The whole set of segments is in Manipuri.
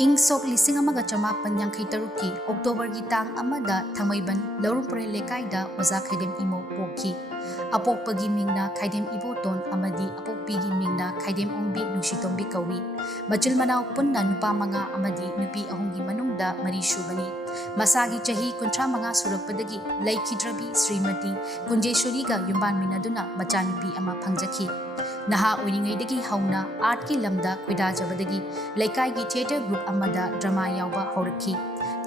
ꯏꯪ ꯁꯣꯛ ꯂꯤꯁꯤꯡ ꯑꯃꯒ ꯆꯃꯥꯄꯟ ꯌꯥꯡꯈꯩ ꯇꯔꯨꯛꯀꯤ ꯑꯣꯛꯇꯣꯕꯔꯒꯤ ꯇꯥꯡ ꯑꯃꯗ ꯊꯥꯡꯃꯩꯕꯟ ꯂꯧꯔꯨꯝꯄꯨꯔꯦꯜ ꯂꯩꯀꯥꯏꯗ ꯑꯣꯖꯥ ꯈꯥꯏꯗꯦꯝ ꯏꯃꯧ ꯄꯣꯛꯈꯤ꯫ ꯑꯄꯣꯛꯄꯒꯤ ꯃꯤꯡꯅ ꯈꯥꯏꯗꯦꯝ ꯏꯕꯣꯇꯣꯟ ꯑꯃꯗꯤ ꯑꯄꯣꯛꯄꯤꯒꯤ ꯃꯤꯡꯅ ꯈꯥꯏꯗꯦꯝ ꯑꯣꯡꯕꯤ ꯅꯨꯡꯁꯤꯇꯣꯝꯕꯤ ꯀꯧꯏ꯫ ꯃꯆꯤꯜ ꯃꯅꯥꯎ ꯄꯨꯟꯅ ꯅꯨꯄꯥ 5 ꯑꯃꯗꯤ ꯅꯨꯄꯤ 3ꯒꯤ ꯃꯅꯨꯡꯗ 4 ꯁꯨꯕꯅꯤ꯫ ꯃꯁꯥꯒꯤ ꯆꯍꯤ 35 ꯁꯨꯔꯛꯄꯗꯒꯤ ꯂꯩꯈꯤꯗ꯭ꯔꯕꯤ ꯁ꯭ꯔꯤꯃꯇꯤ ꯀꯨꯟꯖꯦꯁꯣꯔꯤꯒ ꯌꯨꯝꯕꯥꯟꯃꯤꯟꯅꯗꯨꯅ ꯃꯆꯥꯅꯨꯄꯤ ꯑꯃ ꯐꯪꯖꯈꯤ꯫ ꯅꯍꯥ ꯑꯣꯏꯔꯤꯉꯩꯗꯒꯤ ꯍꯧꯅ ꯑꯥꯔꯠꯀꯤ ꯂꯝꯗ ꯈꯣꯏꯗꯥꯖꯕꯗꯒꯤ ꯂꯩꯀꯥꯏꯒꯤ ꯊꯤꯌꯦꯇꯔ ꯒ꯭ꯔꯨꯞ ꯑꯃꯗ ꯗ꯭ꯔꯃꯥ ꯌꯥꯎꯕ ꯍꯧꯔꯛꯈꯤ꯫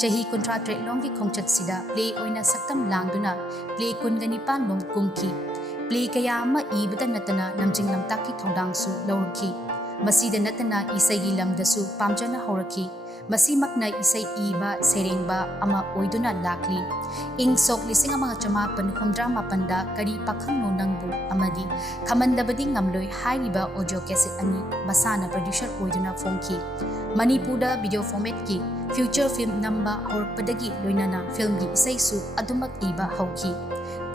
ꯆꯍꯤ 33 ꯂꯣꯝꯒꯤ ꯈꯣꯡꯆꯠꯁꯤꯗ ꯄ꯭ꯂꯦ ꯑꯣꯏꯅ ꯁꯛꯇꯝ ꯂꯥꯡꯗꯨꯅ ꯄ꯭ꯂꯦ 29 ꯂꯣꯝ ꯀꯨꯝꯈꯤ꯫ ꯄ꯭ꯂꯦ ꯀꯌꯥ ꯑꯃ ꯏꯕꯇ ꯅꯠꯇꯅ ꯂꯝꯖꯤꯡ ꯂꯝꯇꯥꯛꯀꯤ ꯊꯧꯗꯥꯡꯁꯨ ꯂꯧꯔꯛꯈꯤ꯫ ꯃꯁꯤꯗ ꯅꯠꯇꯅ ꯏꯁꯩꯒꯤ ꯂꯝꯗꯁꯨ ꯄꯥꯝꯖꯅ ꯍꯧꯔꯛꯈꯤ꯫ ꯃꯁꯤꯃꯛꯅ ꯏꯁꯩ ꯏꯕ ꯁꯩꯔꯦꯡꯕ ꯑꯃ ꯑꯣꯏꯗꯨꯅ ꯂꯥꯛꯂꯤ꯫ ꯏꯪ ꯁꯣꯛ 1968ꯗ ꯀꯔꯤ ꯄꯥꯈꯪꯅꯣ ꯅꯪꯕꯨ ꯑꯃꯗꯤ ꯈꯝꯍꯟꯗꯕꯗꯤ ꯉꯝꯂꯣꯏ ꯍꯥꯏꯔꯤꯕ ꯑꯣꯗꯤꯑꯣ ꯀꯦꯁꯦꯠ ꯑꯅꯤ ꯃꯁꯥꯅ ꯄ꯭ꯔꯣꯗ꯭ꯌꯨꯁꯔ ꯑꯣꯏꯗꯨꯅ ꯐꯣꯡꯈꯤ꯫ ꯃꯅꯤꯄꯨꯔꯗ ꯚꯤꯗꯤꯑꯣ ꯐꯣꯔꯃꯦꯠꯀꯤ ꯐ꯭ꯌꯨꯆꯔ ꯐꯤꯜꯝ ꯅꯝꯕ ꯍꯧꯔꯛꯄꯗꯒꯤ ꯂꯣꯏꯅꯅ ꯐꯤꯜꯝꯒꯤ ꯏꯁꯩꯁꯨ ꯑꯗꯨꯃꯛ ꯏꯕ ꯍꯧꯈꯤ꯫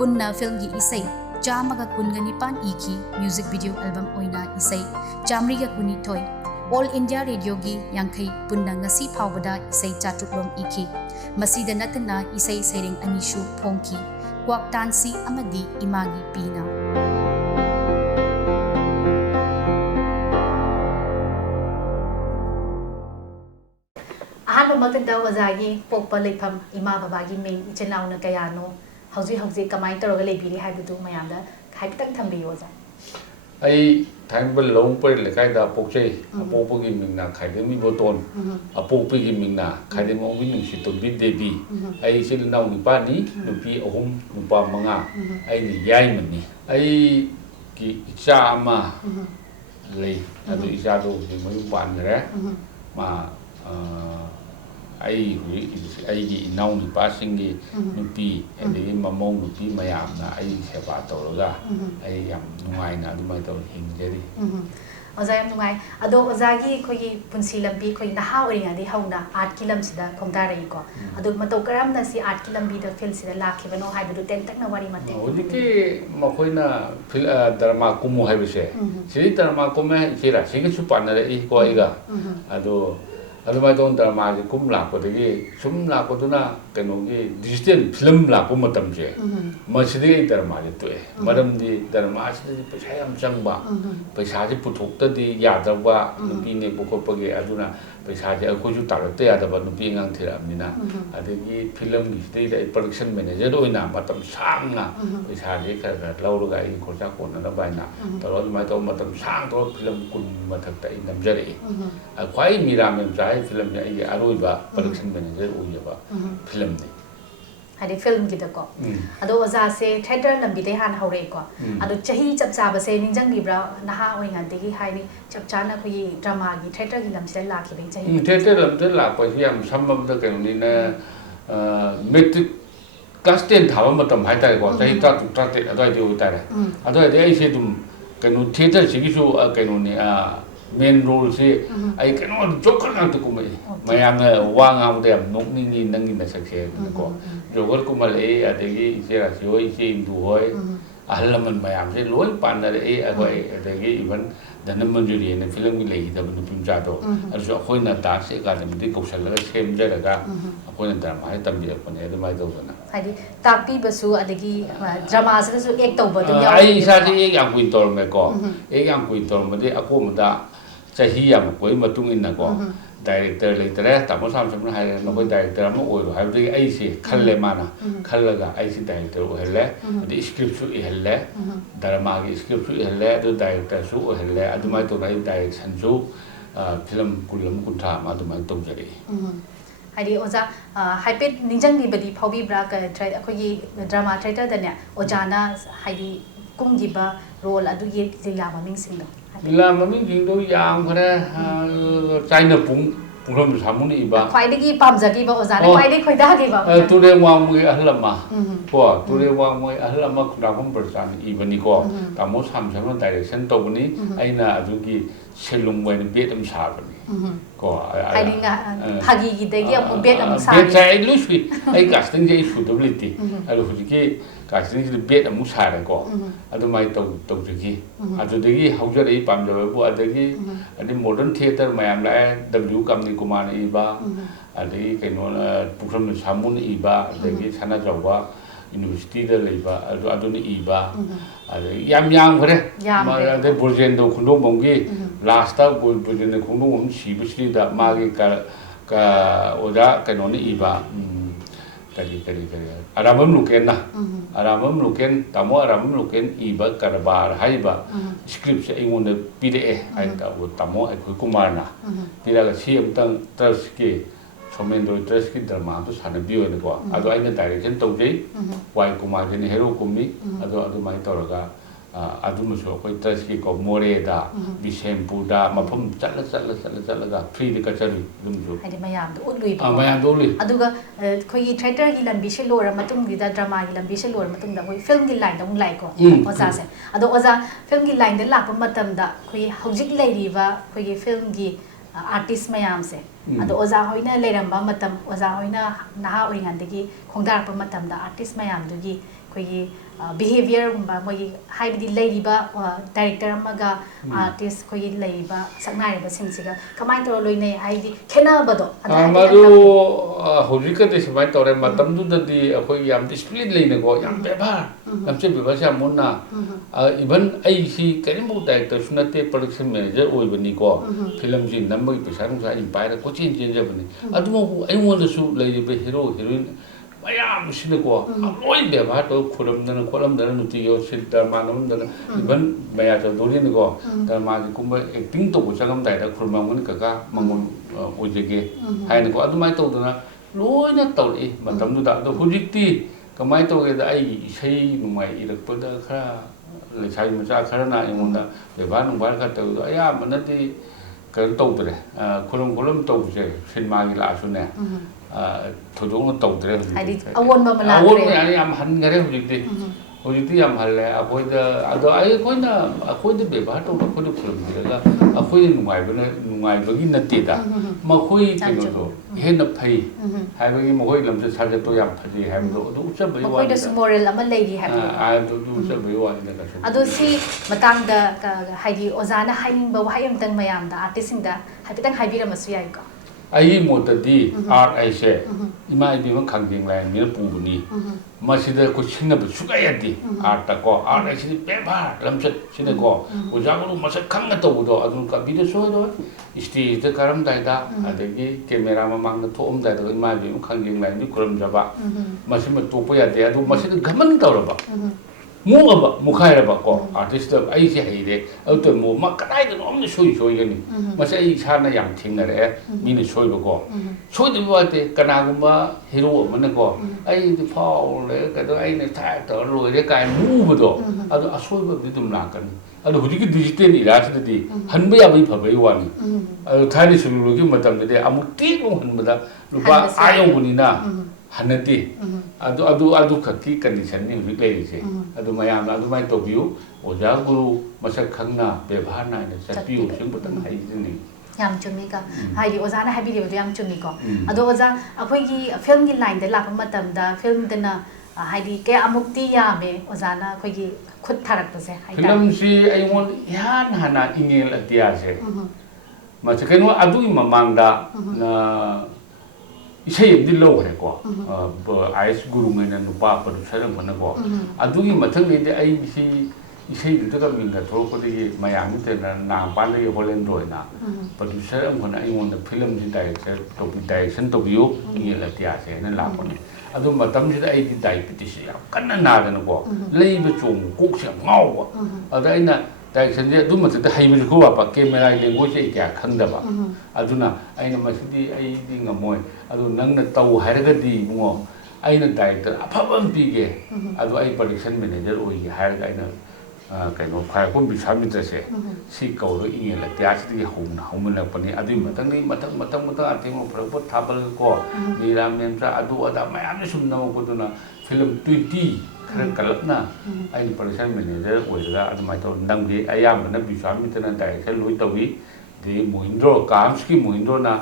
ꯄꯨꯟꯅ ꯐꯤꯜꯝꯒꯤ ꯏꯁꯩ 119 ꯏꯈꯤ꯫ ꯃ꯭ꯌꯨꯖꯤꯛ ꯚꯤꯗꯤꯑꯣ ꯑꯦꯜꯕꯝ ꯑꯣꯏꯅ ꯏꯁꯩ 192, ꯑꯣꯜ ꯏꯟꯗꯤꯌꯥ ꯔꯦꯗꯤꯑꯣꯒꯤ 50 ꯄꯨꯟꯅ ꯉꯁꯤ ꯐꯥꯎꯕꯗ ꯏꯁꯩ 300 ꯂꯣꯝ ꯏꯈꯤ꯫ ꯃꯁꯤꯗ ꯅꯠꯇꯅ ꯏꯁꯩ ꯁꯩꯔꯦꯡ ꯑꯅꯤꯁꯨ ꯐꯣꯡꯈꯤ꯫ ꯀ꯭ꯋꯥꯛꯇꯥꯟꯁꯤ ꯑꯃꯗꯤ ꯏꯃꯥꯒꯤ ꯄꯤꯅ꯫ ꯑꯍꯥꯟꯕꯃꯛꯇꯗ ꯑꯣꯖꯥꯒꯤ ꯄꯣꯛꯄ ꯂꯩꯐꯝ ꯏꯃꯥ ꯕꯕꯥꯒꯤ ꯃꯤꯡ ꯏꯆꯤꯟ ꯏꯅꯥꯎꯅ ꯀꯌꯥꯅꯣ ꯍꯧꯖꯤꯛ ꯀꯃꯥꯏꯅ ꯇꯧꯔꯒ ꯂꯩꯕꯤꯔꯤ ꯍꯥꯏꯕꯗꯨ ꯃꯌꯥꯝꯗ ꯍꯥꯏꯐꯦꯠꯇꯪ ꯊꯝꯕꯤꯌꯨ ꯑꯣꯖꯥ꯫ ꯑꯩ ꯊꯥꯡꯃꯩꯕꯟ ꯂꯧꯔꯨꯝꯄꯨꯔꯦꯜ ꯂꯩꯀꯥꯏꯗ ꯄꯣꯛꯆꯩ꯫ ꯑꯄꯣꯛꯄꯒꯤ ꯃꯤꯡꯅ ꯈꯥꯏꯗꯦꯝ ꯏꯕꯣꯇꯣꯟ, ꯑꯄꯣꯛꯄꯤꯒꯤ ꯃꯤꯡꯅ ꯈꯥꯏꯗꯦꯝ ꯑꯣꯡꯕꯤ ꯅꯨꯡꯁꯤꯇꯣꯝꯕꯤ ꯗꯦꯕꯤ꯫ ꯑꯩ ꯏꯆꯤꯜ ꯏꯅꯥꯎ 9ꯅꯤ, ꯅꯨꯄꯤ 3, ꯅꯨꯄꯥ 5꯫ ꯑꯩꯅ ꯌꯥꯏꯃꯅꯤ꯫ ꯑꯩꯒꯤ ꯏꯆꯥ ꯑꯃ ꯂꯩ, ꯑꯗꯨ ꯏꯆꯥꯗꯣ ꯍꯧꯖꯤꯛ ꯃꯌꯨꯝ ꯄꯥꯟꯈ꯭ꯔꯦ꯫ ꯃꯥ ꯑꯩꯒꯤ ꯏꯅꯥꯎꯅꯨꯄꯥꯁꯤꯡꯒꯤ ꯅꯨꯄꯤ ꯑꯗꯒꯤ ꯃꯃꯧ ꯅꯨꯄꯤ ꯃꯌꯥꯝꯅ ꯑꯩ ꯁꯦꯕꯥ ꯇꯧꯔꯒ ꯑꯩ ꯌꯥꯝ ꯅꯨꯡꯉꯥꯏꯅ ꯑꯗꯨꯃꯥꯏꯅ ꯇꯧꯔ ꯍꯤꯡꯖꯔꯤ꯫ ꯑꯣꯖꯥ ꯌꯥꯝ ꯅꯨꯡꯉꯥꯏ꯫ ꯑꯗꯣ ꯑꯣꯖꯥꯒꯤ ꯑꯩꯈꯣꯏꯒꯤ ꯄꯨꯟꯁꯤ ꯂꯝꯕꯤ ꯑꯩꯈꯣꯏ ꯅꯍꯥ ꯑꯣꯏꯔꯤꯉꯩꯗꯒꯤ ꯍꯧꯅ ꯑꯥꯔꯠꯀꯤ ꯂꯝꯁꯤꯗ ꯈꯣꯡꯗꯥꯔꯛꯏꯀꯣ꯫ ꯑꯗꯣ ꯃꯇꯧ ꯀꯔꯝꯅ ꯁꯤ ꯑꯥꯔꯠꯀꯤ ꯂꯝꯕꯤꯗ ꯐꯤꯜꯁꯤꯗ ꯂꯥꯛꯈꯤꯕꯅꯣ ꯍꯥꯏꯕꯗꯨ ꯇꯦꯟꯇꯛꯅ ꯋꯥꯔꯤ ꯃꯇꯦꯛ ꯍꯧꯖꯤꯛꯀꯤ ꯃꯈꯣꯏꯅ ꯗ꯭ꯔꯃꯥ ꯀꯨꯝꯃꯨ ꯍꯥꯏꯕꯁꯦ, ꯁꯤꯗꯤ ꯗ꯭ꯔꯃꯥ ꯀꯨꯝꯃꯦ ꯏꯆꯦ ꯔꯥꯁꯤꯒꯁꯨ ꯄꯥꯟꯅꯔꯛꯏꯀꯣ ꯑꯩꯒ꯫ ꯑꯗꯣ ꯑꯗꯨꯃꯥꯏꯅ ꯇꯧꯅ ꯗ꯭ꯔꯃꯥꯁꯦ ꯂꯥꯛꯄꯗꯒꯤ ꯁꯨꯝ ꯂꯥꯛꯄꯗꯨꯅ ꯀꯩꯅꯣꯒꯤ ꯗꯤꯖꯤꯇꯦꯜ ꯐꯤꯂꯝ ꯂꯥꯛꯄ ꯃꯇꯝꯁꯦ, ꯃꯁꯤꯗꯒꯤ ꯑꯩ ꯗ꯭ꯔꯃꯥꯁꯦ ꯇꯣꯛꯑꯦ꯫ ꯃꯔꯝꯗꯤ ꯗ꯭ꯔꯃꯥꯁꯤꯗꯗꯤ ꯄꯩꯁꯥ ꯌꯥꯝ ꯆꯪꯕ, ꯄꯩꯁꯥꯁꯦ ꯄꯨꯊꯣꯛꯇꯗꯤ ꯌꯥꯗꯕ, ꯅꯨꯄꯤ ꯅꯦꯛꯄ ꯈꯣꯠꯄꯒꯤ, ꯑꯗꯨꯅ ꯄꯩꯁꯥꯁꯦ ꯑꯩꯈꯣꯏꯁꯨ ꯇꯥꯔꯛꯇ ꯌꯥꯗꯕ, ꯅꯨꯄꯤ ꯑꯉꯥꯡ ꯊꯤꯔꯛꯑꯕꯅꯤꯅ꯫ ꯑꯗꯒꯤ ꯐꯤꯂꯝꯒꯤꯁꯤꯗꯩꯗ ꯑꯩ ꯄ꯭ꯔꯗꯛꯁꯟ ꯃꯦꯅꯦꯖꯔ ꯑꯣꯏꯅ ꯃꯇꯝ ꯁꯥꯡꯅ ꯄꯩꯁꯥꯁꯦ ꯈꯔ ꯂꯧꯔꯒ ꯑꯩ ꯈꯣꯔꯁꯥ ꯀꯣꯟꯅꯅꯕ ꯍꯥꯏꯅ ꯇꯧꯔꯒ ꯑꯗꯨꯃꯥꯏꯅ ꯇꯧꯔ ꯃꯇꯝ ꯁꯥꯡꯅ ꯇꯧꯔꯒ ꯐꯤꯂꯝ 10 ꯃꯊꯛꯇ ꯑꯩ ꯅꯝꯖꯔꯛꯏ꯫ ꯈ꯭ꯋꯥꯏ ꯃꯤꯔꯥꯃꯦꯝ ꯆꯥꯏ ꯐꯤꯂꯝꯁꯦ ꯑꯩꯒꯤ ꯑꯔꯣꯏꯕ ꯄ꯭ꯔꯗꯛꯁꯟ ꯃꯦꯅꯦꯖꯔ ꯑꯣꯏꯖꯕ ꯐꯤꯂꯝꯅꯤ꯫ ꯍꯥꯏꯗꯤ ꯐꯤꯜꯝꯒꯤꯗꯀꯣ꯫ ꯑꯗꯣ ꯑꯣꯖꯥꯁꯦ ꯊꯤꯌꯦꯇꯔ ꯂꯝꯕꯤꯗꯩ ꯍꯥꯟꯅ ꯍꯧꯔꯛꯏꯀꯣ꯫ ꯑꯗꯣ ꯆꯍꯤ ꯆꯞ ꯆꯥꯕꯁꯦ ꯅꯤꯡꯁꯤꯡꯕꯤꯕ꯭ꯔꯥ? ꯅꯍꯥ ꯑꯣꯏꯔꯤꯉꯩꯗꯒꯤ ꯍꯥꯏꯗꯤ ꯆꯞ ꯆꯥꯅ ꯑꯩꯈꯣꯏꯒꯤ ꯗ꯭ꯔꯃꯥꯒꯤ ꯊꯤꯌꯦꯇꯔꯒꯤ ꯂꯝꯁꯤꯗ ꯂꯥꯛꯈꯤꯕꯒꯤ ꯆꯍꯤ꯫ ꯊꯤꯌꯦꯇꯔ ꯂꯝꯗ ꯂꯥꯛꯄꯁꯤ ꯌꯥꯝ ꯁꯝꯃꯕꯗ ꯀꯩꯅꯣꯅꯤꯅ ꯃꯦꯇ꯭ꯔꯤꯛ ꯀ꯭ꯂꯥꯁ 10 ꯊꯥꯕ ꯃꯇꯝ ꯍꯥꯏꯇꯥꯔꯦꯀꯣ, ꯆꯍꯤ 23 ꯑꯗꯨꯋꯥꯏꯗ ꯑꯣꯏꯇꯥꯔꯦ꯫ ꯑꯗꯨꯋꯥꯏꯗꯩ ꯑꯩꯁꯦ ꯑꯗꯨꯝ ꯀꯩꯅꯣ ꯊꯤꯌꯦꯇꯔꯁꯤꯒꯤꯁꯨ ꯀꯩꯅꯣꯅꯤ, ꯃꯦꯟ ꯔꯣꯜꯁꯤ ꯑꯩ ꯀꯩꯅꯣ ꯖꯣꯀꯔ ꯉꯥꯛꯇ ꯀꯨꯝꯃꯛꯏ꯫ ꯃꯌꯥꯝꯅ ꯋꯥ ꯉꯥꯡꯕꯗ ꯌꯥꯝ ꯅꯣꯛꯅꯤꯡꯉꯤ ꯅꯪꯒꯤ ꯅꯁꯛꯁꯦ ꯍꯥꯏꯗꯅꯀꯣ ꯖꯣꯀꯔ ꯀꯨꯝꯍꯜꯂꯛꯏ꯫ ꯑꯗꯒꯤ ꯏꯆꯦ ꯔꯥꯁꯤ ꯍꯣꯏ, ꯏꯆꯦ ꯏꯟꯗꯨ ꯍꯣꯏ, ꯑꯍꯜ ꯂꯃꯟ ꯃꯌꯥꯝꯁꯦ ꯂꯣꯏ ꯄꯥꯟꯅꯔꯛꯏ ꯑꯩꯈꯣꯏ꯫ ꯑꯗꯒꯤ ꯏꯚꯟ ꯙꯅꯃꯟꯖꯨꯔꯤ ꯍꯥꯏꯅ ꯐꯤꯂꯝꯒꯤ ꯂꯩꯈꯤꯗꯕ ꯅꯨꯄꯤ ꯃꯆꯥꯗꯣ, ꯑꯗꯨꯁꯨ ꯑꯩꯈꯣꯏꯅ ꯗꯥꯟꯁ ꯑꯦꯀꯥꯗꯃꯤꯗꯒꯤ ꯀꯧꯁꯜꯂꯒ ꯁꯦꯝꯖꯔꯒ ꯑꯩꯈꯣꯏꯅ ꯗ꯭ꯔꯃꯥꯁꯦ ꯇꯝꯕꯤꯔꯛꯄꯅꯦ꯫ ꯑꯗꯨꯃꯥꯏꯅ ꯇꯧꯗꯅ ꯍꯥꯏꯗꯤ ꯇꯥꯛꯄꯤꯕꯁꯨ ꯑꯗꯒꯤ ꯗ꯭ꯔꯃꯥꯁꯤꯗꯁꯨ ꯑꯦꯛ ꯇꯧꯕ ꯑꯗꯨꯝ ꯑꯩ ꯏꯁꯥꯁꯦ ꯑꯦꯛ ꯌꯥꯝ ꯀꯨꯏꯅ ꯇꯧꯔꯝꯃꯦꯀꯣ꯫ ꯑꯦꯛ ꯌꯥꯝ ꯀꯨꯏꯅ ꯇꯧꯔꯝꯕꯗꯤ ꯑꯀꯣꯟꯕꯗ ꯆꯍꯤ ꯌꯥꯝꯃꯛꯄꯒꯤ ꯃꯇꯨꯡ ꯏꯟꯅꯀꯣ, ꯗꯥꯏꯔꯦꯛꯇꯔ ꯂꯩꯇꯔꯦ, ꯇꯥꯃꯣ ꯁꯥꯝꯁꯟꯅ ꯍꯥꯏꯔꯦ ꯅꯈꯣꯏ ꯗꯥꯏꯔꯦꯛꯇꯔ ꯑꯃ ꯑꯣꯏꯔꯣ ꯍꯥꯏꯕꯗꯒꯤ ꯑꯩꯁꯦ ꯈꯜꯂꯦ, ꯃꯥꯅ ꯈꯜꯂꯒ ꯑꯩꯁꯦ ꯗꯥꯏꯔꯦꯛꯇꯔ ꯑꯣꯏꯍꯜꯂꯦ꯫ ꯑꯗꯩ ꯁ꯭ꯀ꯭ꯔꯤꯞꯁꯨ ꯏꯍꯜꯂꯦ, ꯗ꯭ꯔꯃꯥꯒꯤ ꯁ꯭ꯀ꯭ꯔꯤꯞꯁꯨ ꯏꯍꯜꯂꯦ, ꯑꯗꯨ ꯗꯥꯏꯔꯦꯛꯇꯔꯁꯨ ꯑꯣꯏꯍꯜꯂꯦ꯫ ꯑꯗꯨꯃꯥꯏꯅ ꯇꯧꯅ ꯑꯩ ꯗꯥꯏꯔꯦꯛꯁꯟꯁꯨ ꯐꯤꯂꯝ 20-30 ꯑꯗꯨꯃꯥꯏꯅ ꯇꯧꯖꯔꯛꯏ꯫ ꯍꯥꯏꯗꯤ ꯑꯣꯖꯥ ꯍꯥꯏꯐꯦꯠ ꯅꯤꯡꯁꯤꯡꯕꯤꯕꯗꯤ ꯐꯥꯎꯕꯤꯕ꯭ꯔꯥ? ꯑꯩꯈꯣꯏꯒꯤ ꯗ꯭ꯔꯃꯥ ꯊꯤꯌꯦꯇꯔꯗꯅꯦ ꯑꯣꯖꯥꯅ ꯍꯥꯏꯗꯤ ꯀꯨꯝꯈꯤꯕ ꯔꯣꯜ ꯑꯗꯨꯒꯤ ꯂꯤꯂꯥ ꯃꯃꯤꯡꯁꯤꯡꯗꯣ? ꯂꯤꯂꯥ ꯃꯃꯤꯡꯁꯤꯡꯗꯣ ꯌꯥꯝꯈ꯭ꯔꯦ꯫ ꯆꯥꯏꯅꯄꯨꯡ, ꯄꯨꯡꯐꯝ ꯁꯥꯃꯨꯅ ꯏꯕ꯫ ꯈ꯭ꯋꯥꯏꯗꯒꯤ ꯄꯥꯝꯖꯈꯤꯕ ꯑꯣꯖꯥꯅ ꯈ꯭ꯋꯥꯏꯗꯒꯤ ꯈꯣꯏꯗꯥꯈꯤꯕ? ꯇꯨꯔꯦꯜ ꯋꯥꯡꯃꯒꯤ ꯑꯍꯜ ꯑꯃ ꯀꯣ, ꯇꯨꯔꯦꯜ ꯋꯥꯡꯃꯒꯤ ꯑꯍꯜ ꯑꯃ ꯈꯨꯟꯗ꯭ꯔꯥꯛꯄꯝ ꯕ꯭ꯔꯖꯥꯅ ꯏꯕꯅꯤꯀꯣ꯫ ꯇꯥꯃꯣ ꯁꯥꯝꯁꯟꯅ ꯗꯥꯏꯔꯦꯛꯁꯟ ꯇꯧꯕꯅꯤ, ꯑꯩꯅ ꯑꯗꯨꯒꯤ ꯁꯦꯂꯨꯡ ꯑꯣꯏꯅ ꯕꯦꯠ ꯑꯃ ꯁꯥꯕꯅꯤ ꯀꯣ ꯍꯥꯏꯗꯤ ꯐꯥꯒꯤꯒꯤꯗꯒꯤ ꯑꯃꯨꯛ ꯕꯦꯠ ꯑꯃꯨꯛ ꯁꯥꯕ ꯕꯦꯠ ꯁꯥꯏ ꯑꯩ ꯂꯣꯏ ꯁꯨꯏ ꯑꯩ ꯀꯥꯁꯇꯤꯡꯁꯦ ꯑꯩ ꯁꯨꯗꯕ ꯂꯩꯇꯦ ꯑꯗꯣ ꯍꯧꯖꯤꯛꯀꯤ ꯀꯥꯁꯇꯤꯡꯁꯤꯗ ꯕꯦꯠ ꯑꯃꯨꯛ ꯁꯥꯔꯦꯀꯣ ꯑꯗꯨꯃꯥꯏꯅ ꯇꯧꯖꯈꯤ ꯑꯗꯨꯗꯒꯤ ꯍꯧꯖꯔꯛꯏ ꯄꯥꯝꯖꯕꯕꯨ ꯑꯗꯒꯤ ꯃꯣꯗꯔꯟ ꯊꯤꯌꯦꯇꯔ ꯃꯌꯥꯝ ꯂꯥꯛꯑꯦ ꯗꯕ꯭ꯂꯤꯎ ꯀꯥꯝꯅꯤ ꯀꯨꯃꯥꯔꯅ ꯏꯕ ꯑꯗꯒꯤ ꯀꯩꯅꯣꯅ ꯄꯨꯈ꯭ꯔꯝꯕ ꯁꯥꯃꯨꯅ ꯏꯕ ꯑꯗꯒꯤ ꯁꯅꯥꯖꯥꯎꯕ ꯌꯨꯅꯤꯚꯔꯁꯤꯇꯤꯗ ꯂꯩꯕ ꯑꯗꯨꯅ ꯏꯕ ꯑꯗꯒꯤ ꯌꯥꯝꯈ꯭ꯔꯦ ꯑꯗꯩ ꯕꯨꯔꯖꯦꯟꯗꯣ ꯈꯨꯟꯗꯣꯡꯕꯝꯒꯤ ꯂꯥꯁꯇ ꯕꯨꯔꯖꯦꯟꯗꯣ ꯈꯨꯟꯗꯣꯡꯕꯝ ꯁꯤꯕꯁꯤꯗ ꯃꯥꯒꯤ ꯑꯣꯖꯥ ꯀꯩꯅꯣꯅ ꯏꯕ kari aramam luken na aramam luken tamo aramam luken iba karbar haiba script se ingon pide ai ta tamo ai kumar na pira ga si amtang trust ke somendo trust ki drama to sana bio ne ko ado ai na direction to je wai kumar ne hero kumi ado mai to raga adumaso koi trust ki ko more da bisempur da mafam chatla ga free de ka chari dumjo hai de mayam do ului pa mayam do ului aduga khoi theater gi lambi se lora matung gi da drama gi lambi se lora matung da khoi film gi line da ung lai ko oza se ado oza film gi line da lak pa matam da khoi hojik lai ri ba khoi gi film gi artist mayam se ado oza hoina leiram ba matam oza hoina naha oi ngan de gi khongdar pa matam da artist mayam du gi khoi gi behavior ba moi hai di lai ba director amaga artist khoi lai ba saknai ba sing siga kamai to loi nei hai di khena ba do amaru hojika de samai tore matam du di khoi yam discipline lai ne ko yam beba yam che beba sa munna even ai si kaimu director sunate production manager oi bani ko film ji nambai pesa nung sa impire ko chin je bani adu ai mo da su lai be hero heroine mayam sine ko loi be ba to khulam dana nuti yo sitar manam dana even maya to dori ne ko ta ma ji kumba acting to ko changam dai da khurma mun ka ka mangun ojege hai ne ko adu mai to dana loi na to ri matam du da do hujikti kamai to ge da ai sei numai irak pa da khara le sai ma cha khara na yong da be ba nung ba ka to aya manati ka to dre khulam to je cinema gi la su ne thodo to dre hai awon ba mala awon ya am han gare hujikti yam halle akoi da ado ai akoi da be ba to akoi da khulam ga akoi numai ba gi na te da ma khoi ke no to he na phai hai ba gi mo hoi lam sa ja to yam phaji hai do du cha ba wa da moral ama lei ri hai du cha ba wa da ka ado si matang da hai di ozana haing ba wahai am tang mayam da artist sing da hapitang hai bi ra masu yai ko ai mo ta di art ai se ima bi ma khang jing lai mi pu bu ni ma si da ko chin na bu su ga ya di art ta ko art ai si pe ba lam chat si da ko o ja ko ma sa khang na to do adu ka bi de so do stage da karam dai da adagi camera ma mang na thom dai da ima bi ma khang jing lai ni kuram ja ba ma si ma to pa ya de adu ma si da gaman ta ro ba muaba mukhaira ba ko artist da ai si hai de au to mo ma kadai da om ne soi ga ni ma sai ai sa na yang thing na re mi ne soi ba ko soi de ba te kana gu ba hero ma na ko ai de phao le ka do ai ne tha to loi de kai mu ba do adu a soi ba bi dum na kan adu huji ki digital ira sa di han ba ya bai pha bai wa ni adu thai ni su lu gi ma tam de amu ti ko han ba da lu ba ayong bu ni na hanati adu khaki condition ni hu le se adu mayam adu mai to biu oja guru masak khangna bebhar na ne chapiu sing butang hai ni yam chumi ka hai di oza na habi de yam chumi ko ado oza akhoi gi film gi line de la pa matam da film de na hai di ke amukti ya me oza na akhoi gi khut tharak pa se hai da film si ai mon yan hana ingel atia se ma se keno adu mamang da na isai di lo hai ko is guru ngai na nupa producer ang mana ko adugi mathang ni de ai si isai du ta min ga thro ko de mayam te na pan de holen roi na producer ang mana ai mon film ji direction to view ni la tia se na la ko ni adu matam ji ai di diabetes ya kan na da na ko lei ba chung kok se ngau wa ada ai na direction je du ma ta hai mi ko ba camera language ai kya khang da ba aduna ai na ma si ai di ngamoi adu nang na tau hai ra ga di ngo ai na director aphabam pi ge adu ai production manager oi ge hai ga na ꯀꯩꯅꯣ ꯈ꯭ꯋꯥꯏꯔꯥꯛꯄꯝ ꯕꯤꯁ꯭ꯋꯥꯃꯤꯇ꯭ꯔꯁꯦ ꯁꯤ ꯀꯧꯔꯒ ꯏꯪꯉꯦꯜ ꯑꯇꯤꯌꯥꯁꯤꯗꯒꯤ ꯍꯧꯃꯤꯟꯅꯔꯛꯄꯅꯤ ꯑꯗꯨꯒꯤ ꯃꯊꯪꯗꯒꯤ ꯃꯊꯪ ꯑꯇꯦꯡꯕ ꯐꯔꯛꯄ ꯊꯥꯕꯜꯀꯣ ꯃꯤꯔꯥ ꯃꯦꯟꯇ꯭ꯔꯥ ꯑꯗꯨ ꯑꯗꯥ ꯃꯌꯥꯝꯅ ꯁꯨꯝ ꯅꯝꯃꯛꯄꯗꯨꯅ ꯐꯤꯂꯝ 20 ꯈꯔ ꯀꯜꯂꯞꯅ ꯑꯩꯅ ꯄ꯭ꯔꯣꯗꯛꯁꯟ ꯃꯦꯅꯦꯖꯔ ꯑꯣꯏꯔꯒ ꯑꯗꯨꯃꯥꯏꯅ ꯇꯧꯔ ꯅꯝꯈꯤ ꯑꯌꯥꯝꯕꯅ ꯕꯤꯁ꯭ꯋꯥꯃꯤꯇ꯭ꯔꯅ ꯗꯥꯏꯔꯦꯛꯁꯟ ꯂꯣꯏ ꯇꯧꯏ ꯑꯗꯩ ꯃꯣꯍꯤꯟꯗ꯭ꯔꯣ ꯀꯥꯝꯁꯀꯤ ꯃꯣꯍꯤꯟꯗ꯭ꯔꯣꯅ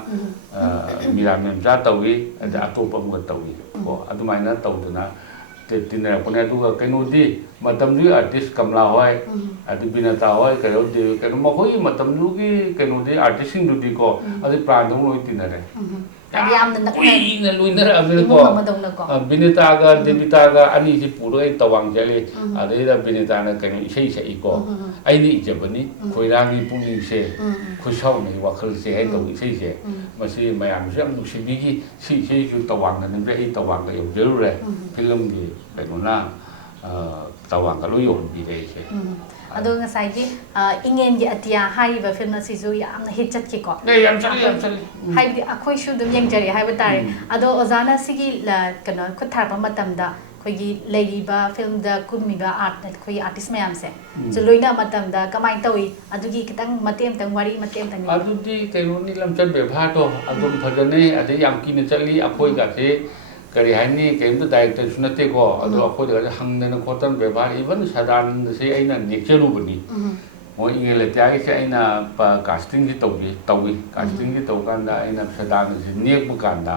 ꯃꯤꯔꯥ ꯃꯦꯟꯇ꯭ꯔꯥ ꯇꯧꯏ ꯑꯗꯩ ꯑꯇꯣꯞꯄ ꯑꯃꯒ ꯇꯧꯏ ꯀꯣ ꯑꯗꯨꯃꯥꯏꯅ ꯇꯧꯗꯅ ꯇꯤꯟꯅꯔꯛꯄꯅꯦ ꯑꯗꯨꯒ ꯀꯩꯅꯣꯗꯤ ꯃꯇꯝꯗꯨꯒꯤ ꯑꯥꯔꯇꯤꯁ ꯀꯃꯂꯥ ꯍꯣꯏ ꯑꯗꯨ ꯕꯤꯅꯇꯥ ꯍꯣꯏ ꯀꯩꯅꯣ ꯃꯈꯣꯏꯒꯤ ꯃꯇꯝꯗꯨꯒꯤ ꯀꯩꯅꯣꯗꯤ ꯑꯥꯔꯇꯤꯁꯁꯤꯡꯗꯨꯗꯤꯀꯣ ꯑꯗꯨ ꯄ꯭ꯔꯥꯟꯗꯧꯅ ꯂꯣꯏ ꯇꯤꯟꯅꯔꯦ ꯌꯥꯝꯅ ꯀꯨꯏꯅ ꯂꯣꯏꯅꯔꯛꯑꯕꯅꯤꯅꯀꯣ ꯏꯃꯨꯡ ꯑꯃꯗꯧꯅꯀꯣ ꯕꯤꯅꯤꯇꯥꯒ ꯗꯦꯕꯤꯇꯥꯒ ꯑꯅꯤꯁꯤ ꯄꯨꯔꯒ ꯑꯩ ꯇꯋꯥꯡ ꯆꯠꯂꯤ ꯑꯗꯩꯗ ꯕꯤꯅꯤꯇꯥꯅ ꯀꯩꯅꯣ ꯏꯁꯩ ꯁꯛꯏꯀꯣ ꯑꯩꯅ ꯏꯖꯕꯅꯤ ꯈꯣꯏꯔꯥꯡꯒꯤ ꯄꯨꯛꯅꯤꯡꯁꯦ ꯈꯨꯠꯁꯥꯎꯅꯩ ꯋꯥꯈꯜꯁꯦ ꯍꯥꯏꯅ ꯇꯧꯕ ꯏꯁꯩꯁꯦ ꯃꯁꯤ ꯃꯌꯥꯝꯁꯨ ꯌꯥꯝ ꯅꯨꯡꯁꯤꯕꯤꯈꯤ ꯁꯤ ꯏꯁꯩꯁꯨ ꯇꯋꯥꯡꯗ ꯅꯝꯕ꯭ꯔꯦ ꯑꯩ ꯇꯋꯥꯡꯒ ꯌꯧꯖꯔꯨꯔꯦ ꯐꯤꯂꯝꯒꯤ ꯀꯩꯅꯣꯅ ꯇꯋꯥꯡꯒ ꯂꯣꯏ ꯌꯧꯍꯟꯕꯤꯔꯦ ꯑꯩꯁꯦ ꯑꯗꯣ ꯉꯁꯥꯏꯒꯤ ꯏꯪꯉꯦꯟꯒꯤ ꯑꯇꯤꯌꯥ ꯍꯥꯏꯔꯤꯕ ꯐꯤꯂꯝ ꯑꯁꯤꯁꯨ ꯌꯥꯝꯅ ꯍꯤꯠ ꯆꯠꯈꯤꯀꯣ ꯌꯥꯝ ꯆꯠꯂꯤ ꯌꯥꯝ ꯆꯠꯂꯤ ꯍꯥꯏꯕꯗꯤ ꯑꯩꯈꯣꯏꯁꯨ ꯑꯗꯨꯝ ꯌꯦꯡꯖꯔꯦ ꯍꯥꯏꯕ ꯇꯥꯔꯦ ꯑꯗꯣ ꯑꯣꯖꯥꯅ ꯁꯤꯒꯤ ꯀꯩꯅꯣ ꯈꯨꯠ ꯊꯥꯔꯛꯄ ꯃꯇꯝꯗ ꯑꯩꯈꯣꯏꯒꯤ ꯂꯩꯔꯤꯕ ꯐꯤꯂꯝꯗ ꯀꯨꯝꯃꯤꯕ ꯑꯩꯈꯣꯏꯒꯤ ꯑꯥꯔꯇꯤꯁ ꯃꯌꯥꯝꯁꯦ ꯁꯨ ꯂꯣꯏꯅ ꯃꯇꯝꯗ ꯀꯃꯥꯏꯅ ꯇꯧꯏ ꯑꯗꯨꯒꯤ ꯈꯤꯇꯪ ꯃꯇꯦꯛ ꯑꯃꯇꯪ ꯋꯥꯔꯤ ꯃꯇꯦꯛ ꯑꯃꯇꯪ ꯑꯗꯨꯗꯤ ꯀꯩꯅꯣꯅꯤ ꯂꯝꯆꯠ ꯕꯦꯕꯥꯔꯗꯣ ꯑꯗꯨꯝ ꯐꯖꯅꯩ ꯑꯗꯩ ꯌꯥꯝ ꯀꯤꯅ ꯆꯠꯂꯤ ꯑꯩꯈꯣꯏꯒꯁꯦ ꯀꯔꯤ ꯍꯥꯏꯅꯤ ꯀꯩꯝꯇ ꯗꯥꯏꯔꯦꯛꯇꯔꯁꯨ ꯅꯠꯇꯦꯀꯣ ꯑꯗꯣ ꯑꯩꯈꯣꯏꯗꯒꯁꯦ ꯍꯪꯗꯅ ꯈꯣꯠꯇꯅ ꯕꯦꯕꯥꯔ ꯏꯚꯟ ꯁꯗꯥꯅꯟꯗꯁꯦ ꯑꯩꯅ ꯅꯦꯛꯆꯔꯨꯕꯅꯤ ꯃꯣꯏ ꯏꯪꯉꯦꯜ ꯑꯇꯤꯌꯥꯒꯤꯁꯦ ꯑꯩꯅ ꯀꯥꯁꯇꯤꯡꯁꯤ ꯇꯧꯏ ꯀꯥꯁꯇꯤꯡꯁꯤ ꯇꯧꯀꯥꯟꯗ ꯑꯩꯅ ꯁꯗꯥꯅꯟꯗꯁꯦ ꯅꯦꯛꯄ ꯀꯥꯟꯗ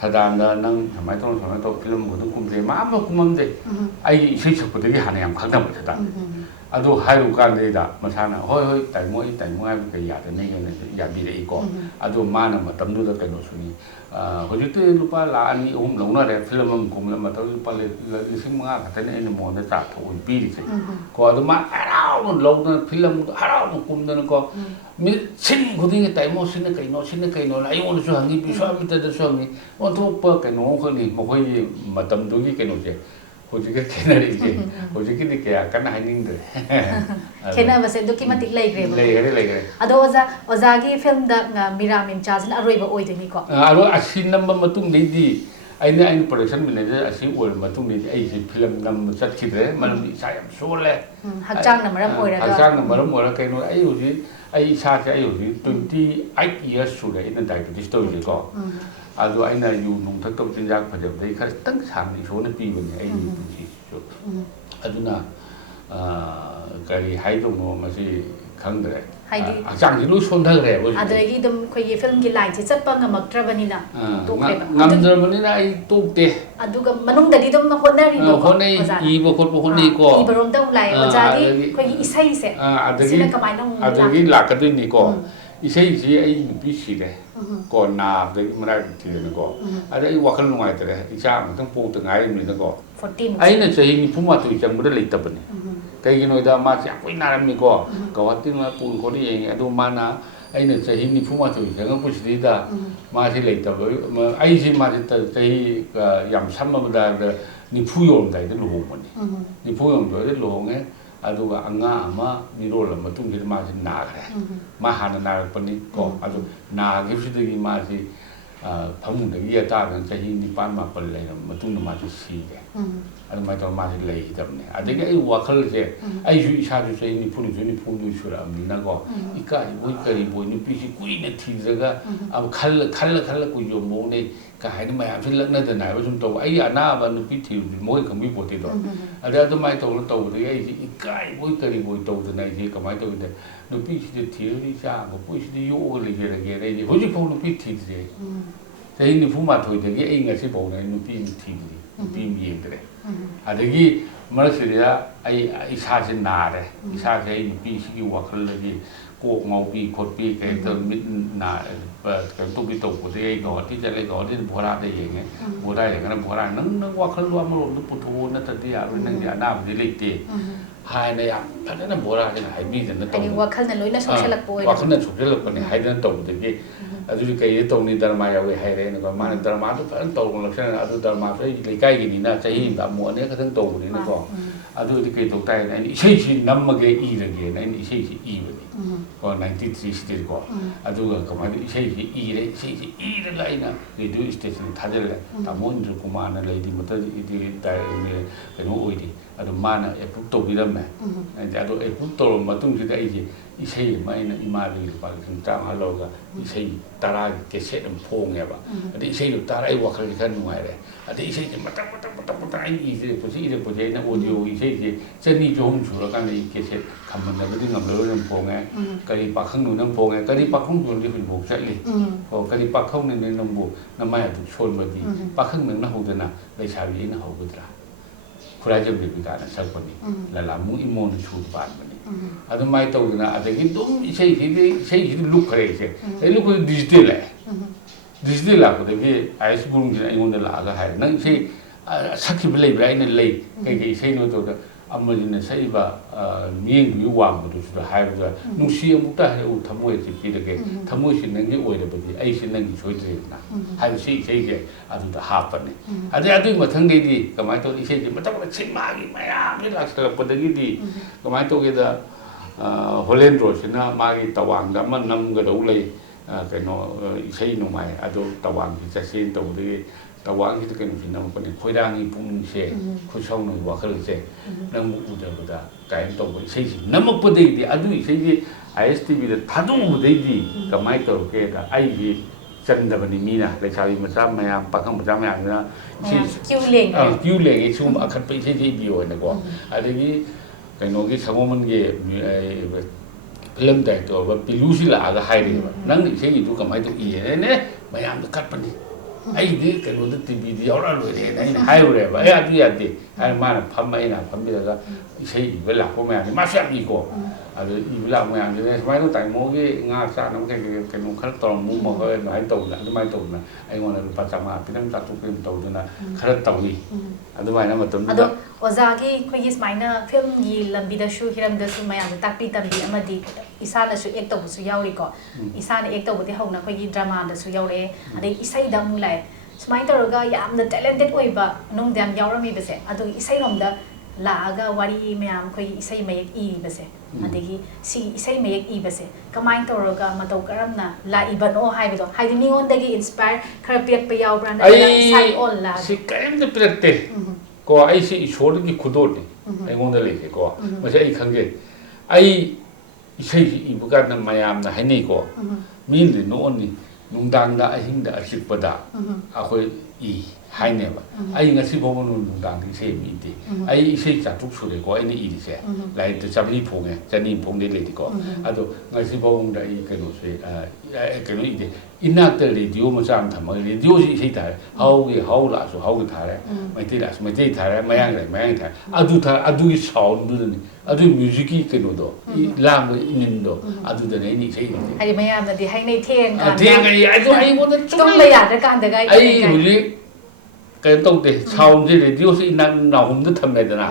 ꯁꯗꯥꯅꯟꯗ ꯅꯪ ꯁꯨꯃꯥꯏꯅ ꯇꯧ ꯐꯤꯂꯝ ꯈꯨꯗꯤꯡ ꯀꯨꯝꯁꯦ ꯃꯥ ꯑꯃ ꯀꯨꯝꯃꯝꯗꯦ ꯑꯩꯒꯤ ꯏꯁꯩ ꯁꯛꯄꯗꯒꯤ ꯍꯥꯟꯅ ꯌꯥꯝ ꯈꯪꯅꯕ ꯁꯗꯥꯅꯟꯗ ꯑꯗꯨ ꯍꯥꯏꯔꯨ ꯀꯥꯟꯗꯩꯗ ꯃꯁꯥꯅ ꯍꯣꯏ ꯇꯥꯏꯃꯣ ꯑꯩ ꯇꯥꯏꯃꯣ ꯍꯥꯏꯕ ꯀꯩ ꯌꯥꯗꯅꯤꯅ ꯌꯥꯕꯤꯔꯛꯏꯀꯣ ꯑꯗꯣ ꯃꯥꯅ ꯃꯇꯝꯗꯨꯗ ꯀꯩꯅꯣꯁꯨꯅꯤ ꯍꯧꯖꯤꯛꯇꯤ ꯂꯨꯄꯥ ꯂꯥꯛ 2-3 ꯂꯧꯅꯔꯦ ꯐꯤꯂꯝ ꯑꯃ ꯀꯨꯝꯕꯗ ꯃꯇꯝꯗ ꯂꯨꯄꯥ 5,000 ꯈꯛꯇꯅꯤ ꯑꯩꯅ ꯃꯉꯣꯟꯗ ꯆꯥꯛ ꯊꯣꯛꯑꯣꯏ ꯄꯤꯔꯤꯁꯦ ꯀꯣ ꯑꯗꯨ ꯃꯥ ꯍꯔꯥꯎꯅ ꯂꯧꯗꯅ ꯐꯤꯂꯝꯗꯣ ꯍꯔꯥꯎꯅ ꯀꯨꯝꯗꯅꯀꯣ ꯁꯤꯟ ꯈꯨꯗꯤꯡꯒꯤ ꯇꯥꯏꯃꯣ ꯁꯤꯅ ꯀꯩꯅꯣ ꯑꯩꯉꯣꯟꯗꯁꯨ ꯍꯪꯉꯤ ꯕꯤꯁ꯭ꯋꯥꯃꯤꯇ꯭ꯔꯗꯁꯨ ꯍꯪꯉꯤ ꯑꯣꯟꯊꯣꯛꯄ ꯀꯩꯅꯣ ꯑꯃꯈꯛꯅꯤ ꯃꯈꯣꯏꯒꯤ ꯃꯇꯝꯗꯨꯒꯤ ꯀꯩꯅꯣꯁꯦ ꯍꯧꯖꯤꯛꯀ ꯈꯦꯠꯅꯔꯛꯏꯁꯦ ꯍꯧꯖꯤꯛꯀꯤꯗꯤ ꯀꯌꯥ ꯀꯟꯅ ꯍꯥꯏꯅꯤꯡꯗ꯭ꯔꯦ ꯈꯦꯠꯅꯕꯁꯦ ꯑꯗꯨꯛꯀꯤ ꯃꯇꯤꯛ ꯂꯩꯈ꯭ꯔꯦꯕ ꯂꯩꯈ꯭ꯔꯦ ꯑꯗꯣ ꯑꯣꯖꯥꯒꯤ ꯐꯤꯂꯝꯗ ꯃꯤꯔꯥ ꯃꯦꯟꯆꯥꯁꯤꯅ ꯑꯔꯣꯏꯕ ꯑꯣꯏꯗꯣꯏꯅꯤꯀꯣ ꯑꯗꯣ ꯑꯁꯤ ꯅꯝꯕ ꯃꯇꯨꯡꯗꯩꯗꯤ ꯑꯩꯅ ꯄ꯭ꯔꯣꯗꯛꯁꯟ ꯃꯦꯅꯦꯖꯔ ꯑꯁꯤ ꯑꯣꯏꯔ ꯃꯇꯨꯡꯗꯩꯗꯤ ꯑꯩꯁꯦ ꯐꯤꯂꯝ ꯅꯝꯕ ꯆꯠꯈꯤꯗ꯭ꯔꯦ ꯃꯔꯝꯗꯤ ꯏꯁꯥ ꯌꯥꯝ ꯁꯣꯜꯂꯦ ꯍꯛꯆꯥꯡꯅ ꯃꯔꯝ ꯑꯣꯏꯔꯒ ꯍꯛꯆꯥꯡꯅ ꯃꯔꯝ ꯑꯣꯏꯔꯒ ꯀꯩꯅꯣ ꯑꯩ ꯏꯁꯥꯁꯦ ꯑꯩ ꯍꯧꯖꯤꯛ 28 years ꯁꯨꯔꯦ ꯑꯩꯅ ꯗꯥꯏꯕꯦꯇꯤꯁ ꯇꯧꯔꯤꯁꯦꯀꯣ ꯑꯗꯣ ꯑꯩꯅ ꯌꯨ ꯅꯨꯡ ꯊꯛꯇꯕ ꯆꯤꯟꯖꯥꯛ ꯐꯖꯕꯗꯒꯤ ꯈꯤꯇꯪ ꯁꯥꯡꯅ ꯏꯁꯣꯔꯅ ꯄꯤꯕꯅꯦ ꯑꯩꯒꯤ ꯄꯨꯟꯁꯤꯁꯤꯁꯨ ꯑꯗꯨꯅ ꯀꯔꯤ ꯍꯥꯏꯗꯧꯅꯣ ꯃꯁꯤ ꯈꯪꯗ꯭ꯔꯦ ꯍꯥꯏꯗꯤ ꯍꯛꯆꯥꯡꯁꯤ ꯂꯣꯏ ꯁꯣꯟꯊꯈ꯭ꯔꯦꯕ ꯑꯗꯒꯤ ꯑꯗꯨꯝ ꯑꯩꯈꯣꯏꯒꯤ ꯐꯤꯂꯝꯒꯤ ꯂꯥꯏꯟꯁꯦ ꯆꯠꯄ ꯉꯝꯃꯛꯇ꯭ꯔꯕꯅꯤꯅ ꯇꯣꯛꯈ꯭ꯔꯦꯕ ꯉꯝꯗ꯭ꯔꯕꯅꯤꯅ ꯑꯩ ꯇꯣꯛꯇꯦ ꯑꯗꯨꯒ ꯃꯅꯨꯡꯗꯗꯤ ꯑꯗꯨꯝ ꯍꯣꯠꯅꯔꯤꯕꯀꯣ ꯍꯣꯠꯅꯩ ꯏꯕ ꯈꯣꯠꯄ ꯍꯣꯠꯅꯩꯀꯣ ꯏꯕꯔꯣꯝꯗ ꯑꯃꯨꯛ ꯂꯥꯛꯑꯦ ꯑꯣꯖꯥꯒꯤ ꯑꯩꯈꯣꯏꯒꯤ ꯏꯁꯩꯁꯦ ꯁꯤꯅ ꯀꯃꯥꯏꯅ ꯑꯃꯨꯛ ꯑꯗꯒꯤ ꯂꯥꯛꯀꯗꯣꯏꯅꯤꯀꯣ ꯏꯁꯩꯁꯤ ꯑꯩ ꯅꯨꯄꯤ ꯁꯤꯔꯦ ꯀꯣ ꯅꯥꯕꯗꯒꯤ ꯃꯔꯥꯏꯕꯛ ꯊꯤꯗꯅꯀꯣ ꯑꯗ ꯑꯩ ꯋꯥꯈꯜ ꯅꯨꯡꯉꯥꯏꯇ꯭ꯔꯦ ꯏꯆꯥ ꯑꯃꯇꯪ ꯄꯣꯛꯇ ꯉꯥꯏꯔꯤꯕꯅꯤꯅꯀꯣ ꯑꯩꯅ ꯆꯍꯤ 94 ꯆꯪꯕꯗ ꯂꯩꯇꯕꯅꯤ ꯀꯩꯒꯤꯅꯣꯗ ꯃꯥꯁꯦ ꯌꯥꯝ ꯀꯨꯏꯅ ꯅꯥꯔꯝꯃꯤꯀோ ꯒꯧꯍꯥꯇꯤꯅ ꯄꯨꯟ ꯈꯣꯠꯅ ꯌꯦꯡꯉꯦ ꯑꯗꯨ ꯃꯥꯅ ꯑꯩꯅ ꯆꯍꯤ 94 ꯆꯪꯉꯛꯄꯁꯤꯗꯩꯗ ꯃꯥꯁꯦ ꯂꯩꯇꯕ ꯑꯩꯁꯤ ꯃꯥꯁꯦ ꯆꯍꯤ ꯌꯥम ꯁꯝꯃꯕꯗ 90 ꯌꯧꯔꯝꯗꯥꯏꯗ ꯂꯨꯍꯣꯡꯕꯅꯤ 90 ꯌꯧꯔꯝꯗꯥꯏꯗ ꯂꯨꯍꯣꯡꯉꯦ ꯑꯗꯨꯒ ꯑꯉꯥꯡ ꯑꯃ ꯃꯤꯔꯣꯜꯂ ꯃꯇꯨꯡꯁꯤꯗ ꯃꯥꯁꯤ ꯅꯥꯈ꯭ꯔꯦ ꯃꯥ ꯍꯥꯟꯅ ꯅꯥꯔꯛꯄꯅꯤ ꯀꯣ ꯑꯗꯨ ꯅꯥꯈꯤꯕꯁꯤꯗꯒꯤ ꯃꯥꯁꯤ ꯐꯃꯨꯡꯗꯒꯤ ꯌꯥꯇꯥꯗꯅ ꯆꯍꯤ 9-10 ꯂꯩꯔꯕ ꯃꯇꯨꯡꯗ ꯃꯥꯁꯤ ꯁꯤꯔꯦ ꯑꯗꯨꯃꯥꯏꯅ ꯇꯧꯔꯒ ꯃꯥꯁꯤ ꯂꯩꯈꯤꯗꯕꯅꯤ ꯑꯗꯒꯤ ꯑꯩ ꯋꯥꯈꯜꯁꯦ ꯑꯩꯁꯨ ꯏꯁꯥꯁꯨ ꯆꯍꯤ 94 ꯁꯨꯔꯛꯑꯕꯅꯤꯅꯀꯣ ꯏꯀꯥꯏꯕꯣꯏ ꯀꯔꯤꯕꯣꯏ ꯅꯨꯄꯤꯁꯤ ꯀꯨꯏꯅ ꯊꯤꯗ꯭ꯔꯒ ꯈꯜꯂ ꯀꯨꯏꯌꯣꯟꯕꯧꯅꯦ ꯀꯩ ꯍꯥꯏꯅꯤ ꯃꯌꯥꯝꯁꯤ ꯂꯛꯅꯗꯅ ꯍꯥꯏꯕ ꯁꯨꯝ ꯇꯧꯕ ꯑꯩ ꯑꯅꯥꯕ ꯅꯨꯄꯤ ꯊꯤꯔꯨꯕꯗꯤ ꯃꯣꯏ ꯈꯪꯕꯤ ꯄꯣꯠꯇꯦꯗꯣ ꯑꯗ ꯑꯗꯨꯃꯥꯏꯅ ꯇꯧꯕꯗꯒꯤ ꯑꯩꯁꯦ ꯏꯀꯥꯏꯕꯣꯏ ꯀꯔꯤꯕꯣꯏ ꯇꯧꯗꯅ ꯑꯩꯁꯦ ꯀꯃꯥꯏꯅ ꯇꯧꯒꯦꯗ ꯅꯨꯄꯤꯁꯤꯗ ꯊꯤꯔꯗꯤ ꯆꯥꯕ ꯄꯣꯏꯁꯤꯗ ꯌꯣꯛꯑꯒ ꯂꯩꯖꯔꯒꯦꯅ ꯑꯩꯁꯦ ꯍꯧꯖꯤꯛꯐꯥꯎ ꯅꯨꯄꯤ ꯊꯤꯗ꯭ꯔꯤ ꯆꯍꯤ 94ꯗꯒꯤ ꯑꯩ ꯉꯁꯤꯐꯥꯎꯅ ꯅꯨꯄꯤ ꯑꯃ ꯊꯤꯗ꯭ꯔꯤ ꯅꯨꯄꯤ ꯑꯃ ꯌꯦꯡꯗ꯭ꯔꯦ ꯑꯗꯒꯤ ꯃꯔꯛꯁꯤꯗ ꯑꯩ ꯏꯁꯥꯁꯦ ꯅꯥꯔꯦ ꯏꯁꯥꯁꯦ ꯑꯩ ꯅꯨꯄꯤꯁꯤꯒꯤ ꯋꯥꯈꯜꯗꯒꯤ ꯀꯣꯛ ꯉꯥꯎꯕꯤ ꯈꯣꯠꯄꯤ ꯀꯩ ꯇꯧ ꯃꯤꯠ ꯀꯩꯅꯣ ꯇꯧꯕꯤ ꯇꯧꯕꯗꯒꯤ ꯑꯩ ꯒꯧꯍꯥꯇꯤ ꯆꯠꯂꯦ ꯒꯧꯍꯥꯇꯤꯗ ꯕꯣꯔꯥꯗ ꯌꯦꯡꯉꯦ ꯕꯣꯔꯥ ꯌꯦꯡꯉꯅ ꯕꯣꯔꯥ ꯅꯪ ꯋꯥꯈꯜꯗꯣ ꯑꯃꯔꯣꯝꯗ ꯄꯨꯊꯣꯛꯑꯣ ꯅꯠꯇ꯭ꯔꯗꯤ ꯌꯥꯔꯣꯏ ꯅꯪꯗꯤ ꯑꯅꯥꯕꯗꯤ ꯂꯩꯇꯦ ꯍꯥꯏꯅ ꯌꯥꯝ ꯐꯖꯅ ꯕꯣꯔꯥꯁꯤꯅ ꯍꯥꯏꯕꯤꯗꯅ ꯍꯥꯏꯗꯤ ꯋꯥꯈꯜꯅ ꯂꯣꯏꯅ ꯁꯣꯛꯆꯜꯂꯛꯄ ꯑꯣꯏꯅ ꯋꯥꯈꯜꯅ ꯁꯣꯛꯆꯜꯂꯛꯄꯅꯤ ꯍꯥꯏꯗꯅ ꯇꯧꯕꯗꯒꯤ ꯑꯗꯨꯗꯤ ꯀꯩꯗ ꯇꯧꯅꯤ ꯗꯔꯃꯥ ꯌꯥꯎꯋꯦ ꯍꯥꯏꯔꯦꯅꯀꯣ ꯃꯥꯅ ꯗꯔꯃꯥꯗꯨ ꯐꯖꯅ ꯇꯧꯔ ꯂꯧꯁꯤꯟꯅ ꯑꯗꯨ ꯗꯔꯃꯥꯁꯨ ꯑꯩ ꯂꯩꯀꯥꯏꯒꯤꯅꯤꯅ ꯆꯍꯤ ꯑꯃꯗ ꯑꯃꯨꯛ ꯑꯅꯤꯔꯛ ꯈꯛꯇꯪ ꯇꯧꯕꯅꯤꯅꯀꯣ ꯑꯗꯨꯗꯤ ꯀꯩ ꯇꯧ ꯇꯥꯔꯦꯅ ꯑꯩꯅ ꯏꯁꯩꯁꯤ ꯅꯝꯃꯒꯦ ꯏꯔꯒꯦꯅ ꯑꯩꯅ ꯏꯁꯩꯁꯤ ꯏꯕꯅꯤ ꯀꯣ 93 ꯑꯗꯨꯒ ꯀꯃꯥꯏꯅ ꯏꯁꯩꯁꯤ ꯏꯔꯒ ꯑꯩꯅ ꯔꯦꯗꯤꯑꯣ ꯏꯁꯇꯦꯁꯟ ꯊꯥꯖꯤꯜꯂꯦ ꯇꯥꯃꯣ ꯏꯟꯗ꯭ꯔ ꯀꯨꯃꯥꯔꯅ ꯂꯩꯔꯤ ꯃꯇꯝꯗ ꯀꯩꯅꯣ ꯑꯣꯏꯔꯤ ꯑꯗꯨ ꯃꯥꯅ ꯑꯦꯄ꯭ꯔꯨꯞ ꯇꯧꯕꯤꯔꯝꯃꯦ ꯑꯗꯣ ꯑꯦꯄ꯭ꯔꯨꯞ ꯇꯧꯔꯕ ꯃꯇꯨꯡꯁꯤꯗ ꯑꯩꯁꯦ ꯏꯁꯩ ꯑꯃ ꯑꯩꯅ ꯏꯃꯥꯗꯒꯤ ꯂꯨꯄꯥ 50,000 ꯂꯧꯔꯒ ꯏꯁꯩ 10ꯒꯤ ꯀꯦꯁꯦꯠ ꯑꯃ ꯐꯣꯡꯉꯦꯕ ꯑꯗꯩ ꯏꯁꯩꯗꯣ ꯇꯥꯔ ꯑꯩ ꯋꯥꯈꯜꯁꯦ ꯈꯔ ꯅꯨꯡꯉꯥꯏꯔꯦ ꯑꯗꯩ ꯏꯁꯩꯁꯦ ꯃꯇꯝ ꯑꯩꯅ ꯏꯔꯛꯄꯁꯦ ꯑꯩꯅ ꯑꯣꯗꯤꯑꯣꯒꯤ ꯏꯁꯩꯁꯦ 200-300 ꯁꯨꯔꯀꯥꯟꯗ ꯑꯩ ꯀꯦꯁꯦꯠ ꯈꯝꯃꯟꯅꯕꯗꯤ ꯉꯝꯂꯔꯣꯏꯅ ꯐꯣꯡꯉꯦ ꯀꯔꯤ ꯄꯥꯈꯪꯅꯣ ꯅꯪ ꯐꯣꯡꯉꯦ ꯀꯔꯤ ꯄꯥꯈꯪꯗꯨꯅꯗꯤ ꯍꯧꯖꯤꯛꯐꯥꯎ ꯆꯠꯂꯤ ꯀꯔꯤ ꯄꯥꯈꯪꯅ ꯅꯪꯕꯨ ꯅꯃꯥꯏ ꯑꯗꯨ ꯁꯣꯟꯕꯗꯤ ꯄꯥꯈꯪ ꯅꯪꯅ ꯍꯧꯗꯅ ꯂꯩꯁꯥꯕꯤ ꯑꯩꯅ ꯍꯧꯒꯗ꯭ꯔꯥ ꯈꯨꯔꯥꯏꯖꯝ ꯗꯦꯕꯤꯀꯥꯅ ꯁꯛꯄꯅꯤ ꯂꯂꯥꯃꯨ ꯏꯃꯣꯟꯅ ꯁꯨ ꯄꯥꯟꯕꯅꯤ ꯑꯗꯨꯃꯥꯏꯅ ꯇꯧꯗꯅ ꯑꯗꯒꯤ ꯑꯗꯨꯝ ꯏꯁꯩꯁꯤꯗꯤ ꯂꯨꯞꯈ꯭ꯔꯦ ꯑꯩꯁꯦ ꯑꯩ ꯂꯨꯞꯈ꯭ꯔꯦ ꯗꯤꯖꯤꯇꯦꯜ ꯂꯥꯛꯑꯦ ꯗꯤꯖꯤꯇꯦꯜ ꯂꯥꯛꯄꯗꯒꯤ ꯑꯥꯏ.ꯑꯦꯁ ꯒꯨꯔꯨꯡꯁꯤꯅ ꯑꯩꯉꯣꯟꯗ ꯂꯥꯛꯑꯒ ꯍꯥꯏꯔꯦ ꯅꯪ ꯏꯁꯩ ꯁꯛꯈꯤꯕ ꯂꯩꯕ꯭ꯔꯥ ꯑꯩꯅ ꯂꯩ ꯀꯩꯀꯩ ꯏꯁꯩꯅꯣ ꯇꯧꯗ ꯑꯃꯖꯤꯅ ꯁꯛꯏꯕ ꯃꯤꯠꯌꯦꯡꯗꯨꯒꯤ ꯋꯥꯡꯕꯗꯨꯁꯨ ꯍꯥꯏꯕꯗ ꯅꯨꯡꯁꯤ ꯑꯃꯨꯛꯇ ꯍꯥꯏꯔꯛꯎ ꯊꯃꯣꯏꯁꯤ ꯄꯤꯔꯒꯦ ꯊꯃꯣꯏꯁꯤ ꯅꯪꯒꯤ ꯑꯣꯏꯔꯕꯗꯤ ꯑꯩꯁꯤ ꯅꯪꯒꯤ ꯁꯣꯏꯗ꯭ꯔꯦꯗꯅ ꯍꯥꯏꯕꯁꯤ ꯏꯁꯩꯁꯦ ꯑꯗꯨꯗ ꯍꯥꯞꯄꯅꯤ ꯑꯗꯩ ꯑꯗꯨꯒꯤ ꯃꯊꯪꯗꯩꯗꯤ ꯀꯃꯥꯏꯅ ꯇꯧꯅꯤ ꯏꯁꯩꯁꯦ ꯁꯤꯅꯦꯃꯥꯒꯤ ꯃꯌꯥꯝꯁꯦ ꯂꯥꯛꯁꯜꯂꯛꯄꯗꯒꯤꯗꯤ ꯀꯃꯥꯏꯅ ꯇꯧꯒꯦꯗ ꯍꯣꯂꯦꯟ ꯔꯣꯗꯁꯤꯅ ꯃꯥꯒꯤ ꯇꯋꯥꯡꯗ ꯑꯃ ꯅꯝꯒꯗꯧ ꯂꯩ ꯀꯩꯅꯣ ꯏꯁꯩ ꯅꯣꯡꯃꯥꯏ ꯑꯗꯣ ꯇꯋꯥꯡꯁꯤ ꯆꯠꯁꯦꯅ ꯇꯧꯕꯗꯒꯤ ꯇꯋꯥꯡꯁꯤꯗ ꯀꯩꯅꯣꯁꯤ ꯅꯝꯃꯛꯄꯅꯤ ꯈꯣꯏꯔꯥꯡꯒꯤ ꯄꯨꯛꯅꯤꯡꯁꯦ ꯈꯨꯠꯁꯥꯎꯅꯒꯤ ꯋꯥꯈꯜꯁꯦ ꯅꯪꯕꯨ ꯎꯗꯕꯗ ꯀꯥꯏꯅ ꯇꯧꯕ ꯏꯁꯩꯁꯤ ꯅꯝꯃꯛꯄꯗꯒꯤꯗꯤ ꯑꯗꯨ ꯏꯁꯩꯁꯤ ꯑꯥꯏ.ꯑꯦꯁ ꯇꯤꯚꯤꯗ ꯊꯥꯗꯣꯛꯎꯕꯗꯩꯗꯤ ꯀꯃꯥꯏꯅ ꯇꯧꯔꯛꯀꯦꯗ ꯑꯩꯒꯤ ꯆꯟꯗꯕꯅꯤ ꯃꯤꯅ ꯂꯩꯁꯥꯕꯤ ꯃꯆꯥ ꯃꯌꯥꯝ ꯄꯥꯈꯪ ꯃꯆꯥ ꯃꯌꯥꯝꯁꯤꯅ ꯀ꯭ꯌꯨ ꯂꯦꯡꯉꯦ ꯁꯤꯒꯨꯝꯕ ꯑꯈꯠꯄ ꯏꯁꯩꯁꯦ ꯏꯕꯤꯌꯣꯅꯀꯣ ꯑꯗꯒꯤ ꯀꯩꯅꯣꯒꯤ ꯁꯒꯣꯜꯕꯟꯒꯤ ꯐꯤꯂꯝ ꯗꯥꯏꯔꯦꯛꯇꯔ ꯑꯣꯏꯕ ꯄꯤꯂꯨꯁꯤ ꯂꯥꯛꯑꯒ ꯍꯥꯏꯔꯦꯕ ꯅꯪꯅ ꯏꯁꯩꯒꯤꯗꯨ ꯀꯃꯥꯏꯅ ꯇꯧ ꯏꯌꯦꯅꯦ ꯃꯌꯥꯝꯗ ꯀꯠꯄꯅꯤ ꯑꯩꯗꯤ ꯀꯩꯅꯣꯗ ꯇꯤꯚꯤꯗ ꯌꯥꯎꯔꯛꯑ ꯂꯣꯏꯔꯦꯅ ꯑꯩꯅ ꯍꯥꯏꯔꯨꯔꯦꯕ ꯑꯗꯨ ꯌꯥꯗꯦ ꯍꯥꯏꯅ ꯃꯥꯅ ꯐꯝꯃ ꯑꯩꯅ ꯐꯝꯕꯤꯔꯒ ꯏꯁꯩ ꯏꯕ ꯂꯥꯛꯄ ꯃꯌꯥꯝꯁꯦ ꯃꯥꯁꯨ ꯌꯥꯝ ꯏꯀꯣ ꯑꯗꯨ ꯏꯕ ꯂꯥꯛꯄ ꯃꯌꯥꯝꯁꯤꯅ ꯁꯨꯃꯥꯏꯅ ꯇꯥꯏꯃꯣꯒꯤ ꯉꯥ ꯆꯥꯅꯕ ꯀꯩꯅꯣ ꯈꯔ ꯇꯧꯔꯝꯃꯨ ꯃꯈꯣꯏ ꯑꯗꯨꯃꯥꯏꯅ ꯇꯧꯗꯅ ꯑꯩꯉꯣꯟꯗ ꯂꯨꯄꯥ 500 ꯄꯤꯔꯝ ꯆꯥꯇ꯭ꯔꯨꯛ ꯄꯤꯔꯝ ꯇꯧꯗꯅ ꯈꯔ ꯇꯧꯏ ꯑꯗꯨꯃꯥꯏꯅ ꯃꯇꯝꯗꯨꯗ ꯑꯗꯣ ꯑꯣꯖꯥꯒꯤ ꯑꯩꯈꯣꯏꯒꯤ ꯁꯨꯃꯥꯏꯅ ꯐꯤꯂꯝꯒꯤ ꯂꯝꯕꯤꯗꯁꯨ ꯍꯤꯔꯝꯗꯁꯨ ꯃꯌꯥꯝꯗ ꯇꯥꯛꯄꯤ ꯇꯝꯕꯤ ꯑꯃꯗꯤ ꯏꯁꯥꯅꯁꯨ ꯑꯦꯛ ꯇꯧꯕꯁꯨ ꯌꯥꯎꯔꯤꯀꯣ ꯏꯁꯥꯅ ꯑꯦꯛ ꯇꯧꯕꯗꯤ ꯍꯧꯅ ꯑꯩꯈꯣꯏꯒꯤ ꯗ꯭ꯔꯃꯥꯗꯁꯨ ꯌꯥꯎꯔꯛꯑꯦ ꯑꯗꯩ ꯏꯁꯩꯗ ꯑꯃꯨꯛ ꯂꯥꯛꯑꯦ ꯁꯨꯃꯥꯏꯅ ꯇꯧꯔꯒ ꯌꯥꯝꯅ ꯇꯦꯂꯦꯟꯇꯦꯠ ꯑꯣꯏꯕ ꯃꯅꯨꯡꯗ ꯌꯥꯝ ꯌꯥꯎꯔꯝꯃꯤꯕꯁꯦ ꯑꯗꯨꯒꯤ ꯏꯁꯩꯔꯣꯝꯗ ꯂꯥꯛꯑꯒ ꯋꯥꯔꯤ ꯃꯌꯥꯝ ꯑꯩꯈꯣꯏꯒꯤ ꯏꯁꯩ ꯃꯌꯦꯛ ꯏꯔꯤꯕꯁꯦ ꯑꯗꯒꯤ ꯁꯤꯒꯤ ꯏꯁꯩ ꯃꯌꯦꯛ ꯏꯕꯁꯦ ꯀꯃꯥꯏꯅ ꯇꯧꯔꯒ ꯃꯇꯧ ꯀꯔꯝꯅ ꯂꯥꯛꯏꯕꯅꯣ ꯍꯥꯏꯕꯗꯣ ꯍꯥꯏꯗꯤ ꯃꯤꯉꯣꯟꯗꯒꯤ ꯏꯟꯁꯄꯥꯌꯔ ꯈꯔ ꯄꯤꯔꯛꯄ ꯌꯥꯎꯕ꯭ꯔꯥ ꯅꯠꯇ꯭ꯔꯒ ꯏꯁꯥꯒꯤ ꯑꯣꯟ ꯂꯥꯛꯑꯒ ꯁꯤ ꯀꯔꯤꯝꯇ ꯄꯤꯔꯛꯇꯦ ꯀꯣ ꯑꯩꯁꯤ ꯏꯁꯣꯔꯒꯤ ꯈꯨꯗꯣꯜꯅꯤ ꯑꯩꯉꯣꯟꯗ ꯂꯩꯁꯦꯀꯣ ꯃꯁꯤ ꯑꯩ ꯈꯪꯖꯩ ꯑꯩ ꯏꯁꯩꯁꯤ ꯏꯕ ꯀꯥꯟꯗ ꯃꯌꯥꯝꯅ ꯍꯥꯏꯅꯩꯀꯣ ꯃꯤꯅꯗꯤ ꯅꯣꯛꯑꯅꯤ ꯅꯨꯡꯗꯥꯡꯗ ꯑꯍꯤꯡꯗ ꯑꯆꯤꯛꯄꯗ ꯑꯩꯈꯣꯏ ꯏ ꯍꯥꯏꯅꯦꯕ ꯑꯩ ꯉꯁꯤ ꯐꯥꯎꯕ ꯅꯨꯡꯗꯥꯡꯗ ꯏꯁꯩ ꯑꯃ ꯏꯗꯦ ꯑꯩ ꯏꯁꯩ 300 ꯁꯨꯔꯦꯀꯣ ꯑꯩꯅ ꯏꯔꯤꯁꯦ ꯂꯥꯏꯔꯤꯛꯇ 100 ꯐꯣꯡꯉꯦ 200 ꯐꯣꯡꯗꯦ ꯂꯩꯇꯦꯀꯣ ꯑꯗꯣ ꯉꯁꯤ ꯐꯥꯎꯕꯗ ꯑꯩ ꯀꯩꯅꯣꯁꯦ ꯀꯩꯅꯣ ꯏꯗꯦ ꯏꯅꯥꯛꯇ ꯔꯦꯗꯤꯑꯣ ꯃꯆꯥ ꯑꯃ ꯊꯝꯃꯒ ꯔꯦꯗꯤꯑꯣꯁꯤ ꯏꯁꯩ ꯊꯥꯔꯦ ꯍꯥꯎꯒꯤ ꯍꯥꯎ ꯂꯥꯛꯑꯁꯨ ꯍꯥꯎꯒꯤ ꯊꯥꯔꯦ ꯃꯩꯇꯩ ꯂꯥꯛꯑꯁꯨ ꯃꯩꯇꯩ ꯊꯥꯔꯦ ꯃꯌꯥꯡ ꯂꯥꯛꯑꯁꯨ ꯃꯌꯥꯡ ꯊꯥꯔꯦ ꯑꯗꯨꯒꯤ ꯁꯥꯎꯟꯗꯨꯗꯅꯤ ꯑꯗꯨꯒꯤ ꯃ꯭ꯌꯨꯖꯤꯛꯀꯤ ꯀꯩꯅꯣꯗꯣ ꯂꯥꯡꯕ ꯏꯅꯤꯟꯗꯣ ꯑꯗꯨꯗꯅꯦ ꯑꯩꯅ ꯏꯁꯩ ꯏꯔꯤꯁꯦ ꯍꯥꯏꯗꯤ ꯃꯌꯥꯝꯅꯗꯤ ꯍꯩꯅꯩ ꯊꯦꯡꯀꯥꯟꯗ ꯊꯦꯡꯉꯩ ꯑꯗꯣ ꯑꯩꯉꯣꯟꯗ ꯇꯨꯝꯕ ꯌꯥꯗ꯭ꯔꯀꯥꯟꯗꯒ ꯑꯩ ꯍꯧꯖꯤꯛ ꯀꯩꯅꯣ ꯇꯧꯗꯦ ꯁꯥꯎꯟꯁꯦ ꯔꯦꯗꯤꯑꯣꯁꯤ ꯅꯥꯍꯨꯝꯗ ꯊꯝꯃꯦꯗꯅ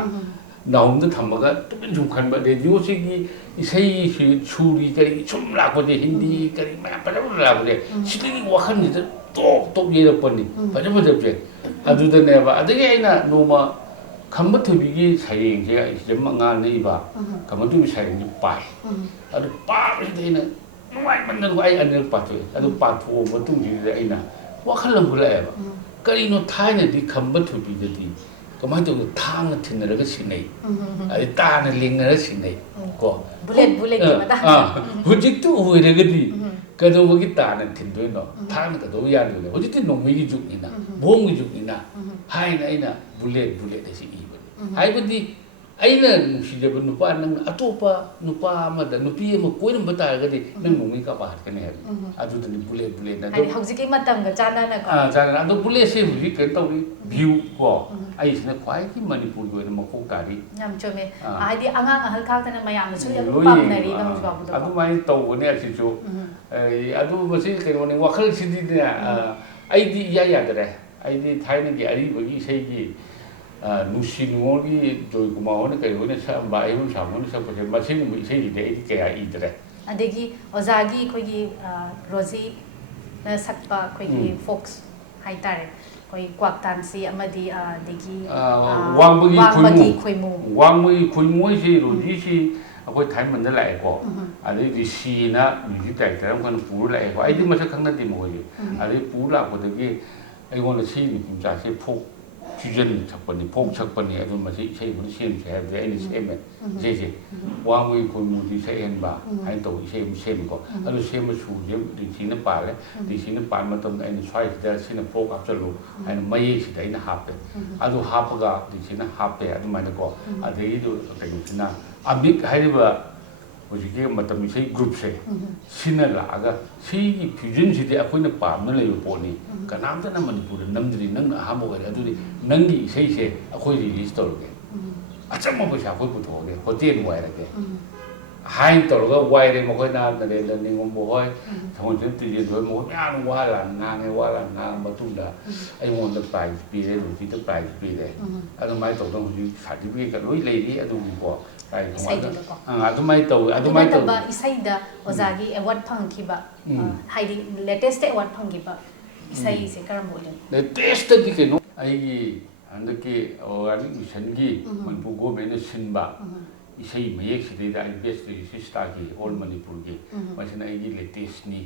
ꯅꯥꯍꯨꯝꯗ ꯊꯝꯃꯒ ꯇꯨꯃꯤꯟ ꯁꯨꯝ ꯈꯟꯕ ꯔꯦꯗꯤꯑꯣꯁꯤꯒꯤ ꯏꯁꯩꯁꯤ ꯁꯨꯔꯤ ꯀꯔꯤ ꯁꯨꯝ ꯂꯥꯛꯄꯁꯦ ꯍꯤꯟꯗꯤ ꯀꯔꯤ ꯃꯌꯥꯝ ꯐꯖ ꯐꯖ ꯂꯥꯛꯄꯁꯦ ꯁꯤꯗꯒꯤ ꯋꯥꯈꯜꯁꯤꯗ ꯇꯣꯞ ꯌꯩꯔꯛꯄꯅꯤ ꯐꯖ ꯐꯖꯕꯁꯦ ꯑꯗꯨꯗꯅꯦꯕ ꯑꯗꯒꯤ ꯑꯩꯅ ꯅꯣꯡꯃ ꯈꯝꯕ ꯊꯣꯏꯕꯤꯒꯤ ꯁꯩꯔꯦꯡꯁꯦ ꯑꯩꯁꯤꯗ ꯑꯉꯥꯡꯅ ꯏꯕ ꯈꯝꯕ ꯊꯣꯏꯕꯤ ꯁꯩꯔꯦꯡꯁꯦ ꯄꯥꯏ ꯑꯗꯨ ꯄꯥꯕꯁꯤꯗ ꯑꯩꯅ ꯅꯨꯡꯉꯥꯏꯃꯟꯗꯅ ꯑꯩ ꯑꯅꯤꯔꯛ ꯄꯥꯊꯣꯛꯑꯦ ꯑꯗꯨ ꯄꯥꯊꯣꯛꯑ ꯃꯇꯨꯡꯁꯤꯗ ꯑꯩꯅ ꯋꯥꯈꯜ ꯑꯃ ꯂꯥꯛꯑꯦꯕ ꯀꯔꯤꯅꯣ ꯊꯥꯏꯅꯗꯤ ꯈꯝꯕ ꯊꯣꯏꯕꯤꯗꯗꯤ ꯀꯃꯥꯏꯅ ꯇꯧꯒꯦ ꯊꯥꯡꯅ ꯊꯤꯟꯅꯔꯒ ꯁꯤꯟꯅꯩ ꯑꯗꯩ ꯇꯥꯅ ꯂꯦꯡꯅꯔꯒ ꯁꯤꯟꯅꯩ ꯀꯣ ꯕꯨꯂꯦꯠꯀꯤ ꯃꯇꯥꯡꯗ ꯍꯧꯖꯤꯛꯇꯨ ꯑꯣꯏꯔꯒꯗꯤ ꯀꯩꯗꯧꯕꯒꯤ ꯇꯥꯅ ꯊꯤꯟꯗꯣꯏꯅꯣ ꯊꯥꯡꯅ ꯀꯩꯗꯧꯕ ꯌꯥꯗꯣꯏꯅꯣ ꯍꯧꯖꯤꯛꯇꯤ ꯅꯣꯡꯃꯩꯒꯤ ꯖꯨꯒꯅꯤꯅ ꯕꯣꯝꯒꯤ ꯖꯨꯒꯅꯤꯅ ꯍꯥꯏꯅ ꯑꯩꯅ ꯕꯨꯂꯦꯠ ꯑꯁꯤ ꯏꯕꯅꯤ ꯍꯥꯏꯕꯗꯤ ꯑꯩꯅ ꯅꯨꯡꯁꯤꯖꯕ ꯅꯨꯄꯥ ꯅꯪꯅ ꯑꯇꯣꯞꯄ ꯅꯨꯄꯥ ꯑꯃꯗ ꯅꯨꯄꯤ ꯑꯃ ꯀꯣꯏꯔꯝꯕ ꯇꯥꯔꯒꯗꯤ ꯅꯪ ꯅꯣꯡꯃꯩ ꯀꯥꯞꯄ ꯍꯥꯠꯀꯅꯤ ꯍꯥꯏꯕꯅꯤ ꯑꯗꯨꯗꯅꯤ ꯕꯨꯂꯦꯠ ꯍꯥꯏꯗꯤ ꯍꯧꯖꯤꯛꯀꯤ ꯃꯇꯝꯒ ꯆꯥꯟꯅꯅꯀꯣ ꯆꯥꯟꯅꯅ ꯑꯗꯣ ꯕꯨꯂꯦꯠꯁꯦ ꯍꯧꯖꯤꯛ ꯀꯩꯅꯣ ꯇꯧꯔꯤ ꯚ꯭ꯌꯨ ꯀꯣ ꯑꯩꯁꯤꯅ ꯈ꯭ꯋꯥꯏꯗꯒꯤ ꯃꯅꯤꯄꯨꯔꯒꯤ ꯑꯣꯏꯅ ꯃꯀꯣꯛ ꯇꯥꯔꯤ ꯌꯥꯝ ꯆꯨꯝꯃꯦ ꯍꯥꯏꯗꯤ ꯑꯉꯥꯡ ꯑꯍꯜ ꯈꯥꯛꯇꯅ ꯃꯌꯥꯝꯅꯁꯨ ꯌꯥꯝ ꯂꯣꯏ ꯄꯥꯝꯅꯔꯤꯕ ꯍꯧꯖꯤꯛ ꯐꯥꯎꯕꯗꯀꯣ ꯑꯗꯨꯃꯥꯏꯅ ꯇꯧꯕꯅꯦ ꯑꯁꯤꯁꯨ ꯑꯗꯨ ꯃꯁꯤ ꯀꯩꯅꯣꯅꯤ ꯋꯥꯈꯜꯁꯤꯗꯤꯅꯦ ꯑꯩꯗꯤ ꯏꯌꯥ ꯌꯥꯗ꯭ꯔꯦ ꯑꯩꯗꯤ ꯊꯥꯏꯅꯒꯤ ꯑꯔꯤꯕꯒꯤ ꯏꯁꯩꯒꯤ ꯅꯨꯡꯁꯤ ꯅꯨꯡꯉꯣꯜꯒꯤ ꯖꯣꯏꯀꯨꯃꯥꯔ ꯍꯣꯏꯅ ꯀꯔꯤ ꯍꯣꯏꯅ ꯁꯛꯑꯝꯕ ꯑꯩꯍꯣꯏ ꯁꯥꯃꯣꯏꯅ ꯁꯛꯄꯁꯦ ꯃꯁꯤꯒꯨꯝꯕ ꯏꯁꯩꯁꯤꯗꯤ ꯑꯩꯗꯤ ꯀꯌꯥ ꯏꯗ꯭ꯔꯦ ꯑꯗꯒꯤ ꯑꯣꯖꯥꯒꯤ ꯑꯩꯈꯣꯏꯒꯤ ꯔꯣꯖꯤꯅ ꯁꯛꯄ ꯑꯩꯈꯣꯏꯒꯤ ꯐꯣꯛꯁ ꯍꯥꯏꯇꯥꯔꯦ ꯑꯩꯈꯣꯏ ꯀ꯭ꯋꯥꯛꯇꯥꯟꯁꯤ ꯑꯃꯗꯤ ꯑꯗꯒꯤ ꯋꯥꯡꯕꯒꯤ ꯈꯣꯏꯃꯨ ꯈꯣꯏꯃꯨ ꯍꯥꯏꯁꯤ ꯔꯣꯖꯤꯁꯤ ꯑꯩꯈꯣꯏ ꯊꯥꯏꯃꯟꯗ ꯂꯥꯛꯑꯦꯀꯣ ꯑꯗꯩ ꯔꯤꯁꯤꯅ ꯃ꯭ꯌꯨꯖꯤꯛ ꯗꯥꯏꯔꯦꯛꯇꯔ ꯑꯃꯈꯛꯅ ꯄꯨꯔ ꯂꯥꯛꯑꯦꯀꯣ ꯑꯩꯗꯤ ꯃꯁꯛ ꯈꯪꯅꯗꯦ ꯃꯈꯣꯏꯁꯦ ꯑꯗꯩ ꯄꯨꯔ ꯂꯥꯛꯄꯗꯒꯤ ꯑꯩꯉꯣꯟꯗ ꯁꯤ ꯅꯨꯄꯤ ꯃꯆꯥꯁꯦ ꯐꯣꯛ ꯐ꯭ꯌꯨꯖꯟ ꯁꯛꯄꯅꯤ ꯐꯣꯛ ꯁꯛꯄꯅꯤ ꯑꯗꯨ ꯃꯁꯤ ꯏꯁꯩꯕꯨꯅ ꯁꯦꯝꯁꯦ ꯍꯥꯏꯕꯗꯤ ꯑꯩꯅ ꯁꯦꯝꯃꯦ ꯏꯁꯩꯁꯦ ꯋꯥꯡꯕꯒꯤ ꯈꯣꯏꯃꯨꯗꯤ ꯁꯛꯍꯦꯟꯕ ꯍꯥꯏꯅ ꯇꯧꯕ ꯏꯁꯩ ꯑꯃ ꯁꯦꯝꯃꯦꯀꯣ ꯑꯗꯨ ꯁꯦꯝꯕ ꯁꯨꯔꯁꯦ ꯔꯤꯁꯤꯅ ꯄꯥꯜꯂꯦ ꯔꯤꯁꯤꯅ ꯄꯥꯟꯕ ꯃꯇꯝꯗ ꯑꯩꯅ ꯁ꯭ꯋꯥꯏꯁꯤꯗ ꯁꯤꯅ ꯐꯣꯛ ꯍꯥꯞꯆꯜꯂꯨ ꯍꯥꯏꯅ ꯃꯌꯦꯛꯁꯤꯗ ꯑꯩꯅ ꯍꯥꯞꯄꯦ ꯑꯗꯨ ꯍꯥꯞꯄꯒ ꯔꯤꯁꯤꯅ ꯍꯥꯞꯄꯦ ꯑꯗꯨꯃꯥꯏꯅꯀꯣ ꯑꯗꯒꯤꯗꯨ ꯀꯩꯅꯣꯁꯤꯅ ꯑꯃꯤꯛ ꯍꯥꯏꯔꯤꯕ ꯍꯧꯖꯤꯛꯀꯤ ꯃꯇꯝ ꯏꯁꯩ ꯒ꯭ꯔꯨꯞꯁꯦ ꯁꯤꯅ ꯂꯥꯛꯑꯒ ꯁꯤꯒꯤ ꯐ꯭ꯌꯨꯖꯟꯁꯤꯗꯤ ꯑꯩꯈꯣꯏꯅ ꯄꯥꯝꯅ ꯂꯩꯕ ꯄꯣꯠꯅꯤ ꯀꯅꯥꯝꯇꯅ ꯃꯅꯤꯄꯨꯔꯗ ꯅꯝꯗ꯭ꯔꯤ ꯅꯪꯅ ꯑꯍꯥꯟꯕ ꯑꯣꯏꯔꯦ ꯑꯗꯨꯗꯤ ꯅꯪꯒꯤ ꯏꯁꯩꯁꯦ ꯑꯩꯈꯣꯏ ꯔꯤꯂꯤꯁ ꯇꯧꯔꯒꯦ ꯑꯆꯝꯕ ꯄꯩꯁꯥ ꯑꯩꯈꯣꯏ ꯄꯨꯊꯣꯛꯑꯒꯦ ꯍꯣꯇꯦꯜ ꯋꯥꯏꯔꯒꯦ ꯍꯥꯏꯅ ꯇꯧꯔꯒ ꯋꯥꯏꯔꯦ ꯃꯈꯣꯏꯅ ꯅꯔꯦꯟꯗ꯭ꯔ ꯅꯤꯉꯣꯝꯕ ꯍꯣꯏ ꯊꯧꯒꯟꯁꯝ ꯇꯨꯔꯦꯟ ꯍꯣꯏ ꯃꯈꯣꯏ ꯃꯌꯥꯝ ꯋꯥ ꯂꯥꯟ ꯉꯥꯡꯉꯦ ꯋꯥ ꯂꯥꯟ ꯉꯥꯡꯉ ꯃꯇꯨꯡꯗ ꯑꯩꯉꯣꯟꯗ ꯄ꯭ꯔꯥꯏꯖ ꯄꯤꯔꯦ ꯔꯣꯖꯤꯗ ꯄ꯭ꯔꯥꯏꯖ ꯄꯤꯔꯦ ꯑꯗꯨꯃꯥꯏꯅ ꯇꯧꯗꯅ ꯍꯧꯖꯤꯛ ꯁꯥꯔꯇꯤꯐꯤꯀꯦꯠꯀ ꯂꯣꯏ ꯂꯩꯔꯤ ꯑꯗꯨꯒꯤꯀꯣ ꯑꯗꯨꯃꯥꯏꯅ ꯇꯧꯋꯤ ꯑꯗꯨ ꯑꯗꯨꯃꯥꯏꯅ ꯇꯧꯋꯤ ꯅꯠꯇꯕ ꯏꯁꯩꯗ ꯑꯣꯖꯥꯒꯤ ꯑꯦꯋꯥꯔꯗ ꯐꯪꯈꯤꯕ ꯍꯥꯏꯗꯤ ꯂꯦꯇꯦꯁꯇ ꯑꯦꯋꯥꯔꯗ ꯐꯪꯈꯤꯕ ꯏꯁꯩꯁꯦ ꯀꯔꯝꯕ ꯑꯣꯏꯗꯣꯏꯅꯣ ꯂꯦꯇꯦꯁꯇꯗꯤ ꯀꯩꯅꯣ ꯑꯩꯒꯤ ꯍꯟꯗꯛꯀꯤ ꯑꯣꯔꯒꯥꯅꯤꯛ ꯃꯤꯁꯟꯒꯤ ꯃꯅꯤꯄꯨꯔ ꯒꯣꯔꯃꯦꯟꯅ ꯁꯤꯟꯕ ꯏꯁꯩ ꯃꯌꯦꯛꯁꯤꯗꯩꯗ ꯑꯩ ꯕꯦꯁ ꯂꯤꯔꯤꯁꯤꯁ ꯇꯥꯈꯤ ꯑꯣꯜ ꯃꯅꯤꯄꯨꯔꯒꯤ ꯃꯁꯤꯅ ꯑꯩꯒꯤ ꯂꯦꯇꯦꯁꯅꯤ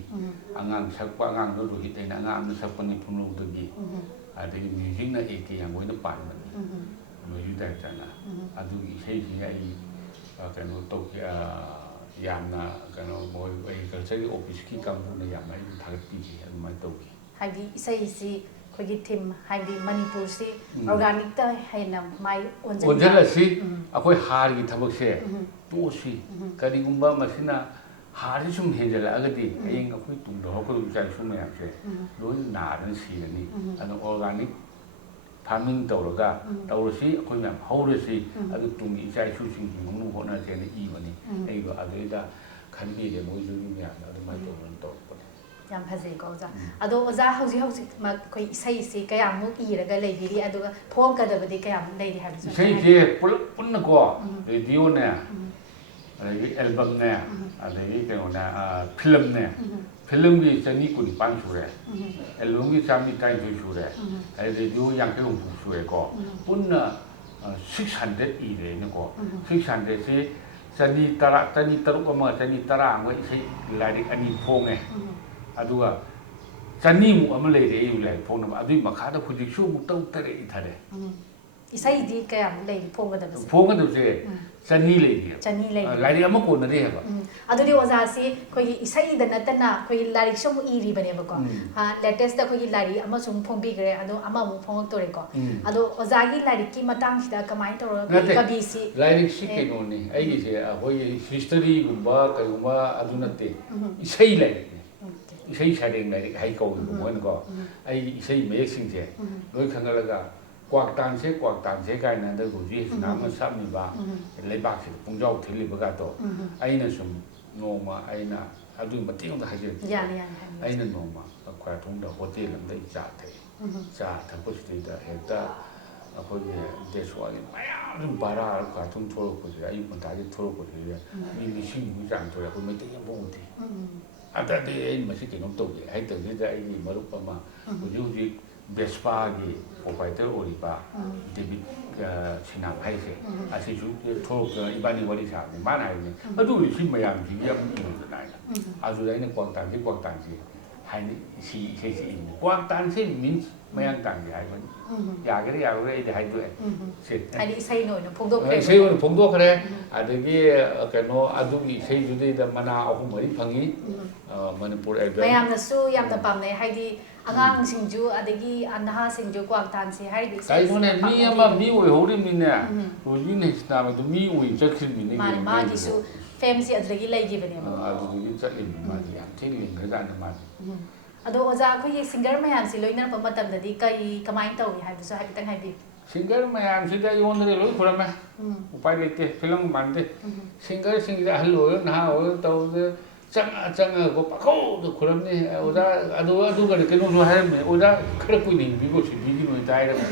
ꯑꯉꯥꯡ ꯁꯛꯄ ꯑꯉꯥꯡꯗꯣ ꯔꯣꯍꯤꯠ ꯑꯩꯅ ꯑꯉꯥꯡ ꯑꯃꯅ ꯁꯛꯄꯅꯤ ꯄꯨꯡꯂꯧꯗꯒꯤ ꯑꯗꯒꯤ ꯃ꯭ꯌꯨꯖꯤꯛꯅ ꯑꯦ ꯀꯦ ꯌꯥꯡꯒꯣꯏꯅ ꯄꯥꯟꯕꯅꯤ ꯃ꯭ꯌꯨꯖꯤꯛ ꯗꯥꯏꯔꯦꯛꯇꯔꯅ ꯑꯗꯨꯒꯤ ꯏꯁꯩꯁꯤ ꯑꯩ ꯀꯩꯅꯣ ꯇꯧꯈꯤ ꯌꯥꯝꯅ ꯀꯩꯅꯣ ꯃꯣꯏ ꯑꯦꯒ꯭ꯔꯤꯀꯜꯆꯔꯒꯤ ꯑꯣꯐꯤꯁꯀꯤ ꯀꯥꯡꯕꯨꯅ ꯌꯥꯝꯅ ꯑꯩꯕꯨ ꯊꯥꯒꯠꯄꯤꯈꯤ ꯑꯗꯨꯃꯥꯏꯅ ꯇꯧꯈꯤ ꯍꯥꯏꯕꯗꯤ ꯏꯁꯩꯁꯤ ꯑꯩꯈꯣꯏꯒꯤ ꯊꯤꯝ ꯍꯥꯏꯕꯗꯤ ꯃꯅꯤꯄꯨꯔꯁꯤ ꯑꯣꯔꯒꯥꯅꯤꯛꯇ ꯍꯦꯟꯅ ꯃꯥꯏ ꯑꯣꯟꯁꯤꯜꯂꯁꯤ ꯑꯩꯈꯣꯏ ꯍꯥꯔꯒꯤ ꯊꯕꯛꯁꯦ ꯇꯣꯛꯑꯁꯤ ꯀꯔꯤꯒꯨꯝꯕ ꯃꯁꯤꯅ ꯍꯥꯔꯁꯤ ꯁꯨꯝ ꯍꯦꯟꯖꯜꯂꯛꯑꯒꯗꯤ ꯍꯌꯦꯡ ꯑꯩꯈꯣꯏ ꯇꯨꯡꯗ ꯍꯧꯔꯛꯀꯗꯕ ꯏꯆꯥ ꯏꯁꯨ ꯃꯌꯥꯝꯁꯦ ꯂꯣꯏꯅ ꯅꯥꯗꯅ ꯁꯤꯔꯅꯤ ꯑꯗꯨꯅ ꯑꯣꯔꯒꯥꯅꯤꯛ ꯐꯥꯔꯃꯤꯡ ꯇꯧꯔꯒ ꯇꯧꯔꯁꯤ ꯑꯩꯈꯣꯏ ꯃꯌꯥꯝ ꯍꯧꯔꯁꯤ ꯑꯗꯨ ꯇꯨꯡꯒꯤ ꯏꯆꯥ ꯏꯁꯨꯁꯤꯡꯒꯤ ꯃꯅꯨꯡ ꯍꯣꯠꯅꯁꯦꯅ ꯏꯕꯅꯤ ꯑꯩꯕ ꯑꯗꯨꯗꯩꯗ ꯈꯟꯕꯤꯔꯦ ꯃꯣꯏꯁꯨ ꯃꯌꯥꯝꯅ ꯑꯗꯨꯃꯥꯏꯅ ꯇꯧꯗꯅ ꯇꯧꯔꯛꯄꯅꯤ ꯌꯥꯝ ꯐꯖꯩꯀꯣ ꯑꯣꯖꯥ ꯑꯗꯣ ꯑꯣꯖꯥ ꯍꯧꯖꯤꯛꯃꯛ ꯑꯩꯈꯣꯏ ꯏꯁꯩꯁꯤ ꯀꯌꯥꯃꯨꯛ ꯏꯔꯒ ꯂꯩꯕꯤꯔꯤ ꯑꯗꯨꯒ ꯐꯣꯡꯒꯗꯕꯗꯤ ꯀꯌꯥꯃꯨꯛ ꯂꯩꯔꯤ ꯍꯥꯏꯕꯁꯨ ꯏꯁꯩꯁꯦ ꯄꯨꯂꯞ ꯄꯨꯟꯅꯀꯣ ꯔꯦꯗꯤꯑꯣꯅꯦ ꯑꯗꯒꯤ ꯑꯦꯜꯕꯝꯅꯦ ꯑꯗꯒꯤ ꯀꯩꯅꯣꯅꯦ ꯐꯤꯂꯝꯅꯦ ꯐꯤꯂꯝꯒꯤ 219 ꯁꯨꯔꯦ ꯑꯦꯜꯕꯝꯒꯤ 123 ꯁꯨꯔꯦ ꯔꯦꯗꯤꯑꯣ 50 ꯁꯨꯔꯦꯀꯣ ꯄꯨꯟꯅ 600 ꯏꯔꯦ ꯑꯩꯅꯀꯣ 600ꯁꯤ 130 ꯑꯃ 110 ꯑꯃ ꯏꯁꯩ ꯂꯥꯏꯔꯤꯛ 2 ꯐꯣꯡꯉꯦ ꯑꯗꯨꯒ 200ꯃꯨꯛ ꯑꯃ ꯂꯩꯔꯦ ꯑꯩ ꯂꯥꯏꯔꯤꯛ ꯐꯣꯡꯅꯕ ꯑꯗꯨꯒꯤ ꯃꯈꯥꯗ ꯍꯧꯖꯤꯛꯁꯨ ꯑꯃꯨꯛ 6 ꯏꯊꯔꯦ ꯏꯁꯩꯗꯤ ꯀꯌꯥꯃꯨꯛ ꯂꯩꯔꯤ ꯐꯣꯡꯒꯗꯕꯁꯦ ꯐꯣꯡꯒꯗꯕꯁꯦ 200 ꯂꯩꯔꯤ 200 ꯂꯩꯔꯤ ꯂꯥꯏꯔꯤꯛ ꯑꯃ ꯀꯣꯟꯅꯗꯦ ꯍꯥꯏꯕ ꯑꯗꯨꯗꯤ ꯑꯣꯖꯥꯁꯤ ꯑꯩꯈꯣꯏꯒꯤ ꯏꯁꯩꯗ ꯅꯠꯇꯅ ꯑꯩꯈꯣꯏꯒꯤ ꯂꯥꯏꯔꯤꯛꯁꯨ ꯑꯃꯨꯛ ꯏꯔꯤꯕꯅꯦꯕꯀꯣ ꯂꯦꯇꯦꯁꯇ ꯑꯩꯈꯣꯏꯒꯤ ꯂꯥꯏꯔꯤꯛ ꯑꯃꯁꯨ ꯐꯣꯡꯕꯤꯈ꯭ꯔꯦ ꯑꯗꯣ ꯑꯃꯃꯨꯛ ꯐꯣꯡꯉꯛꯇꯣꯔꯦꯀꯣ ꯑꯗꯣ ꯑꯣꯖꯥꯒꯤ ꯂꯥꯏꯔꯤꯛꯀꯤ ꯃꯇꯥꯡꯁꯤꯗ ꯀꯃꯥꯏꯅ ꯇꯧꯔꯒ ꯀꯕꯤꯁꯤ ꯂꯥꯏꯔꯤꯛꯁꯤ ꯀꯩꯅꯣꯅꯤ ꯑꯩꯒꯤꯁꯦ ꯑꯩꯈꯣꯏꯒꯤ ꯍꯤꯁꯇꯔꯤꯒꯨꯝꯕ ꯀꯩꯒꯨꯝꯕ ꯑꯗꯨ ꯅꯠꯇꯦ ꯏꯁꯩ ꯂꯥꯏꯔꯤꯛꯅꯤ ꯏꯁꯩ ꯁꯩꯔꯦꯡ ꯂꯥꯏꯔꯤꯛ ꯍꯥꯏ ꯀꯧꯋꯦꯕ ꯃꯣꯏꯅꯀꯣ ꯑꯩꯒꯤ ꯏꯁꯩ ꯃꯌꯦꯛꯁꯤꯡꯁꯦ ꯂꯣꯏ ꯈꯪꯒꯠꯂꯒ ꯀ꯭ꯋꯥꯛꯇꯥꯟꯁꯦ ꯀꯥꯏꯅ ꯍꯟꯗꯛ ꯍꯧꯖꯤꯛ ꯍꯧꯖꯤꯛꯅ ꯁꯛꯑꯝꯃꯤꯕ ꯂꯩꯕꯥꯛꯁꯤꯗ ꯄꯨꯡꯖꯥꯎ ꯊꯤꯜꯂꯤꯕꯒꯥꯗꯣ ꯑꯩꯅ ꯁꯨꯝ ꯅꯣꯡꯃ ꯑꯩꯅ ꯑꯗꯨꯒꯤ ꯃꯇꯦꯡ ꯑꯃꯗ ꯍꯥꯏꯖꯔꯛꯀꯦ ꯑꯩꯅ ꯅꯣꯡꯃ ꯈ꯭ꯋꯥꯏꯔꯥꯛꯊꯣꯡꯗ ꯍꯣꯇꯦꯜ ꯑꯃꯗ ꯑꯩ ꯆꯥ ꯊꯛꯏ ꯆꯥ ꯊꯛꯄꯁꯤꯗꯩꯗ ꯍꯦꯛꯇ ꯑꯩꯈꯣꯏꯒꯤ ꯗꯦꯁꯋꯥꯒꯤ ꯃꯌꯥꯝ ꯁꯨꯝ ꯚꯔꯥ ꯈ꯭ꯋꯥꯏꯔꯥꯛꯊꯣꯡ ꯊꯣꯛꯂꯛꯄꯁꯤꯗ ꯑꯌꯨꯛ ꯉꯟꯇꯥꯒꯤ ꯊꯣꯛꯂꯛꯄꯁꯤꯗ ꯃꯤ 1,000ꯃꯨꯛ ꯆꯥꯡ ꯊꯣꯛꯑꯦ ꯑꯩꯈꯣꯏ ꯃꯩꯇꯩ ꯑꯃꯐꯥꯎ ꯎꯗꯦ ꯑꯗꯨꯗꯤ ꯑꯩ ꯃꯁꯤ ꯀꯩꯅꯣꯝ ꯇꯧꯒꯦ ꯍꯥꯏꯇꯕꯁꯤꯗ ꯑꯩꯒꯤ ꯃꯔꯨꯞ ꯑꯃ ꯍꯧꯖꯤꯛ ꯕꯦꯁꯄꯥꯒꯤ ꯄ꯭ꯔꯣꯄꯥꯏꯇꯔ ꯑꯣꯏꯔꯤꯕ ꯗꯦꯕꯤꯠ ꯁꯤꯅꯥꯝ ꯍꯥꯏꯁꯦ ꯑꯁꯤꯁꯨ ꯊꯣꯛꯂꯛꯇꯅ ꯏꯕꯥꯅꯤ ꯋꯥꯔꯤ ꯁꯥꯕꯅꯤ ꯃꯥꯅ ꯍꯥꯏꯕꯅꯤ ꯑꯗꯨ ꯁꯤ ꯃꯌꯥꯝꯁꯤꯒꯤ ꯌꯥꯝ ꯏꯔꯨꯗꯅ ꯍꯥꯏꯅ ꯑꯗꯨꯗ ꯑꯩꯅ ꯀ꯭ꯋꯥꯛꯇꯥꯟꯁꯤ ꯍꯥꯏꯅ ꯁꯤ ꯏꯁꯩꯁꯤ ꯏꯕꯅꯤ ꯀ꯭ꯋꯥꯛꯇꯥꯟꯁꯤ ꯃꯤꯟꯁ ꯃꯌꯥꯡ ꯇꯥꯟꯁꯤ ꯍꯥꯏꯕꯅꯤ ꯌꯥꯒꯦꯔꯥ ꯌꯥꯔꯣꯏꯔꯥ ꯑꯩꯗꯤ ꯍꯥꯏꯗꯣꯛꯑꯦ ꯍꯥꯏꯗꯤ ꯏꯁꯩꯅ ꯑꯣꯏꯅ ꯐꯣꯡꯗꯣꯛꯈ꯭ꯔꯦ ꯏꯁꯩ ꯑꯣꯏꯅ ꯐꯣꯡꯗꯣꯛꯈ꯭ꯔꯦ ꯑꯗꯒꯤ ꯀꯩꯅꯣ ꯑꯗꯨꯒꯤ ꯏꯁꯩꯗꯨꯗꯩꯗ ꯃꯅꯥ 3-4 ꯐꯪꯉꯤ ꯃꯅꯤꯄꯨꯔ ꯑꯦꯜꯕꯝ ꯃꯌꯥꯝꯅꯁꯨ ꯌꯥꯝꯅ ꯄꯥꯝꯅꯩ ꯍꯥꯏꯗꯤ ꯑꯉꯥꯡꯁꯤꯡꯁꯨ ꯑꯗꯒꯤ ꯅꯍꯥꯁꯤꯡꯁꯨ ꯀ꯭ꯋꯥꯛꯇꯥꯟꯁꯤ ꯍꯥꯏꯔꯤꯕ ꯀꯩꯅꯣꯅꯦ ꯃꯤ ꯑꯃ ꯃꯤ ꯑꯣꯏꯍꯧꯔꯤꯕꯅꯤꯅꯦ ꯔꯣꯖꯤꯅ ꯍꯤꯁꯅꯥꯕꯗꯨ ꯃꯤ ꯑꯣꯏ ꯆꯠꯈ꯭ꯔꯤꯕꯅꯤꯅꯦ ꯃꯥꯅꯤ ꯃꯥꯒꯤꯁꯨ ꯐꯦꯝꯁꯤ ꯑꯗꯨꯗꯒꯤ ꯂꯩꯈꯤꯕꯅꯦꯕ ꯑꯗꯨꯗꯒꯤ ꯆꯠꯂꯤꯕꯅꯤ ꯃꯥꯗꯤ ꯌꯥꯝ ꯊꯤꯅ ꯂꯤꯡꯈ꯭ꯔꯖꯥꯠꯅꯤ ꯃꯥꯗꯤ ꯑꯗꯣ ꯑꯣꯖꯥ ꯑꯩꯈꯣꯏꯒꯤ ꯁꯤꯡꯒꯔ ꯃꯌꯥꯝꯁꯤ ꯂꯣꯏꯅꯔꯛꯄ ꯃꯇꯝꯗꯗꯤ ꯀꯃꯥꯏꯅ ꯇꯧꯏ ꯍꯥꯏꯕꯁꯨ ꯍꯥꯏꯐꯦꯠꯇꯪ ꯍꯥꯏꯕꯤꯌꯨ ꯁꯤꯡꯒꯔ ꯃꯌꯥꯝꯁꯤꯗ ꯑꯩꯉꯣꯟꯗꯗꯤ ꯂꯣꯏ ꯈꯨꯔꯝꯃꯦ ꯎꯄꯥꯏ ꯂꯩꯇꯦ ꯐꯤꯂꯝ ꯃꯥꯟꯗꯦ ꯁꯤꯡꯒꯔꯁꯤꯡꯁꯤꯗ ꯑꯍꯜ ꯑꯣꯏꯔꯣ ꯅꯍꯥ ꯑꯣꯏꯔꯣ ꯇꯧꯕꯗ ꯆꯪꯉꯒ ꯄꯥꯈꯧꯗ ꯈꯨꯔꯝꯅꯤ ꯑꯣꯖꯥ ꯑꯗꯨꯒ ꯀꯩꯅꯣꯁꯨ ꯍꯥꯏꯔꯝꯃꯦ ꯑꯣꯖꯥ ꯈꯔ ꯀꯨꯏꯅ ꯍꯤꯡꯕꯤꯈꯣ ꯁꯤꯕꯤꯒꯤꯅꯣ ꯍꯦꯛꯇ ꯍꯥꯏꯔꯝꯃꯦ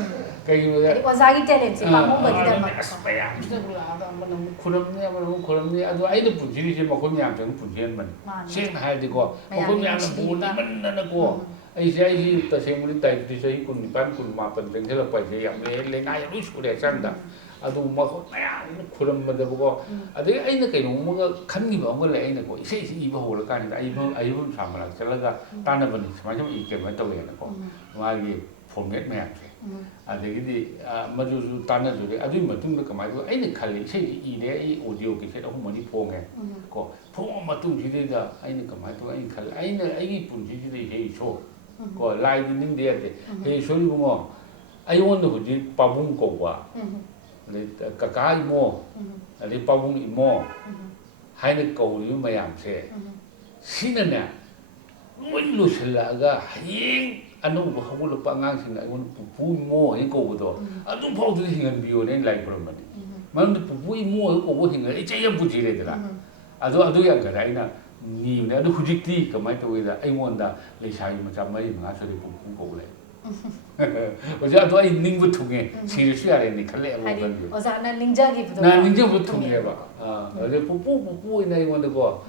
ꯀꯩꯒꯤꯅꯣꯗ ꯑꯣꯖꯥꯒꯤ ꯇꯦꯂꯦꯟꯁꯤ ꯄꯥꯝꯃꯨꯕꯒꯤꯗꯃꯛ ꯑꯁ ꯃꯌꯥꯝꯁꯤꯗ ꯂꯥꯛꯑꯒ ꯑꯃꯅ ꯑꯃꯨꯛ ꯈꯨꯔꯝꯅꯤ ꯑꯃꯅ ꯑꯃꯨꯛ ꯈꯨꯔꯝꯅꯤ ꯑꯗꯣ ꯑꯩꯅ ꯄꯨꯟꯁꯤꯔꯤꯁꯦ ꯃꯈꯣꯏ ꯃꯌꯥꯝꯁꯤꯅ ꯄꯨꯟꯁꯤꯍꯟꯕꯅꯤ ꯁꯦꯡꯅ ꯍꯥꯏꯔꯗꯤꯀꯣ ꯃꯈꯣꯏ ꯃꯌꯥꯝꯅ ꯕꯣꯜ ꯑꯩꯁꯤ ꯇꯁꯦꯡꯕꯗꯤ ꯗꯥꯏꯕꯦꯇꯤꯁ ꯆꯍꯤ 19-18 ꯆꯪꯁꯤꯜꯂꯛꯄ ꯍꯥꯏꯁꯦ ꯌꯥꯝ ꯂꯥꯏꯅꯥ ꯌꯥꯝ ꯂꯣꯏ ꯁꯨꯔꯦ ꯍꯛꯆꯥꯡꯗ ꯑꯗꯨ ꯃꯈꯣꯏ ꯃꯌꯥꯝꯅ ꯈꯨꯔꯝꯕꯗꯕꯀꯣ ꯑꯗꯒꯤ ꯑꯩꯅ ꯀꯩꯅꯣꯝꯃꯒ ꯈꯟꯈꯤꯕ ꯑꯃꯒ ꯂꯩ ꯑꯩꯅꯀꯣ ꯏꯁꯩꯁꯤ ꯏꯕ ꯍꯧꯔꯀꯥꯟꯁꯤꯗ ꯑꯌꯨꯝ ꯁꯥ ꯃꯅꯥꯛ ꯆꯠꯂꯒ ꯇꯥꯟꯅꯕꯅꯤ ꯁꯨꯃꯥꯏꯅ ꯏ ꯀꯩꯅꯣ ꯇꯧꯋꯦꯅꯀꯣ ꯃꯥꯒꯤ ꯐꯣꯔꯃꯦꯠ ꯃꯌꯥꯝꯁꯦ ꯑꯗꯒꯤꯗꯤ ꯃꯗꯨꯁꯨ ꯇꯥꯟꯅꯖꯔꯦ ꯑꯗꯨꯒꯤ ꯃꯇꯨꯡꯗ ꯀꯃꯥꯏꯅ ꯇꯧ ꯑꯩꯅ ꯈꯜꯂꯤ ꯏꯁꯩꯁꯤ ꯏꯔꯦ ꯑꯩ ꯑꯣꯗꯤꯑꯣ ꯀꯦꯁꯦꯠ 3-4 ꯐꯣꯡꯉꯦ ꯀꯣ ꯐꯣꯡꯉ ꯃꯇꯨꯡꯁꯤꯗꯩꯗ ꯑꯩꯅ ꯀꯃꯥꯏꯅ ꯇꯧ ꯑꯩꯅ ꯈꯜꯂꯤ ꯑꯩꯒꯤ ꯄꯨꯟꯁꯤꯁꯤꯗ ꯏꯁꯩ ꯏꯁꯣ ꯀꯣ ꯂꯥꯏꯗꯤ ꯅꯤꯡꯗꯦ ꯌꯥꯗꯦ ꯏꯁꯩ ꯏꯁꯣ ꯏꯕꯨꯡꯉꯣ ꯑꯩꯉꯣꯟꯗ ꯍꯧꯖꯤꯛ ꯄꯥꯕꯨꯡ ꯀꯧꯕ ꯑꯗꯩ ꯀꯀꯥ ꯏꯃꯣ ꯑꯗꯩ ꯄꯥꯕꯨꯡ ꯏꯃꯣ ꯍꯥꯏꯅ ꯀꯧꯔꯤꯕ ꯃꯌꯥꯝꯁꯦ ꯁꯤꯅꯅꯦ ꯂꯣꯏ ꯂꯣꯏꯁꯤꯜꯂꯛꯑꯒ ꯍꯌꯦꯡ ꯑꯅꯧꯕ ꯍꯧꯒꯠꯂꯛꯄ ꯑꯉꯥꯡꯁꯤꯡꯅ ꯑꯩꯉꯣꯟꯗ ꯄꯨꯄꯨ ꯏꯃꯣ ꯍꯥꯏꯅ ꯀꯧꯕꯗꯣ ꯑꯗꯨ ꯐꯥꯎꯗꯨꯗ ꯍꯤꯡꯍꯟꯕꯤꯌꯣꯅ ꯑꯩꯅ ꯂꯥꯏ ꯈꯨꯔꯝꯕꯅꯤ ꯃꯔꯝꯗꯤ ꯄꯨꯄꯨ ꯏꯃꯣ ꯍꯥꯏꯅ ꯀꯧꯕ ꯍꯤꯡꯍꯟ ꯑꯩ ꯆꯍꯤ ꯑꯃ ꯄꯨꯟꯁꯤꯔꯦꯗꯅ ꯑꯗꯨ ꯌꯥꯝꯒꯔꯦ ꯑꯩꯅ ꯅꯤꯕꯅꯦ ꯑꯗꯨ ꯍꯧꯖꯤꯛꯇꯤ ꯀꯃꯥꯏꯅ ꯇꯧꯋꯤꯗ ꯑꯩꯉꯣꯟꯗ ꯂꯩꯁꯥꯕꯤ ꯃꯆꯥ 4-5 ꯁꯨꯔꯦ ꯄꯨꯄꯨ ꯀꯧ ꯂꯩ ꯍꯧꯖꯤꯛ ꯑꯗꯣ ꯑꯩ ꯅꯤꯡꯕ ꯊꯨꯡꯉꯦ ꯁꯤꯔꯁꯨ ꯌꯥꯔꯦꯅꯤ ꯈꯜꯂꯦ ꯍꯥꯏꯗꯤ ꯑꯃꯨꯛ ꯑꯣꯖꯥꯅ ꯅꯤꯡꯖꯈꯤꯕꯗꯣ ꯅꯤꯡꯖꯕ ꯊꯨꯡꯉꯦꯕ ꯑꯗꯩ ꯄꯨꯄꯨ ꯑꯣꯏꯅ ꯑꯩꯉꯣꯟꯗꯀꯣ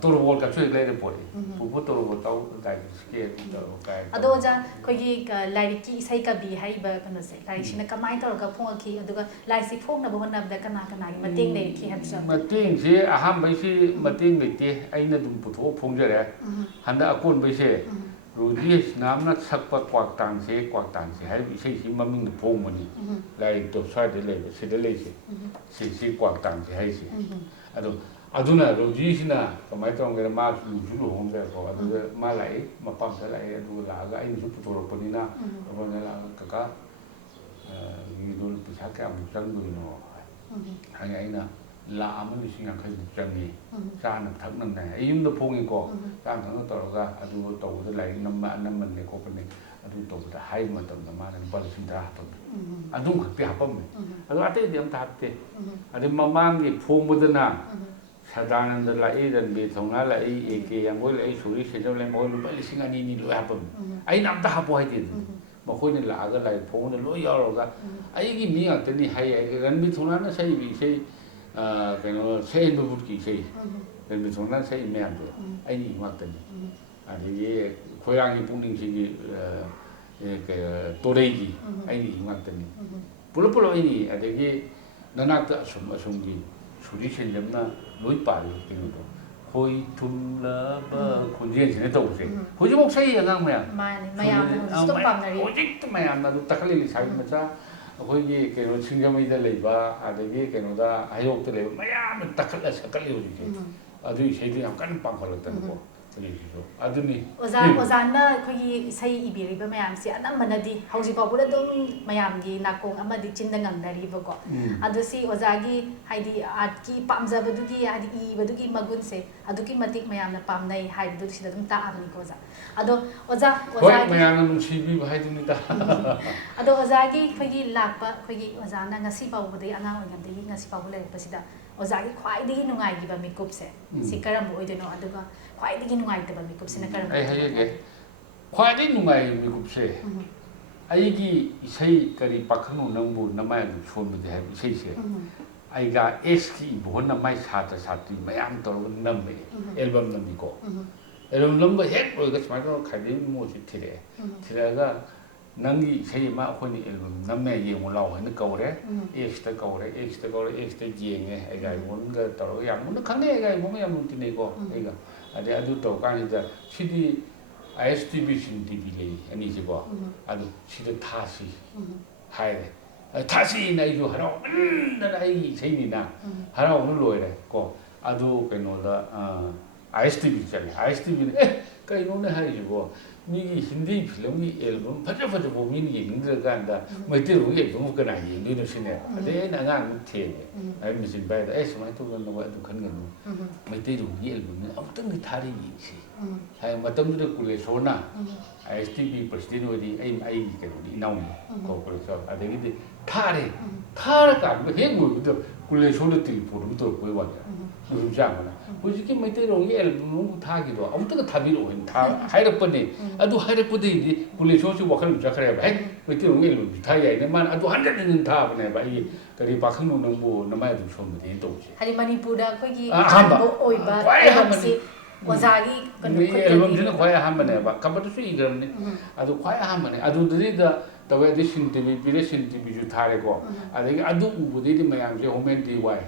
ꯇꯣꯔꯣꯕꯣꯠ ꯀꯞꯁꯨ ꯂꯩꯔꯦ ꯄꯣꯠꯅꯤ ꯄꯨꯄꯨ ꯇꯣꯔꯣꯕꯣꯠ ꯀꯥꯏ ꯑꯗꯣ ꯑꯣꯖꯥ ꯑꯩꯈꯣꯏꯒꯤ ꯂꯥꯏꯔꯤꯛꯀꯤ ꯏꯁꯩ ꯀꯕꯤ ꯍꯥꯏꯔꯤꯕ ꯀꯩꯅꯣꯁꯦ ꯂꯥꯏꯔꯤꯛꯁꯤꯅ ꯀꯃꯥꯏꯅ ꯇꯧꯔꯒ ꯐꯣꯡꯉꯛꯈꯤ ꯑꯗꯨꯒ ꯂꯥꯏꯔꯤꯛꯁꯤ ꯐꯣꯡꯅꯕ ꯍꯣꯠꯅꯕꯗ ꯀꯅꯥꯒꯤ ꯃꯇꯦꯡ ꯂꯩꯔꯛꯈꯤ ꯍꯥꯏꯕꯁꯨ ꯃꯇꯦꯡꯁꯦ ꯑꯍꯥꯟꯕꯩꯁꯤ ꯃꯇꯦꯡ ꯂꯩꯇꯦ ꯑꯩꯅ ꯑꯗꯨꯝ ꯄꯨꯊꯣꯛꯑ ꯐꯣꯡꯖꯔꯦ ꯍꯟꯗꯛ ꯑꯀꯣꯟꯕꯩꯁꯦ ꯔꯣꯖꯤꯁꯅꯥꯝꯅ ꯁꯛꯄ ꯀ꯭ꯋꯥꯛꯇꯥꯟꯁꯦ ꯍꯥꯏꯔꯤꯕ ꯏꯁꯩꯁꯤ ꯃꯃꯤꯡꯅ ꯐꯣꯡꯕꯅꯤ ꯂꯥꯏꯔꯤꯛꯇꯣ ꯁ꯭ꯋꯥꯏꯗ ꯂꯩꯕ ꯁꯤꯗ ꯂꯩꯁꯦ ꯁꯤ ꯀ꯭ꯋꯥꯛꯇꯥꯟꯁꯦ ꯍꯥꯏꯁꯦ ꯑꯗꯣ ꯑꯗꯨꯅ ꯔꯣꯖꯤꯁꯤꯅ ꯀꯃꯥꯏꯅ ꯇꯧꯔꯝꯒꯦꯗ ꯃꯥꯁꯨ ꯂꯨꯍꯣꯡꯗ꯭ꯔꯦꯀꯣ ꯑꯗꯨꯗ ꯃꯥ ꯂꯥꯛꯏ ꯃꯄꯥꯝꯗ ꯂꯥꯛꯑꯦ ꯑꯗꯨꯒ ꯂꯥꯛꯑꯒ ꯑꯩꯅꯁꯨ ꯄꯨꯊꯣꯔꯛꯄꯅꯤꯅ ꯑꯩꯈꯣꯏꯅ ꯂꯥꯛꯑꯒ ꯀꯀꯥ ꯃꯤꯗꯣ ꯄꯩꯁꯥ ꯀꯌꯥꯃꯨꯛ ꯆꯪꯗꯣꯏꯅꯣ ꯍꯥꯏ ꯑꯩꯅ ₹1,50,000 ꯆꯪꯉꯤ ꯆꯥꯅ ꯊꯛꯅꯕꯅꯦ ꯑꯩ ꯌꯨꯝꯗ ꯐꯣꯡꯉꯤꯀꯣ ꯆꯥꯅ ꯊꯛꯅ ꯇꯧꯔꯒ ꯑꯗꯨ ꯇꯧꯕꯗ ꯂꯥꯏꯔꯤꯛ ꯑꯅꯝꯕꯅꯦ ꯈꯣꯠꯄꯅꯦ ꯑꯗꯨ ꯇꯧꯕꯗ ꯍꯥꯏꯕ ꯃꯇꯝꯗ ꯃꯥꯅ ₹10,000 ꯍꯥꯞꯄꯝꯃꯦ ꯑꯗꯨꯝ ꯈꯛꯇꯤ ꯍꯥꯞꯄꯝꯃꯦ ꯑꯗꯣ ꯑꯇꯩꯗꯤ ꯑꯝꯇ ꯍꯥꯞꯇꯦ ꯑꯗꯩ ꯃꯃꯥꯡꯒꯤ ꯐꯣꯡꯕꯗꯅ ꯁꯗꯥꯅꯟꯗ ꯂꯥꯛꯏ ꯔꯟꯕꯤꯔ ꯊꯧꯅꯥ ꯂꯥꯛꯏ A.K. ꯌꯥꯡꯒꯣꯏ ꯂꯥꯛꯏ ꯁꯨꯔꯤ ꯁꯦꯟꯖꯝ ꯂꯥꯛꯏ ꯃꯈꯣꯏ ₹2,000 ꯂꯣꯏ ꯍꯥꯞꯄꯝꯃꯦ ꯑꯩꯅ ꯑꯝꯇ ꯍꯥꯞꯄꯣ ꯍꯥꯏꯗꯦ ꯑꯗꯨꯗꯤ ꯃꯈꯣꯏꯅ ꯂꯥꯛꯑꯒ ꯂꯥꯏꯔꯤꯛ ꯐꯣꯡꯕꯗ ꯂꯣꯏ ꯌꯥꯎꯔꯒ ꯑꯩꯒꯤ ꯃꯤ ꯉꯥꯛꯇꯅꯤ ꯍꯥꯏ ꯔꯟꯕꯤꯔ ꯊꯧꯅꯥꯅ ꯁꯛꯏꯕ ꯏꯁꯩ ꯀꯩꯅꯣ ꯁꯌꯦꯟꯕ ꯕꯨꯠꯀꯤ ꯏꯁꯩ ꯔꯟꯕꯤꯔ ꯊꯧꯅꯥꯅ ꯁꯛꯏ ꯃꯌꯥꯝꯗꯣ ꯑꯩꯅ ꯏ ꯉꯥꯛꯇꯅꯤ ꯑꯗꯒꯤ ꯈꯣꯏꯔꯥꯡꯒꯤ ꯄꯨꯛꯅꯤꯡꯁꯤꯒꯤ ꯇꯣꯔꯩꯒꯤ ꯑꯩꯅ ꯏ ꯉꯥꯛꯇꯅꯤ ꯄꯨꯂꯞ ꯑꯩꯅ ꯏ ꯑꯗꯒꯤ ꯅꯅꯥꯛꯇ ꯑꯁꯨꯝꯒꯤ ꯁꯨꯔꯤ ꯁꯦꯟꯖꯝꯅ ꯂꯣꯏ ꯄꯥꯜꯂꯤ ꯀꯩꯅꯣꯗꯣ ꯈꯣꯏ ꯊꯨꯝꯂꯕ ꯈꯣꯟꯖꯦꯜꯁꯤꯅ ꯇꯧꯕꯁꯦ ꯍꯧꯖꯤꯛꯐꯥꯎ ꯁꯛꯏ ꯑꯉꯥꯡ ꯃꯌꯥꯝ ꯍꯧꯖꯤꯛꯇ ꯃꯌꯥꯝꯅ ꯑꯗꯨꯝ ꯇꯛꯈꯠꯂꯤ ꯂꯩꯁꯥꯕꯤ ꯃꯆꯥ ꯑꯩꯈꯣꯏꯒꯤ ꯀꯩꯅꯣ ꯁꯤꯡꯖꯃꯩꯗ ꯂꯩꯕ ꯑꯗꯒꯤ ꯀꯩꯅꯣꯗ ꯍꯩꯔꯣꯛꯇ ꯂꯩꯕ ꯃꯌꯥꯝꯅ ꯇꯛꯈꯠꯂ ꯁꯛꯀꯠꯂꯤ ꯍꯧꯖꯤꯛꯁꯦ ꯑꯗꯨꯒꯤ ꯏꯁꯩꯗꯣ ꯌꯥꯝ ꯀꯟꯅ ꯄꯥꯡꯈꯠꯂꯛꯇꯅꯀꯣ ꯍꯧꯖꯤꯛꯁꯤꯁꯨ ꯑꯗꯨꯅꯤ ꯑꯣꯖꯥꯅ ꯑꯩꯈꯣꯏꯒꯤ ꯏꯁꯩ ꯏꯕꯤꯔꯤꯕ ꯃꯌꯥꯝꯁꯤ ꯑꯅꯝꯕꯅꯗꯤ ꯍꯧꯖꯤꯛꯐꯥꯎꯕꯗ ꯑꯗꯨꯝ ꯃꯌꯥꯝꯒꯤ ꯅꯥꯀꯣꯡ ꯑꯃꯗꯤ ꯆꯤꯟꯗ ꯉꯪꯅꯔꯤꯕꯀꯣ ꯑꯗꯣ ꯁꯤ ꯑꯣꯖꯥꯒꯤ ꯍꯥꯏꯗꯤ ꯑꯥꯔꯠꯀꯤ ꯄꯥꯝꯖꯕꯗꯨꯒꯤ ꯍꯥꯏꯗꯤ ꯏꯕꯗꯨꯒꯤ ꯃꯒꯨꯟꯁꯦ ꯑꯗꯨꯛꯀꯤ ꯃꯇꯤꯛ ꯃꯌꯥꯝꯅ ꯄꯥꯝꯅꯩ ꯍꯥꯏꯕꯗꯨ ꯁꯤꯗ ꯑꯗꯨꯝ ꯇꯥꯛꯑꯕꯅꯤꯀꯣ ꯑꯣꯖꯥ ꯑꯗꯣ ꯍꯣꯏ ꯃꯌꯥꯝꯅ ꯅꯨꯡꯁꯤꯕꯤꯕ ꯍꯥꯏꯗꯨꯅꯤꯗ ꯑꯗꯣ ꯑꯣꯖꯥꯒꯤ ꯑꯩꯈꯣꯏꯒꯤ ꯂꯥꯛꯄ ꯑꯩꯈꯣꯏꯒꯤ ꯑꯣꯖꯥꯅ ꯉꯁꯤ ꯐꯥꯎꯕꯗꯒꯤ ꯑꯉꯥꯡ ꯑꯣꯏꯔꯤꯉꯩꯗꯒꯤ ꯉꯁꯤ ꯐꯥꯎꯕ ꯂꯩꯔꯛꯄꯁꯤꯗ ꯑꯣꯖꯥꯒꯤ ꯈ꯭ꯋꯥꯏꯗꯒꯤ ꯅꯨꯡꯉꯥꯏꯈꯤꯕ ꯃꯤꯀꯨꯞꯁꯦ ꯁꯤ ꯀꯔꯝꯕ ꯑꯣꯏꯗꯣꯏꯅꯣ ꯑꯗꯨꯒ ꯈ꯭ꯋꯥꯏꯗꯒꯤ ꯅꯨꯡꯉꯥꯏꯇꯕ ꯃꯤꯀꯨꯞꯁꯤꯅ ꯀꯔꯝꯕ ꯑꯩ ꯍꯥꯏꯖꯒꯦ ꯈ꯭ꯋꯥꯏꯗꯒꯤ ꯅꯨꯡꯉꯥꯏꯕ ꯃꯤꯀꯨꯞꯁꯦ ꯑꯩꯒꯤ ꯏꯁꯩ ꯀꯔꯤ ꯄꯥꯈꯪꯅꯣ ꯅꯪꯕꯨ ꯅꯃꯥꯏ ꯑꯗꯨꯝ ꯁꯣꯟꯕꯗꯤ ꯍꯥꯏꯕ ꯏꯁꯩꯁꯦ ꯑꯩꯒ ꯑꯦꯁꯀꯤ ꯏꯕꯣꯍꯟꯅ ꯃꯥꯏ ꯁꯥꯇ꯭ꯔ ꯁꯥꯇ꯭ꯔꯤ ꯃꯌꯥꯝ ꯇꯧꯔꯒ ꯅꯝꯃꯦ ꯑꯦꯜꯕꯝ ꯅꯝꯃꯤꯀꯣ ꯑꯦꯜꯕꯝ ꯅꯝꯕ ꯍꯦꯛ ꯂꯣꯏꯔꯒ ꯁꯨꯃꯥꯏꯅ ꯇꯧꯔꯒ ꯈꯥꯏꯗꯦꯝ ꯏꯃꯣꯁꯤ ꯊꯤꯔꯛꯑꯒ ꯅꯪꯒꯤ ꯏꯁꯩ ꯑꯃ ꯑꯩꯈꯣꯏꯅ ꯑꯦꯜꯕꯝ ꯅꯝꯃꯦ ꯌꯦꯡꯉꯨ ꯂꯥꯎ ꯍꯥꯏꯅ ꯀꯧꯔꯦ ꯑꯦꯛꯁꯇ ꯀꯧꯔꯦ ꯑꯦꯛꯁꯇ ꯌꯦꯡꯉꯦ ꯑꯩꯒ ꯏꯕꯣꯟꯒ ꯇꯧꯔꯒ ꯌꯥꯝ ꯃꯨꯟꯅ ꯈꯪꯅꯩ ꯑꯩꯒ ꯏꯕꯣꯟꯒ ꯌꯥꯝ ꯅꯨꯡ ꯇꯤꯟꯅꯩꯀꯣ ꯑꯩꯒ ꯑꯗꯩ ꯑꯗꯨ ꯇꯧꯔꯀꯥꯟꯁꯤꯗ ꯁꯤꯗꯤ ISTV ꯁꯤꯟ TV ꯂꯩ ꯑꯅꯤꯁꯤꯀꯣ ꯑꯗꯨ ꯁꯤꯗ ꯊꯥꯁꯤ ꯍꯥꯏꯔꯦ ꯊꯥꯁꯤꯅ ꯑꯩꯁꯨ ꯍꯔꯥꯎꯃꯟꯗꯅ ꯑꯩꯒꯤ ꯏꯁꯩꯅꯤꯅ ꯍꯔꯥꯎꯕꯅ ꯂꯣꯏꯔꯦ ꯀꯣ ꯑꯗꯨ ꯀꯩꯅꯣꯗ ISTV ꯆꯠꯂꯦ ISTVꯅ ꯀꯩꯅꯣꯅꯦ ꯍꯥꯏꯔꯤꯁꯤꯕꯣ ꯃꯤꯒꯤ ꯍꯤꯟꯗꯤ ꯐꯤꯂꯝꯒꯤ ꯑꯦꯜꯕꯝ ꯐꯖꯕ ꯃꯤꯅ ꯌꯦꯡꯅꯤꯡꯗ꯭ꯔꯀꯥꯟꯗ ꯃꯩꯇꯩꯂꯣꯟꯒꯤ ꯑꯦꯜꯕꯝꯕꯨ ꯀꯅꯥ ꯌꯦꯡꯗꯣꯏꯅꯣ ꯁꯤꯅꯦꯕ ꯑꯗꯩ ꯑꯩꯅ ꯑꯉꯥꯡꯗꯨ ꯊꯦꯡꯉꯦ ꯑꯩ ꯃꯦꯆꯤꯟ ꯄꯥꯏꯗ ꯁꯨꯃꯥꯏꯅ ꯇꯧꯗꯅ ꯑꯗꯨ ꯈꯟꯒꯅꯨ ꯃꯩꯇꯩꯂꯣꯟꯒꯤ ꯑꯦꯜꯕꯝꯅ ꯑꯃꯨꯛꯇꯪꯗꯤ ꯊꯥꯔ ꯌꯦꯡꯁꯤ ꯍꯥꯏ ꯃꯇꯝꯗꯨꯗ ꯀꯨꯂꯦꯁꯣꯔꯅ ISTV ꯄ꯭ꯔꯁꯤꯗꯦꯟ ꯑꯣꯏꯗꯤ ꯑꯩꯒꯤ ꯀꯩꯅꯣꯗꯤ ꯏꯅꯥꯎꯅꯤ ꯀꯣ ꯀꯨꯂꯦꯁꯣꯔ ꯑꯗꯒꯤꯗꯤ ꯊꯥꯔꯀꯥꯟꯗ ꯍꯦꯛ ꯂꯣꯏꯕꯗ ꯀꯨꯂꯦꯁꯣꯔꯗ ꯇꯦꯂꯤꯐꯣꯟ ꯑꯃ ꯇꯧꯔꯛꯄꯩ ꯋꯥꯅꯤ ꯅꯨꯄꯤꯃꯆꯥ ꯍꯧꯖꯤꯛꯀꯤ ꯃꯩꯇꯩꯂꯣꯟꯒꯤ ꯑꯦꯜꯕꯝ ꯑꯃ ꯊꯥꯈꯤꯗꯣ ꯑꯃꯨꯛꯇꯪꯒ ꯊꯥꯕꯤꯔꯛꯑꯣ ꯍꯥꯏꯔꯛꯄꯅꯤ ꯑꯗꯨ ꯍꯥꯏꯔꯛꯄꯗꯒꯤꯗꯤ ꯀꯨꯂꯦꯁꯣꯔꯁꯤ ꯋꯥꯈꯜ ꯆꯠꯈ꯭ꯔꯦꯕ ꯍꯦꯛ ꯃꯩꯇꯩꯂꯣꯟꯒꯤ ꯑꯦꯜꯕꯝꯁꯤ ꯊꯥ ꯌꯥꯏꯅ ꯃꯥꯅ ꯑꯗꯨ ꯍꯟꯖꯤꯟ ꯊꯥꯕꯅꯦꯕ ꯑꯩꯒꯤ ꯀꯔꯤ ꯄꯥꯈꯪꯅꯣ ꯅꯪꯕꯨ ꯅꯃꯥꯏ ꯑꯗꯨꯝ ꯁꯣꯟꯕꯗꯤ ꯇꯧꯕꯁꯦ ꯍꯥꯏꯗꯤ ꯃꯅꯤꯄꯨꯔꯗ ꯑꯩꯈꯣꯏꯒꯤ ꯑꯍꯥꯟꯕ ꯑꯣꯏꯕ ꯑꯦꯜꯕꯝꯁꯤ ꯑꯣꯖꯥꯒꯤ ꯑꯦꯜꯕꯝꯁꯤꯅ ꯈ꯭ꯋꯥꯏ ꯑꯍꯥꯟꯕꯅꯦꯕ ꯀꯕꯔꯗꯁꯨ ꯏꯈ꯭ꯔꯕꯅꯤ ꯑꯗꯨ ꯈ꯭ꯋꯥꯏ ꯑꯍꯥꯟꯕꯅꯦ ꯑꯗꯨꯗꯩꯗ ꯇꯧꯋꯦ ꯑꯗꯩ ꯁꯤꯟ TV ꯄꯤꯔꯦ ꯁꯤꯟ TVꯁꯨ ꯊꯥꯔꯦꯀꯣ ꯑꯗꯒꯤ ꯑꯗꯨ ꯎꯕꯗꯩꯗꯤ ꯃꯌꯥꯝꯁꯦ ꯍꯣꯃꯦꯟ DY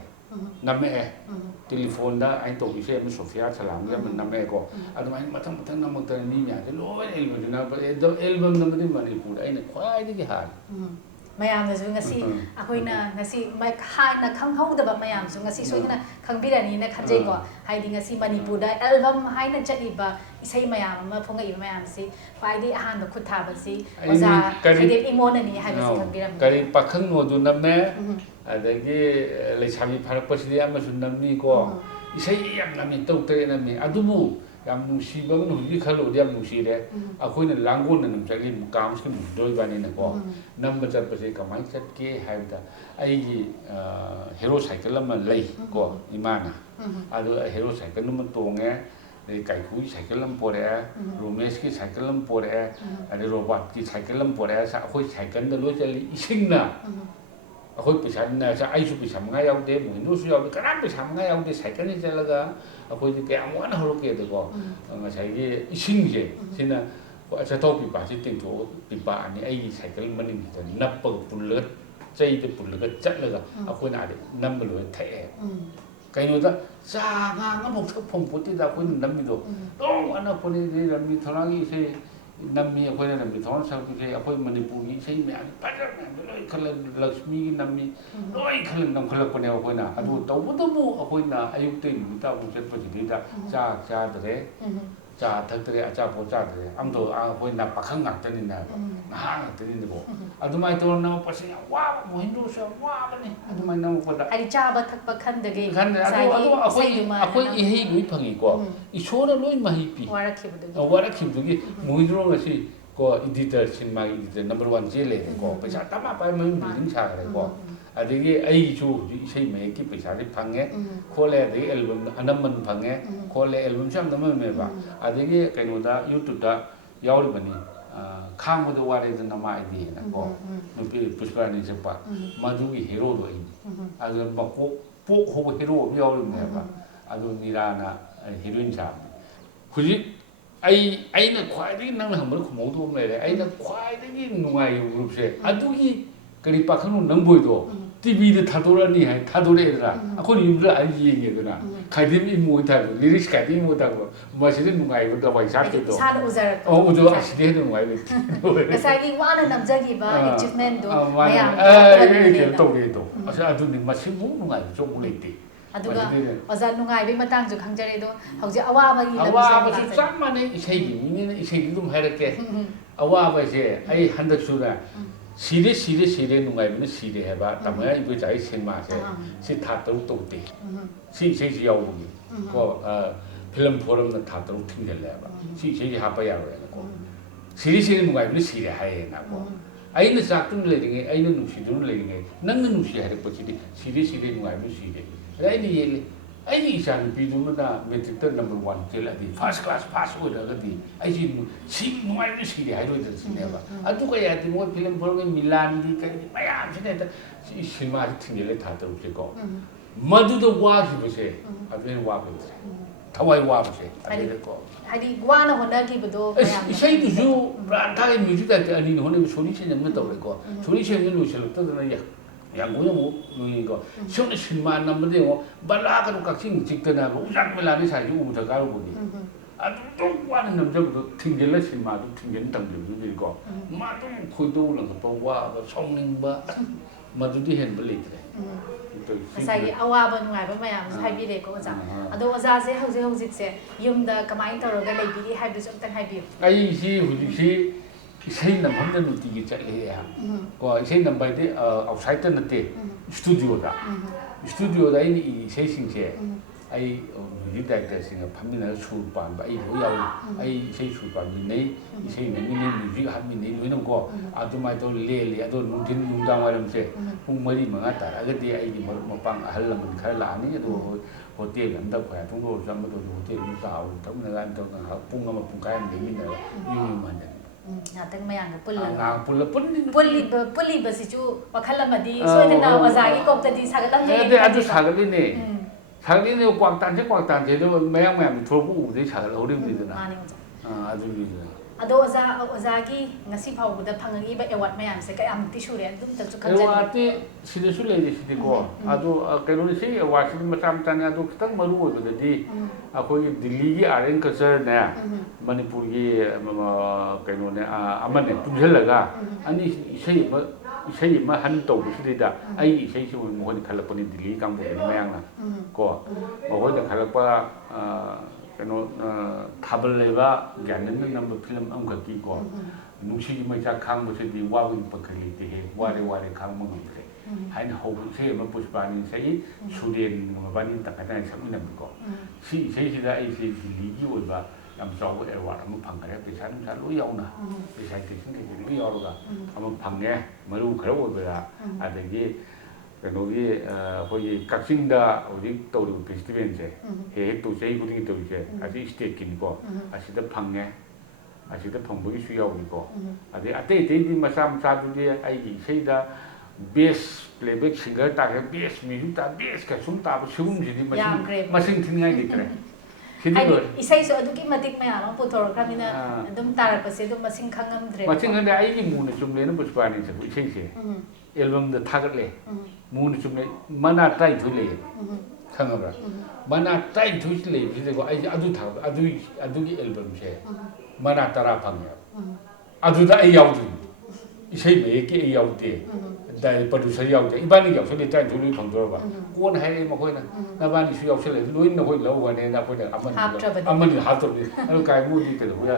namme telephone ai to ise mi Sofia Salam ya man namme ko adumai mathang namak ta ni nya de loi album na album na madi Manipur ai na khwai de ha mayamnasu ngasi akoina ngasi mai haina khanghauda mayamsu ngasi soina khangbirani na khanjai ko haidi ngasi Manipur da album haina chaliba isai mayam ma phongai mayam si khwaidi ahan khut thaba si oza khade imona ni haibasi khangbiram kari pakhang no du namme adagi leisami pharakpasidi amasu namni ko isai yam namni tawtre namni adubu yam nusiba no hi khalo yam nusire akoina langon nam chali kam skin doi bani na ko number chat pase kamai chat ke haibda ai gi hero cycle lam lei ko imana adu hero cycle num tonge kai khu cycle lam pore romesh ki cycle lam pore ade robot ki cycle lam pore sa khoi cycle da lo chali isingna akhoi pisa na sa ai su pisa nga yaw de mu nu su yaw de karam pisa nga yaw de cycle ni chalaga akhoi ji kya mo na holo ke de ko nga sai gi ising je sina ko sa to pi pa si ting tho pi pa ani ai cycle mani ni nap pa pulut chai de pulut ga chat laga akhoi na de nam lo the kai no da sa nga nga mo thap phong puti da akhoi nam mi do dong ana ko ni de nam mi thona gi se nam mi akhoi na nam mi thon sa ki akhoi Manipur gi sei me ani pa da loi khala Lakshmi gi nam mi loi khala nam khala ko ne akhoi na adu to bu to bu akhoi na ayuk te mi ta bu set pa ji da cha de cha thak de acha po cha de am to akhoi na pakhang ngak ta ni na ha ngak ta ni bo adu mai to na pa se wa mo hindu sa wa ba ni adu mai na ko da ai chaba thakpa khandage khan adu akhoi i hei gui phangi ko i so na loi ma hi pi wara khim du gi muidro nga si ko editor cinema editor number 1 je le ko paisa tama pa mai building sa re ko adigi ai chu sei me ki paisa ri phange khole de album anamman phange khole album cham nam me ba adigi kaino da YouTube da yaw ri bani khang mo do ware da nama id na ko no pi pushpa ni se pa madu gi hero do ai adu ma ko po ho hero yaw ri me ba adu nirana heroine cha huji aina khwaidagi nang hambar khumau do me re aina khwaidagi nungai group se adugi kari pakhanu nangboi do TV de thadorani hai thadore ra akhoni yumra ai yenge dona khadim I mo tha lyrics khadim mo tha ma sire nungai ba da bai sa ke do san uzar ujo aside nungai be asagi wana namjagi ba achievement do mayam ke to re do asa adu ni ma simu nungai jo mu leite aduga oza nungai be matang ju khangjare do hauji awaba gi awaba su cham mane isai gi ni isai gi dum hairake awaba se ai handak su da sire nungai bine sire heba tamaya ibu jai cinema se si thatau to te si si yaw bu ko film forum na thatau thingel le ba si ha pa ya re ko sire nungai bine sire hai na ko ai na sak tum le ding ai na nu si dun le ding nang nu si ha re pa sire nungai bine sire ai ni ye ai ni san pi dum na metric number 1 ke la di first class pass ho da di ai si nungai bine sire hai ro da si ne ba adu ka ya di mo film forum Milan di ka di mayam si ne da si cinema di thingel le thatau se ko madu do wa ki ba se aben wa ba thawai wa ba se aben ko hadi wana hona ki bado mayam isai du ju brand ta music da ani no ne soli chen ne to re ko soli chen ne lo se lo ta na ya yang go mo ni ko so ne cinema nam de mo bala ka no ka sing jik ta na bo yak mela ni sa ju u ta ka ro bo ni adu to wa ne nam je bo thingel le cinema du thingel tam ju ni ko ma to khoi do la ko wa ba song ning ba ma du di hen ba le tre asagi awaba nungai ba mayam hai bi re ko oza ado oza se hauji se yumda kamai toroga leibi gi hai bi som tan hai bi ai si huji si isai nam ham da nuti gi chat le ya ko isai nam bai de outside na te studio da ai ni isai sing se ai music director sing phamina sur pan ba ai ho yaw ai isai sur pan ni nei isai ni music ha mi nei loi nam ko adu mai to le adu nungthin nungdang wa ram se pung mari manga ta aga de ai ni mapang ahal lam khar la ni adu hotel am da khwa thung ro jam do hotel ni ta au tam na gan to ka pung ma pung kai ni min na ni man na tang mayang ga pulla nga pulli ba si chu pakhala madi soidana wazagi kokta di sagalam de adu sagali ne 사기 내 꽉단제 도 매양 매양 돌고 우리 잘 어린 분이잖아. 아, 아주 ꯑꯗꯣ ꯑꯣꯖꯥꯒꯤ ꯉꯁꯤ ꯐꯥꯎꯕꯗ ꯐꯪꯉꯛꯏꯕ ꯑꯦꯋꯥꯔꯗ ꯃꯌꯥꯝꯁꯦ ꯀꯌꯥꯃꯨꯛꯇꯤ ꯁꯨꯔꯦ ꯑꯗꯨꯝꯇꯁꯨ ꯈꯪꯖꯅꯤꯡꯉꯤ ꯑꯦꯋꯥꯔꯗꯇꯤ ꯁꯤꯗꯁꯨ ꯂꯩꯔꯤ ꯁꯤꯗꯤꯀꯣ ꯑꯗꯣ ꯀꯩꯅꯣꯅꯤ ꯁꯤ ꯑꯦꯋꯥꯔꯗꯁꯤꯗꯤ ꯃꯆꯥ ꯃꯆꯥꯅꯤ ꯑꯗꯣ ꯈꯤꯇꯪ ꯃꯔꯨ ꯑꯣꯏꯕꯗꯗꯤ ꯑꯩꯈꯣꯏꯒꯤ ꯗꯤꯜꯂꯤꯒꯤ ꯑꯥꯔꯠ ꯑꯦꯟ ꯀꯜꯆꯔꯅꯦ ꯃꯅꯤꯄꯨꯔꯒꯤ ꯀꯩꯅꯣꯅꯦ ꯑꯃꯅꯦ ꯄꯨꯟꯁꯤꯜꯂꯒ ꯑꯅꯤ ꯏꯁꯩ ꯑꯃ ꯍꯟ ꯇꯧꯕꯁꯤꯗꯩꯗ ꯑꯩꯒꯤ ꯏꯁꯩꯁꯤ ꯃꯈꯣꯏꯅ ꯈꯜꯂꯛꯄꯅꯤ ꯗꯤꯜꯂꯤ ꯀꯥꯡꯕꯨꯒꯤꯅꯤ ꯃꯌꯥꯝꯅ ꯀꯣ ꯃꯈꯣꯏꯅ ꯈꯜꯂꯛꯄ ꯀꯩꯅꯣ ꯊꯥꯕꯜ ꯂꯩꯕ ꯒ꯭ꯌꯥꯅꯟꯅ ꯅꯝꯕ ꯐꯤꯂꯝ ꯑꯃꯈꯛꯀꯤ ꯀꯣ ꯅꯨꯡꯁꯤꯒꯤ ꯃꯩꯆꯥꯛ ꯈꯥꯡꯕꯁꯤꯗꯤ ꯋꯥꯕꯒꯤ ꯄꯟꯈꯠ ꯂꯩꯇꯦꯍꯦ ꯋꯥꯔꯦ ꯋꯥꯔꯦ ꯈꯥꯡꯕ ꯉꯝꯗ꯭ꯔꯦ ꯍꯥꯏꯅ ꯍꯧꯕ ꯏꯁꯩ ꯑꯃ ꯄꯨꯁꯄꯥꯅꯤ ꯏꯁꯩ ꯁꯨꯔꯦꯟ ꯃꯕꯥꯅꯤ ꯇꯪꯈꯥꯏ ꯁꯛꯃꯤꯟꯅꯕꯀꯣ ꯁꯤ ꯏꯁꯩꯁꯤꯗ ꯑꯩꯁꯤ ꯗꯤꯜꯂꯤꯒꯤ ꯑꯣꯏꯕ ꯌꯥꯝ ꯆꯥꯎꯕ ꯑꯦꯋꯥꯔꯗ ꯑꯃ ꯐꯪꯈ꯭ꯔꯦ ꯄꯩꯁꯥ ꯅꯨꯡꯁꯥ ꯂꯣꯏ ꯌꯥꯎꯅ ꯔꯤꯁꯥꯏꯇꯦꯁꯟ ꯀꯩꯀꯩ ꯂꯣꯏ ꯌꯥꯎꯔꯒ ꯑꯃ ꯐꯪꯉꯦ ꯃꯔꯨ ꯈꯔ ꯑꯣꯏꯕꯗ ꯑꯗꯒꯤ ꯀꯩꯅꯣꯒꯤ ꯑꯩꯈꯣꯏꯒꯤ ꯀꯛꯆꯤꯡꯗ ꯍꯧꯖꯤꯛ ꯇꯧꯔꯤꯕ ꯐꯦꯁꯇꯤꯚꯦꯜꯁꯦ ꯍꯦꯛ ꯍꯦꯛ ꯆꯍꯤ ꯈꯨꯗꯤꯡꯒꯤ ꯇꯧꯔꯤꯁꯦ ꯑꯁꯤ ꯁ꯭ꯇꯦꯠꯀꯤꯅꯤꯀꯣ ꯑꯁꯤꯗ ꯐꯪꯉꯦ ꯑꯁꯤꯗ ꯐꯪꯕꯒꯤꯁꯨ ꯌꯥꯎꯏꯀꯣ ꯑꯗꯩ ꯑꯇꯩ ꯑꯇꯩꯗꯤ ꯃꯆꯥ ꯃꯆꯥꯗꯨꯗꯤ ꯑꯩꯒꯤ ꯏꯁꯩꯗ ꯕꯦꯁ ꯄ꯭ꯂꯦꯕꯦꯛ ꯁꯤꯡꯒꯔ ꯇꯥꯒꯦ ꯕꯦꯁ ꯃ꯭ꯌꯨꯖꯤꯛ ꯇꯥ ꯕꯦꯁꯀ ꯁꯨꯝ ꯇꯥꯕ ꯁꯤꯒꯨꯝꯕꯁꯤꯗꯤ ꯃꯁꯤꯡ ꯊꯤꯅꯤꯡꯉꯥꯏ ꯂꯩꯇ꯭ꯔꯦ ꯁꯤꯗꯤ ꯍꯥꯏꯗꯤ ꯂꯣꯏꯔꯦ ꯏꯁꯩꯁꯨ ꯑꯗꯨꯛꯀꯤ ꯃꯇꯤꯛ ꯃꯌꯥꯝ ꯑꯃ ꯄꯨꯊꯣꯔꯛꯈ꯭ꯔꯕꯅꯤꯅ ꯑꯗꯨꯝ ꯇꯥꯔꯛꯄꯁꯦ ꯑꯗꯨꯝ ꯃꯁꯤꯡ ꯈꯪꯉꯝꯗ꯭ꯔꯦ ꯃꯁꯤꯡ ꯈꯪꯗꯦ ꯑꯩꯒꯤ ꯃꯨꯅ ꯆꯨꯝꯂꯦꯅ ꯄꯨꯁꯄꯥꯅꯤ ꯁꯛꯄ ꯏꯁꯩꯁꯦ ꯑꯦꯜꯕꯝꯗ ꯊꯥꯒꯠꯂꯦ ꯃꯨꯅ ꯆꯨꯝꯂꯦ ꯃꯅꯥ 19 ꯂꯩꯌꯦ ꯈꯪꯉꯕ꯭ꯔꯥ ꯃꯅꯥ 19ꯁꯤ ꯂꯩꯕꯁꯤꯗꯀꯣ ꯑꯩꯁꯦ ꯑꯗꯨ ꯊꯥꯒꯠ ꯑꯗꯨꯒꯤ ꯑꯦꯜꯕꯝꯁꯦ ꯃꯅꯥ 10 ꯐꯪꯉꯦꯕ ꯑꯗꯨꯗ ꯑꯩ ꯌꯥꯎꯗ꯭ꯔꯤꯅꯤ ꯏꯁꯩ ꯃꯌꯦꯛꯀꯤ ꯑꯩ ꯌꯥꯎꯗꯦ ꯄ꯭ꯔꯣꯗ꯭ꯌꯨꯁꯔ ꯌꯥꯎꯗꯦ ꯏꯕꯥꯅꯤ ꯌꯥꯎꯁꯜꯂꯦ 19 ꯂꯣꯏ ꯐꯪꯗꯣꯔꯕ ꯀꯣꯟꯅ ꯍꯥꯏꯔꯛꯑꯦ ꯃꯈꯣꯏꯅ ꯅꯕꯥꯅꯤꯁꯨ ꯌꯥꯎꯁꯜꯂꯦ ꯂꯣꯏꯅ ꯅꯈꯣꯏ ꯂꯧꯒꯅꯦꯅ ꯑꯩꯈꯣꯏꯅ ꯑꯃꯅꯤ ꯍꯥꯞꯇꯕꯅꯤ ꯑꯗꯨ ꯀꯥꯏꯃꯨꯗꯤ ꯀꯩꯗꯧꯕ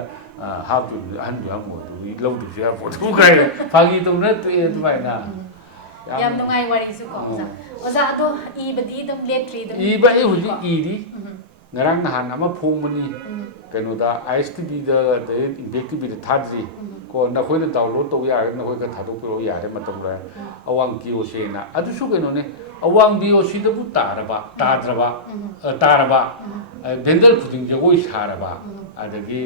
ꯍꯥꯞꯇꯣꯏꯅꯤ ꯑꯍꯟꯁꯨ ꯍꯥꯞꯄꯣ ꯑꯗꯨ ꯂꯧꯗꯕꯁꯨ ꯌꯥ ꯄꯣꯠꯇꯨ ꯀꯥꯏꯅ ꯐꯥꯒꯤ ꯇꯧꯅ ꯇꯣꯛꯑꯦ ꯑꯗꯨꯃꯥꯏꯅ ꯌꯥꯝ ꯅꯨꯡꯉꯥꯏ ꯋꯥꯔꯤꯁꯨ ꯀꯣ ꯑꯣꯖꯥ ꯑꯣꯖꯥ ꯑꯗꯣ ꯏꯕꯗꯤ ꯑꯗꯨꯝ ꯂꯦꯞꯇ꯭ꯔꯤ ꯑꯗꯨꯝ ꯏꯕ ꯑꯩ ꯍꯧꯖꯤꯛ ꯏꯔꯤ ꯉꯔꯥꯡ ꯅꯍꯥꯟ ꯑꯃ ꯐꯣꯡꯕꯅꯤ ꯀꯩꯅꯣꯗ ꯑꯥꯏ ꯑꯦꯁ ꯇꯤꯚꯤꯗ ꯑꯗꯩ ꯏꯝꯄꯦꯛ ꯇꯤꯚꯤꯗ ꯊꯥꯗ꯭ꯔꯤ ꯀꯣ ꯅꯈꯣꯏꯅ ꯗꯥꯎꯟꯂꯣꯗ ꯇꯧꯕ ꯌꯥꯔꯒ ꯅꯈꯣꯏ ꯈꯔ ꯊꯥꯗꯣꯛꯄꯤꯔꯛꯑꯣ ꯌꯥꯔꯦ ꯃꯇꯝ ꯂꯣꯏꯔꯦ ꯑꯋꯥꯡ ꯀꯤꯌꯣꯁꯦꯅ ꯑꯗꯨꯁꯨ ꯀꯩꯅꯣꯅꯦ ꯑꯋꯥꯡ ꯕꯤꯌꯣꯁꯤꯗꯕꯨ ꯇꯥꯔꯕ ꯚꯦꯟꯗꯜ ꯈꯨꯗꯤꯡ ꯖꯒꯣꯏ ꯁꯥꯔꯕ ꯑꯗꯒꯤ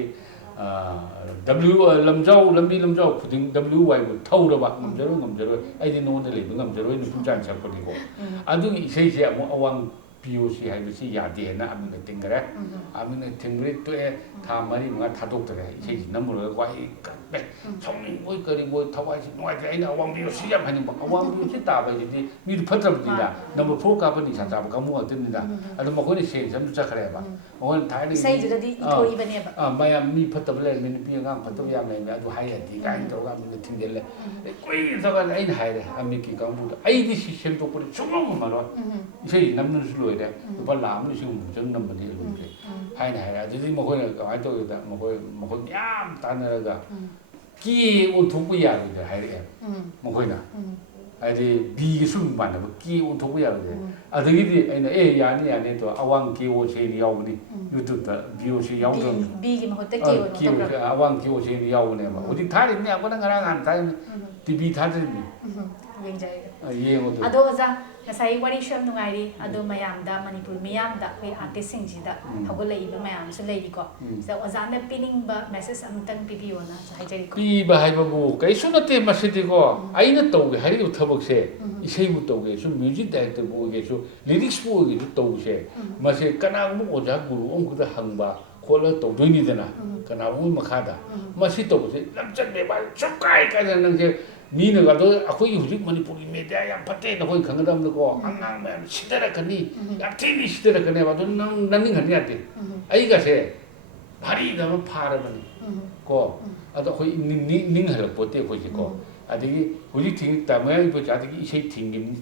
ꯂꯝꯕꯤ ꯂꯝꯖꯥꯎ ꯈꯨꯗꯤꯡ WYꯕꯨ थꯧꯔꯕ ꯉꯝꯖꯔꯣꯏ ꯑꯩꯗꯤ ꯅꯉꯣꯟꯗ ꯂꯩꯕ ꯉꯝꯖꯔꯣꯏ ꯅꯨꯄꯤ ꯆꯥꯟ ꯁꯛꯄꯅꯤꯀꯣ ꯑꯗꯨꯒꯤ ꯏꯁꯩꯁꯦ ꯑꯃꯨꯛ ꯑꯋꯥꯡ POC ꯍꯥꯏꯕꯁꯤ ꯌꯥꯗꯦꯅ ꯑꯃꯤꯅ ꯊꯤꯡꯈ꯭ꯔꯦ ꯑꯃꯤꯅ ꯊꯤꯡꯕꯗꯤ ꯇꯣꯛꯑꯦ ꯊꯥ 4-5 ꯊꯥꯗꯣꯛꯇ꯭ꯔꯦ ꯏꯁꯩꯁꯤ ꯅꯝꯃꯨꯔꯒ ꯋꯥꯍꯩ ꯀꯠꯄꯦ ꯁꯥꯎꯅꯤꯡꯕꯣꯏ ꯀꯔꯤꯕꯣꯏ ꯊꯋꯥꯏꯁꯤ ꯅꯨꯡꯉꯥꯏꯇ꯭ꯔꯦ ꯑꯩꯅ ꯑꯋꯥꯡ POC ꯌꯥꯝ ꯍꯥꯏꯅꯤꯡꯕ ꯑꯋꯥꯡ POC ꯇꯥꯕ ꯍꯥꯏꯁꯤꯗꯤ ꯃꯤꯗꯨ ꯐꯠꯇ꯭ꯔꯕꯅꯤꯅ ꯅꯝꯕꯔ 4 ꯀꯥꯞꯄ ꯅꯤꯁꯥ ꯆꯥꯕ ꯀꯥꯡꯕꯨ ꯉꯥꯛꯇꯅꯤꯅ ꯑꯗꯣ ꯃꯈꯣꯏꯅ ꯁꯦꯟꯁ ꯑꯃ ꯆꯠꯈ꯭ꯔꯦꯕ ꯃꯈꯣꯏꯅ ꯊꯥꯏꯅ ꯏꯁꯩꯗꯨꯗꯗꯤ ꯏꯊꯣꯛꯏꯕꯅꯦꯕ ꯃꯌꯥꯝ ꯃꯤ ꯐꯠꯇꯕ ꯂꯩꯔꯝꯃꯤ ꯅꯨꯄꯤ ꯑꯉꯥꯡ ꯐꯠꯇꯕ ꯌꯥꯝ ꯂꯩꯔꯝꯃꯤ ꯑꯗꯨ ꯍꯥꯏꯔꯗꯤ ꯀꯥꯏꯅ ꯇꯧꯔꯒ ꯑꯃꯤꯅ ꯊꯤꯡꯖꯤꯜꯂꯦ ꯀꯨꯏꯅ ꯇꯧꯔꯒ ꯑꯩꯅ ꯍꯥꯏꯔꯦ ꯑꯃꯤꯛꯀꯤ ꯀꯥꯡꯕꯨꯗ ꯑꯩꯗꯤ ꯁꯤ ꯁꯦꯝꯗꯣꯛꯄꯗꯤ ꯁꯨꯡꯉꯝ ꯉꯝꯃꯔꯣꯏ ꯏꯁꯩ ꯅꯝꯗꯨꯅꯁꯨ ꯂꯣꯏꯔꯦ ꯂꯨꯄꯥ 1,50,000 ꯅꯝꯕꯅꯤ ꯑꯦꯜꯕꯝꯁꯦ ꯍꯥꯏꯅ ꯍꯥꯏꯔꯦ ꯑꯗꯨꯗꯤ ꯃꯈꯣꯏꯅ ꯀꯃꯥꯏꯅ ꯇꯧꯒꯦꯗ ꯃꯈꯣꯏ ꯃꯌꯥꯝ ꯇꯥꯟꯅꯔꯒ ꯑꯣꯟꯊꯣꯛꯄ ꯌꯥꯔꯣꯏꯗ꯭ꯔ ꯍꯥꯏꯔꯛꯑꯦꯕ ꯃꯈꯣꯏꯅ ꯍꯥꯏꯗꯤ ꯕꯤꯒ ꯁꯨꯝ ꯃꯥꯟꯅꯕ ꯑꯣꯟꯊꯣꯛꯄ ꯌꯥꯔꯣꯏꯗ꯭ꯔꯦ ꯑꯗꯒꯤꯗꯤ ꯑꯩꯅ ꯌꯥꯅꯤ ꯑꯗꯣ ꯑꯋꯥꯡ KOCꯅ ꯌꯥꯎꯕꯅꯤ ꯌꯨꯇ꯭ꯌꯨꯕꯇ BOC ꯌꯥꯎꯗ꯭ꯔꯕꯅꯤ ꯕꯤꯒꯤ ꯃꯍꯨꯠꯇ ꯑꯋꯥꯡ KOCꯅ ꯌꯥꯎꯕꯅꯦꯕ ꯍꯧꯖꯤꯛ ꯊꯥꯔꯤꯕꯅꯤ ꯑꯩꯈꯣꯏꯅ ꯉꯔꯥꯡ ꯅꯍꯥꯟ ꯊꯥꯔꯤꯕꯅꯤ ꯇꯤꯚꯤ ꯊꯥꯗ꯭ꯔꯤꯕꯅꯤ ꯌꯦꯡꯉꯣ ꯑꯗꯣ ꯑꯣꯖꯥ ꯉꯁꯥꯏ ꯋꯥꯔꯤꯁꯨ ꯌꯥꯝ ꯅꯨꯡꯉꯥꯏꯔꯤ ꯑꯗꯣ ꯃꯌꯥꯝꯗ ꯃꯅꯤꯄꯨꯔ ꯃꯤꯌꯥꯝꯗ ꯑꯩꯈꯣꯏ ꯑꯥꯔꯇꯤꯁꯁꯤꯡꯁꯤꯗ ꯍꯧꯒꯠꯂꯛꯏꯕ ꯃꯌꯥꯝꯁꯨ ꯂꯩꯔꯤꯀꯣ ꯁꯤꯗ ꯑꯣꯖꯥꯅ ꯄꯤꯅꯤꯡꯕ ꯃꯦꯁꯦꯖ ꯑꯃꯇꯪ ꯄꯤꯕꯤꯌꯣꯅ ꯍꯥꯏꯖꯔꯤꯀꯣ ꯄꯤꯕ ꯍꯥꯏꯕꯕꯨ ꯀꯩꯁꯨ ꯅꯠꯇꯦ ꯃꯁꯤꯗꯤꯀꯣ ꯑꯩꯅ ꯇꯧꯒꯦ ꯍꯥꯏꯔꯤꯕ ꯊꯕꯛꯁꯦ ꯏꯁꯩꯕꯨ ꯇꯧꯒꯦꯁꯨ ꯃ꯭ꯌꯨꯖꯤꯛ ꯗꯥꯏꯔꯦꯛꯇꯔꯕꯨ ꯑꯣꯏꯒꯦꯁꯨ ꯂꯤꯔꯤꯛꯁꯄꯨ ꯑꯣꯏꯒꯦꯁꯨ ꯇꯧꯕꯁꯦ ꯃꯁꯤ ꯀꯅꯥꯒꯨꯝꯕ ꯑꯣꯖꯥ ꯒꯨꯔꯨ ꯑꯃꯈꯛꯇ ꯍꯪꯕ ꯈꯣꯠꯂꯒ ꯇꯧꯗꯣꯏꯅꯤꯗꯅ ꯀꯅꯥꯒꯨꯝꯕ ꯃꯈꯥꯗ ꯃꯁꯤ ꯇꯧꯕꯁꯦ ꯂꯝꯆꯠ ꯕꯦꯕꯥꯔ ꯁꯨꯡꯀꯥꯏ ꯀꯥꯏꯗꯅ ꯅꯪꯁꯦ ꯃꯤꯅꯒ ꯑꯗꯣ ꯑꯩꯈꯣꯏꯒꯤ ꯍꯧꯖꯤꯛ ꯃꯅꯤꯄꯨꯔꯒꯤ ꯃꯦꯗꯤꯌꯥ ꯌꯥꯝ ꯐꯠꯇꯦ ꯅꯈꯣꯏ ꯈꯪꯒꯗꯕꯅꯤꯀꯣ ꯑꯉꯥꯡ ꯃꯌꯥꯝ ꯁꯤꯊꯔꯛꯀꯅꯤ ꯌꯥꯝ ꯊꯤꯅ ꯁꯤꯊꯔꯛꯀꯅꯦꯕ ꯑꯗꯨ ꯅꯪ ꯅꯪꯅꯤꯡꯍꯟ ꯌꯥꯗꯦ ꯑꯩꯒꯁꯦ ꯐꯥꯔꯤꯗ ꯑꯃ ꯐꯥꯔꯕꯅꯤ ꯀꯣ ꯑꯗꯣ ꯑꯩꯈꯣꯏ ꯅꯤꯡꯍꯜꯂꯛꯄꯣꯠꯇꯦ ꯑꯩꯈꯣꯏꯁꯦ ꯀꯣ ꯑꯗꯒꯤ ꯍꯧꯖꯤꯛ ꯃꯌꯥꯏ ꯄꯩꯁꯥꯗꯒꯤ ꯏꯁꯩ ꯊꯤꯡꯈꯤꯕꯅꯤ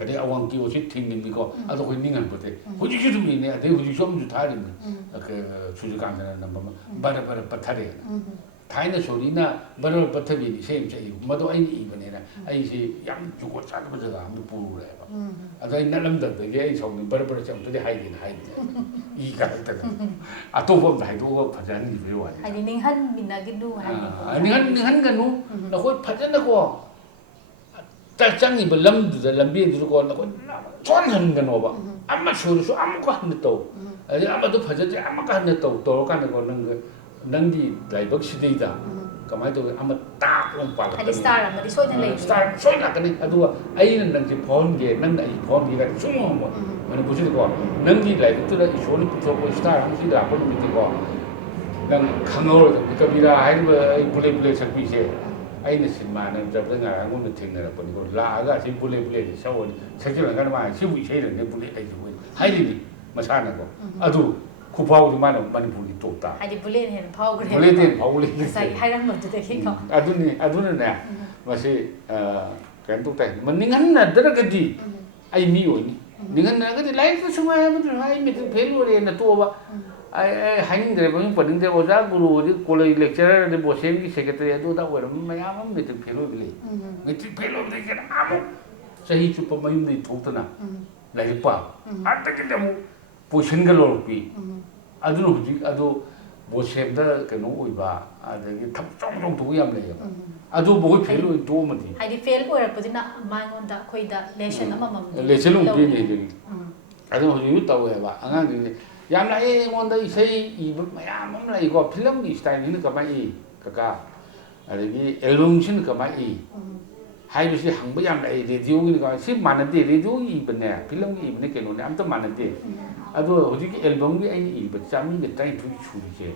ꯑꯗꯩ ꯑꯋꯥꯡ KOC ꯊꯤꯡꯈꯤꯕꯅꯤꯀꯣ ꯑꯗꯣ ꯑꯩꯈꯣই ꯅꯤꯡꯍꯟꯄꯣꯠꯇꯦ ꯍꯧꯖꯤꯛꯁꯨ ꯑꯗꯨꯝ ꯏꯅꯦ ꯑꯗꯩ ꯍꯧꯖꯤꯛꯁꯨ ꯑꯃꯁꯨ ꯊꯥꯔꯤꯕꯅꯤ ꯁꯨꯔꯖꯀꯥꯟꯇꯅ ꯅꯝꯕ ꯑꯃ ꯕꯔ ꯄꯠꯊꯔꯦꯅ ꯊꯥꯏꯅ ꯁꯣꯔꯤꯅ ꯕꯔ ꯄꯠꯊꯕꯤꯅꯤ ꯏꯁꯩ ꯑꯃ ꯁꯛꯏ ꯃꯗꯣ ꯑꯩꯅ ꯏꯕꯅꯦꯅ ꯑꯩꯁꯤ ꯌꯥꯝ ꯖꯨꯒꯣꯠ ꯆꯥꯗꯕ ꯖꯒꯥ ꯑꯃꯗ ꯄꯨꯔꯨꯔꯦꯕ ꯑꯗꯣ ꯑꯩ ꯅꯠꯂꯝꯗꯕꯗꯒꯤ ꯑꯩ ꯁꯥꯎꯅꯤꯡ ꯕꯔ ꯆꯪꯕꯗꯤ ꯍꯥꯏꯒꯦꯅ ꯍꯥꯏꯕꯅꯦ ꯏ ꯀꯥꯔꯛꯇꯅ ꯑꯇꯣꯞꯄ ꯑꯝꯗ ꯍꯥꯏꯗꯣꯛꯑꯒ ꯐꯖꯍꯟꯈꯤꯕꯒꯤ ꯋꯥꯅꯤ ꯍꯥꯏꯗꯤ ꯅꯤꯡꯍꯟꯃꯤꯟꯅꯒꯅꯨ ꯅꯤꯡꯍꯟꯒꯅꯨ ꯅꯈꯣꯏ ꯐꯖꯅꯀꯣ ꯆꯪꯉꯤꯕ ꯂꯝꯕꯤꯗꯨꯗꯀꯣ ꯅꯈꯣꯏ ꯁꯣꯟꯍꯟꯒꯅꯣꯕ ꯑꯃ ꯁꯣꯏꯔꯁꯨ ꯑꯃꯨꯛꯀ ꯍꯟꯅ ꯇꯧ ꯑꯗꯩ ꯑꯃꯗꯣ ꯐꯖꯗ꯭ꯔꯦ ꯑꯃꯨꯛꯀ ꯍꯟꯅ ꯇꯧꯔꯀꯥꯟꯗꯀꯣ ꯅꯪꯒꯤ ꯂꯥꯏꯕꯛꯁꯤꯗꯩꯗ ꯀꯃꯥꯏꯅ ꯇꯧꯒꯦ ꯑꯃ ꯇꯥꯛꯄ ꯑꯃ ꯄꯥꯜꯂꯛꯀꯅꯤ ꯁ꯭ꯇꯥꯔ ꯑꯃꯗꯤ ꯁꯣꯏꯗꯅ ꯂꯩ ꯁ꯭ꯇꯥꯔ ꯁꯣꯏꯅ ꯂꯥꯛꯀꯅꯤ ꯑꯗꯨꯒ ꯑꯩꯅ ꯅꯪꯁꯦ ꯐꯥꯎꯍꯟꯒꯦ ꯅꯪꯅ ꯑꯩ ꯐꯥꯎꯍꯟꯒꯦ ꯀꯥꯏꯅ ꯁꯨꯡꯉꯝ ꯉꯝꯃꯣꯏ ꯃꯅꯤꯄꯨꯔꯁꯤꯗꯀꯣ ꯅꯪꯒꯤ ꯂꯥꯏꯕꯛꯇꯨꯗ ꯏꯁꯣꯔꯅ ꯄꯤꯊꯣꯛꯄ ꯁ꯭ꯇꯥꯔ ꯑꯃꯁꯤ ꯂꯥꯛꯄ ꯅꯨꯃꯤꯠꯇꯤꯀꯣ ꯅꯪ ꯈꯪꯍꯧꯔꯗꯕꯅꯤ ꯀꯕꯤꯔꯥ ꯍꯥꯏꯔꯤꯕ ꯑꯩ ꯕꯨꯂꯦ ꯕꯨꯂꯦ ꯁꯛꯄꯤꯁꯦ ꯑꯩꯅ ꯁꯤꯟꯃꯥ ꯅꯝꯖꯕꯗ ꯉꯔꯥꯡ ꯑꯩꯉꯣꯟꯗ ꯊꯦꯡꯅꯔꯛꯄꯅꯤꯀꯣ ꯂꯥꯛꯑꯒ ꯑꯁꯤ ꯕꯨꯂꯦ ꯕꯨꯂꯦꯁꯦ ꯁꯛꯑꯣꯅꯤ ꯁꯛꯆꯤꯜꯂꯀꯥꯟꯗ ꯃꯥꯅ ꯁꯤꯕꯨ ꯏꯁꯩꯔꯅꯦ ꯕꯨꯂꯦ ꯍꯥꯏꯁꯤꯕꯨ ꯍꯥꯏꯔꯤꯅꯤ ꯃꯁꯥꯅꯀꯣ ꯑꯗꯨ ꯈꯨꯐꯥꯎꯗꯤ ꯃꯥꯅ ꯃꯅꯤꯄꯨꯔꯒꯤ ꯇꯣꯞ ꯇꯥ ꯍꯥꯏꯗꯤ ꯕꯨꯂꯦꯠ ꯍꯦꯟꯅ ꯐꯥꯎꯈ꯭ꯔꯦ ꯕꯨꯂꯦꯠ ꯍꯦꯟꯅ ꯐꯥꯎꯈ꯭ꯔꯦ ꯉꯁꯥꯏ ꯍꯥꯏꯔꯝꯕꯗꯨꯗꯒꯤꯀꯣ ꯑꯗꯨꯅꯅꯦ ꯃꯁꯤ ꯀꯩꯅꯣ ꯇꯧ ꯇꯥꯏ ꯅꯤꯡꯍꯟꯅꯗ꯭ꯔꯒꯗꯤ ꯑꯩ ꯃꯤ ꯑꯣꯏꯅꯤ ꯅꯤꯡꯍꯟꯅꯔꯒꯗꯤ ꯂꯥꯏꯔꯤꯛꯇ ꯁꯨꯃꯥꯏ ꯍꯥꯏꯕꯗꯨ ꯑꯩ ꯃꯦꯇ꯭ꯔꯤꯛ ꯐꯦꯜ ꯑꯣꯏꯔꯦꯅ ꯇꯣꯛꯑꯕ ꯑꯩ ꯍꯥꯏꯅꯤꯡꯗ꯭ꯔꯦ ꯃꯃꯤꯡ ꯄꯟꯅꯤꯡꯗ꯭ꯔꯦ ꯑꯣꯖꯥ ꯒꯨꯔꯨ ꯍꯧꯖꯤꯛ ꯀꯣꯂꯦꯖ ꯂꯦꯛꯆꯔꯔ ꯑꯗꯩ ꯕꯣꯁꯦꯟꯒꯤ ꯁꯦꯀ꯭ꯔꯦꯇꯔꯤ ꯑꯗꯨꯗ ꯑꯣꯏꯔꯝꯕ ꯃꯌꯥꯝ ꯑꯃ ꯃꯦꯇ꯭ꯔꯤꯛ ꯐꯦꯜ ꯑꯣꯏꯕ ꯂꯩ ꯃꯦꯇ꯭ꯔꯤꯛ ꯐꯦꯜ ꯑꯣꯏꯕꯗꯒꯤ ꯑꯃꯨꯛ ꯆꯍꯤ ꯆꯨꯞꯄ ꯃꯌꯨꯝꯗꯒꯤ ꯊꯣꯛꯇꯅ ꯂꯥꯏꯔꯤꯛ ꯄꯥꯕ ꯑꯗꯒꯤꯗꯤ ꯑꯃꯨꯛ ꯄꯣꯏꯁꯟꯒ ꯂꯧꯔꯛꯄꯤ ꯑꯗꯨꯅ ꯍꯧꯖꯤꯛ ꯑꯗꯨ ꯕꯣꯁꯦꯝꯗ ꯀꯩꯅꯣ ꯑꯣꯏꯕ ꯑꯗꯒꯤ ꯊꯕꯛ ꯆꯥꯎꯊꯣꯛꯄ ꯌꯥꯝ ꯂꯩꯌꯦꯕ ꯑꯗꯨꯕꯨ ꯑꯩꯈꯣꯏ ꯐꯦꯜ ꯑꯣꯏꯅ ꯇꯣꯛꯑꯃꯗꯤ ꯍꯥꯏꯗꯤ ꯐꯦꯜ ꯑꯣꯏꯔꯛꯄꯗꯨꯅ ꯃꯉꯣꯟꯗ ꯑꯩꯈꯣꯏꯗ ꯂꯦꯁꯟ ꯑꯃꯃꯝ ꯂꯦꯁꯟ ꯑꯃ ꯄꯤꯅꯤ ꯍꯧꯖꯤꯛ ꯑꯗꯨ ꯍꯧꯖꯤꯛꯁꯨ ꯇꯧꯋꯦꯕ ꯑꯉꯥꯡꯁꯤꯡꯁꯦ ꯌꯥꯝ ꯂꯥꯛꯑꯦ ꯑꯩꯉꯣꯟꯗ ꯏꯁꯩ ꯏꯕ ꯃꯌꯥꯝ ꯑꯃ ꯂꯩꯀꯣ ꯐꯤꯂꯝꯒꯤ ꯏꯁꯇꯥꯏꯜꯁꯤꯅ ꯀꯃꯥꯏꯅ ꯏ ꯀꯀꯥ ꯑꯗꯒꯤ ꯑꯦꯜꯕꯝꯁꯤꯅ ꯀꯃꯥꯏꯅ ꯏ ꯍꯥꯏꯕꯁꯤ ꯍꯪꯕ ꯌꯥꯝ ꯂꯥꯛꯑꯦ ꯔꯦꯗꯤꯑꯣꯒꯤꯅ ꯀꯃꯥꯏꯅ ꯁꯤ ꯃꯥꯟꯅꯗꯦ ꯔꯦꯗꯤꯑꯣꯒꯤ ꯏꯕꯅꯦ ꯐꯤꯂꯝꯒꯤ ꯏꯕꯅꯦ ꯀꯩꯅꯣꯅꯦ ꯑꯝꯇ ꯃꯥꯟꯅꯗꯦ ꯑꯗꯣ ꯍꯧꯖꯤꯛꯀꯤ ꯑꯦꯜꯕꯝꯒꯤ ꯑꯩꯅ ꯏꯕ 139 ꯁꯨꯔꯤꯁꯦ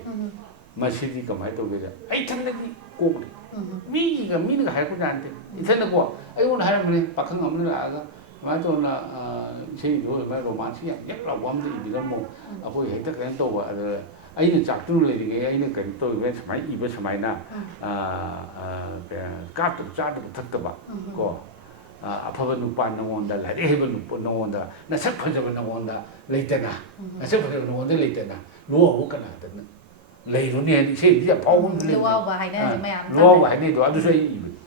ꯃꯁꯤꯗꯤ ꯀꯃꯥꯏꯅ ꯇꯧꯒꯦꯗ ꯑꯩ ꯏꯊꯟꯗꯒꯤ ꯀꯣꯛꯅꯤ ꯃꯤꯅꯒ ꯍꯥꯏꯔꯛꯄ ꯖꯥꯠꯅꯠꯇꯦ ꯏꯊꯟꯗꯀꯣ ꯑꯩꯉꯣꯟꯗ ꯍꯥꯏꯔꯝꯕꯅꯤ ꯄꯥꯈꯪ ꯑꯃꯅ ꯂꯥꯛꯑꯒ ꯀꯃꯥꯏꯅ ꯇꯧꯅ ꯏꯁꯩꯗꯣ ꯑꯗꯨꯃꯥꯏꯅ ꯔꯣꯃꯥꯟꯁꯤ ꯌꯥꯝ ꯌꯦꯛ ꯂꯥꯎꯕ ꯑꯝꯗ ꯏꯕꯤꯔꯝꯃꯣ ꯑꯩꯈꯣꯏ ꯍꯦꯛꯇ ꯀꯩꯅꯣ ꯇꯧꯕ ꯑꯗ ꯑꯩꯅ ꯆꯥꯛꯇꯨꯅ ꯂꯩꯔꯤꯉꯩ ꯑꯩꯅ ꯀꯩꯅꯣ ꯇꯧꯔꯤꯕ ꯁꯨꯃꯥꯏꯅ ꯏꯕ ꯁꯨꯃꯥꯏꯅ ꯀꯥꯞꯇꯕ ꯆꯥꯗꯕ ꯊꯛꯇꯕ ꯀꯣ ꯑꯐꯕ ꯅꯨꯄꯥ ꯅꯉꯣꯟꯗ ꯂꯥꯏꯔꯤꯛ ꯍꯩꯕ ꯅꯨꯄꯥ ꯅꯉꯣꯟꯗ ꯅꯁꯛ ꯐꯖꯕ ꯅꯉꯣꯟꯗ ꯂꯩꯇꯅ ꯅꯁꯛ ꯐꯖꯕ ꯅꯉꯣꯟꯗ ꯂꯩꯇꯅ ꯂꯨꯋꯥꯎꯕ ꯀꯅꯥꯗꯅ ꯂꯩꯔꯨꯅꯤ ꯍꯥꯏꯅ ꯏꯁꯩꯗꯤ ꯌꯥꯝ ꯐꯥꯎꯕ ꯑꯃ ꯂꯩ ꯂꯨꯋꯥꯎꯕ ꯍꯥꯏꯅꯔꯤꯁꯦ ꯃꯌꯥꯝ ꯂꯨꯋꯥꯎꯕ ꯍꯥꯏꯅꯩꯗꯣ ꯑꯗꯨꯁꯨ ꯑꯩ ꯏꯕꯅꯤ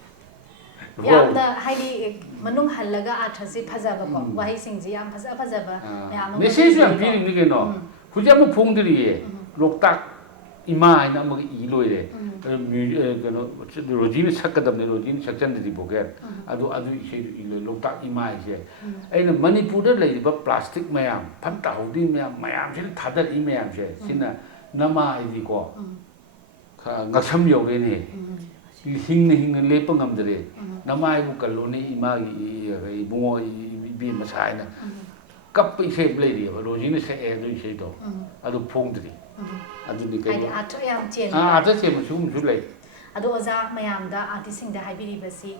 ꯌꯥꯝꯅ ꯍꯥꯏꯗꯤ ꯃꯅꯨꯡ ꯍꯜꯂꯒ ꯑꯥꯔꯊꯁꯤ ꯐꯖꯕꯀꯣ ꯋꯥꯍꯩꯁꯤꯡꯁꯤ ꯌꯥꯝ ꯐꯖꯕ ꯃꯌꯥꯝ ꯑꯃ ꯃꯦꯁꯦꯖꯁꯨ ꯌꯥꯝ ꯄꯤꯔꯤꯕꯅꯤ ꯀꯩꯅꯣ ꯍꯧꯖꯤꯛ ꯑꯃ ꯐꯣꯡꯗ꯭ꯔꯤꯌꯦ ꯂꯣꯛꯇꯥꯛ ꯏꯃꯥ ꯍꯥꯏꯅ ꯑꯃꯒ ꯏ ꯂꯣꯏꯔꯦ ꯀꯩꯅꯣ ꯔꯣꯖꯤꯅ ꯁꯛꯀꯗꯕꯅꯤ ꯔꯣꯖꯤꯅ ꯁꯛꯆꯟꯗ꯭ꯔꯗꯤ ꯕꯣꯀꯦꯠ ꯑꯗꯨ ꯏꯁꯩꯗꯨ ꯏ ꯂꯣꯏ ꯂꯣꯛꯇꯥꯛ ꯏꯃꯥ ꯍꯥꯏꯁꯦ ꯑꯩꯅ ꯃꯅꯤꯄꯨꯔꯗ ꯂꯩꯔꯤꯕ ꯄ꯭ꯂꯥꯁꯇꯤꯛ ꯃꯌꯥꯝ ꯐꯠꯇ ꯍꯥꯎꯊꯤ ꯃꯌꯥꯝꯁꯤꯅ ꯊꯥꯗꯔꯛꯏ ꯃꯌꯥꯝꯁꯦ ꯁꯤꯅ ꯅꯃꯥ ꯍꯥꯏꯗꯤꯀꯣ ꯉꯛꯁꯝ ꯌꯧꯔꯦꯅꯦ ꯍꯤꯡꯅ ꯂꯦꯞꯄ ꯉꯝꯗ꯭ꯔꯦ ꯅꯃꯥꯏꯕꯨ ꯀꯜꯂꯣꯅꯤ ꯏꯃꯥꯒꯤ ꯏꯕꯨꯡꯉꯣ ꯏꯕꯦꯝ ꯃꯆꯥ ꯍꯥꯏꯅ ꯀꯞꯄ ꯏꯁꯩ ꯑꯃ ꯂꯩꯔꯤꯑꯕ ꯔꯣꯖꯤꯅ ꯁꯛꯑꯦ ꯑꯗꯨ ꯏꯁꯩꯗꯣ ꯑꯗꯨ ꯐꯣꯡꯗ꯭ꯔꯤ ꯑꯗꯨꯗꯤ ꯍꯥꯏꯗꯤ ꯀꯩꯅꯣ ꯑꯥꯔꯊ ꯌꯥꯝ ꯆꯦꯟꯕ ꯑꯥꯔꯊ ꯆꯦꯟꯕ ꯁꯤꯒꯨꯝꯕꯁꯨ ꯂꯩ ꯑꯗꯣ ꯑꯣꯖꯥ ꯃꯌꯥꯝꯗ ꯑꯥꯔꯇꯤꯁꯁꯤꯡꯗ ꯍꯥꯏꯕꯤꯔꯤꯕꯁꯤ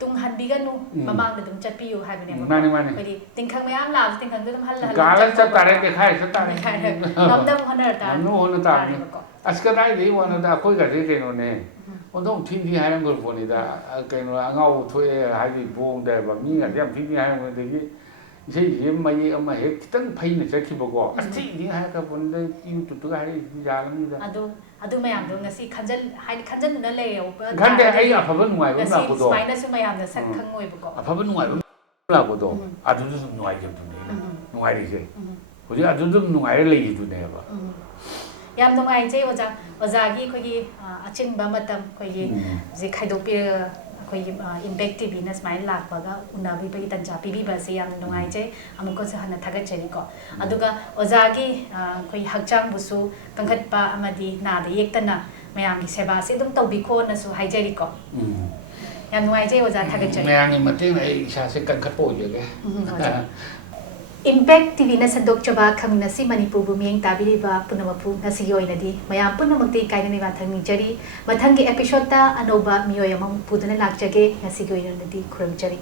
ꯇꯨꯡꯍꯟꯕꯤꯒꯅꯨ ꯃꯃꯥꯡꯗ ꯑꯗꯨꯝ ꯆꯠꯄꯤꯌꯨ ꯍꯥꯏꯕꯅꯦꯕ ꯃꯥꯅꯤ ꯃꯥꯅꯤ ꯑꯩꯈꯣꯏꯗꯤ ꯇꯤꯡꯈꯪ ꯃꯌꯥꯝ ꯂꯥꯛꯑꯁꯨ ꯇꯤꯡꯈꯪꯗꯣ ꯑꯗꯨꯝ ꯍꯜꯂ ꯀꯥꯜꯂ ꯆꯠ ꯇꯥꯔꯦ ꯀꯩꯈꯥꯏ ꯆꯠ ꯇꯥꯔꯦ ꯉꯝꯅꯕ ꯍꯣꯠꯅꯔ ꯉꯝꯅꯕ ꯍꯣꯠꯅ ꯇꯥꯕꯅꯤ ꯑꯁ ꯀꯗꯥꯏꯗꯒꯤ ꯋꯥꯅꯣꯗ ꯑꯩꯈꯣꯏꯒꯁꯦ ꯀꯩꯅꯣꯅꯦ ꯑꯣꯟꯊꯣꯛ ꯊꯤ ꯍꯥꯏꯔꯝꯈ꯭ꯔ ꯄꯣꯠꯅꯤꯗ ꯀꯩꯅꯣ ꯑꯉꯥꯎꯕ ꯊꯣꯛꯑꯦ ꯍꯥꯏꯗꯤ ꯕꯣꯡꯗꯥꯏꯕ ꯃꯤꯒꯁꯦ ꯌꯥꯝ ꯊꯤ ꯍꯥꯏꯔꯝꯕꯗꯒꯤ ꯏꯁꯩꯁꯦ ꯃꯌꯦꯛ ꯑꯃ ꯍꯦꯛ ꯈꯤꯇꯪ ꯐꯩꯅ ꯆꯠꯈꯤꯕꯀꯣ ꯑꯁ ꯊꯤ ꯍꯥꯏꯔꯛꯈ꯭ꯔ ꯄꯣꯠꯅꯤꯗ ꯌꯨꯇꯨꯕꯇꯒ ꯍꯥꯏꯔꯛꯏꯁꯤꯗꯤ ꯌꯥꯒꯅꯤꯗ ꯑꯗꯨ ꯃꯌꯥꯝꯗꯣ ꯉꯁꯤ ꯍꯥꯏꯗꯤ ꯈꯟꯖꯟꯗꯨꯅ ꯂꯩꯔꯦꯕ ꯈꯟꯗꯦ ꯑꯩ ꯑꯐꯕ ꯅꯨꯡꯉꯥꯏꯕ ꯑꯃ ꯂꯥꯛꯄꯗꯣ ꯁꯨꯃꯥꯏꯅꯁꯨ ꯃꯌꯥꯝꯅ ꯁꯛ ꯈꯪꯉꯣꯏꯕꯀꯣ ꯑꯐꯕ ꯅꯨꯡꯉꯥꯏꯕ ꯑꯃ ꯂꯥꯛꯄꯗꯣ ꯑꯗꯨꯁꯨ ꯑꯗꯨꯝ ꯅꯨꯡꯉꯥꯏꯖꯕꯗꯨꯅꯦ ꯑꯩꯅ ꯅꯨꯡꯉꯥꯏꯔꯤꯁꯦ ꯍꯧꯖꯤꯛ ꯑꯗꯨ ꯑꯗꯨꯝ ꯅꯨꯡꯉꯥꯏꯔ ꯂꯩꯈꯤꯗꯨꯅꯦꯕ ꯌꯥꯝ ꯅꯨꯡꯉꯥꯏꯖꯩ ꯑꯣꯖꯥꯒꯤ ꯑꯩꯈꯣꯏꯒꯤ ꯑꯆꯤꯟꯕ ꯃꯇꯝ ꯑꯩꯈꯣꯏꯒꯤ ꯍꯧꯖꯤꯛ ꯈꯥꯏꯗꯣꯛꯄꯤꯔꯒ ꯑꯩꯈꯣꯏꯒꯤ ꯏꯝꯄꯦꯛ ꯇꯤꯚꯤꯅ ꯁꯨꯃꯥꯏꯅ ꯂꯥꯛꯄꯒ ꯎꯅꯕꯤꯕꯒꯤ ꯇꯟꯖꯥ ꯄꯤꯕꯤꯕ ꯑꯁꯤ ꯌꯥꯝ ꯅꯨꯡꯉꯥꯏꯖꯩ ꯑꯃꯨꯛꯀꯁꯨ ꯍꯟꯅ ꯊꯥꯒꯠꯆꯔꯤꯀꯣ ꯑꯗꯨꯒ ꯑꯣꯖꯥꯒꯤ ꯑꯩꯈꯣꯏ ꯍꯛꯆꯥꯡꯕꯨꯁꯨ ꯀꯟꯈꯠꯄ ꯑꯃꯗꯤ ꯅꯥꯗ ꯌꯦꯛꯇꯅ ꯃꯌꯥꯝꯒꯤ ꯁꯦꯕꯥꯁꯤ ꯑꯗꯨꯝ ꯇꯧꯕꯤꯈꯣꯅꯁꯨ ꯍꯥꯏꯖꯔꯤꯀꯣ ꯌꯥꯝ ꯅꯨꯡꯉꯥꯏꯖꯩ ꯑꯣꯖꯥ ꯊꯥꯒꯠꯆꯔꯤ ꯃꯌꯥꯝꯒꯤ ꯃꯇꯦꯡꯅ ꯑꯩ ꯏꯁꯥꯁꯦ ꯀꯟꯈꯠꯄ ꯑꯣꯏꯖꯒꯦ ꯏꯝꯄꯦꯛ ꯇꯤꯚꯤꯅ ꯁꯟꯗꯣꯛꯆꯕ ꯈꯪꯃꯤꯟꯅꯁꯤ ꯃꯅꯤꯄꯨꯔꯕꯨ ꯃꯤꯠꯌꯦꯡ ꯇꯥꯕꯤꯔꯤꯕ ꯄꯨꯝꯅꯃꯛꯄꯨ ꯉꯁꯤꯒꯤ ꯑꯣꯏꯅꯗꯤ ꯃꯌꯥꯝ ꯄꯨꯝꯅꯃꯛꯇꯤ ꯀꯥꯏꯅ ꯃꯤꯋꯥꯊꯪ ꯅꯤꯖꯔꯤ ꯃꯊꯪꯒꯤ ꯑꯦꯄꯤꯁꯣꯗꯇ ꯑꯅꯧꯕ ꯃꯤꯑꯣꯏ ꯑꯃ ꯄꯨꯗꯨꯅ ꯂꯥꯛꯆꯒꯦ ꯉꯁꯤꯒꯤ ꯑꯣꯏꯅꯗꯤ ꯈꯨꯔꯨꯝꯖꯔꯤ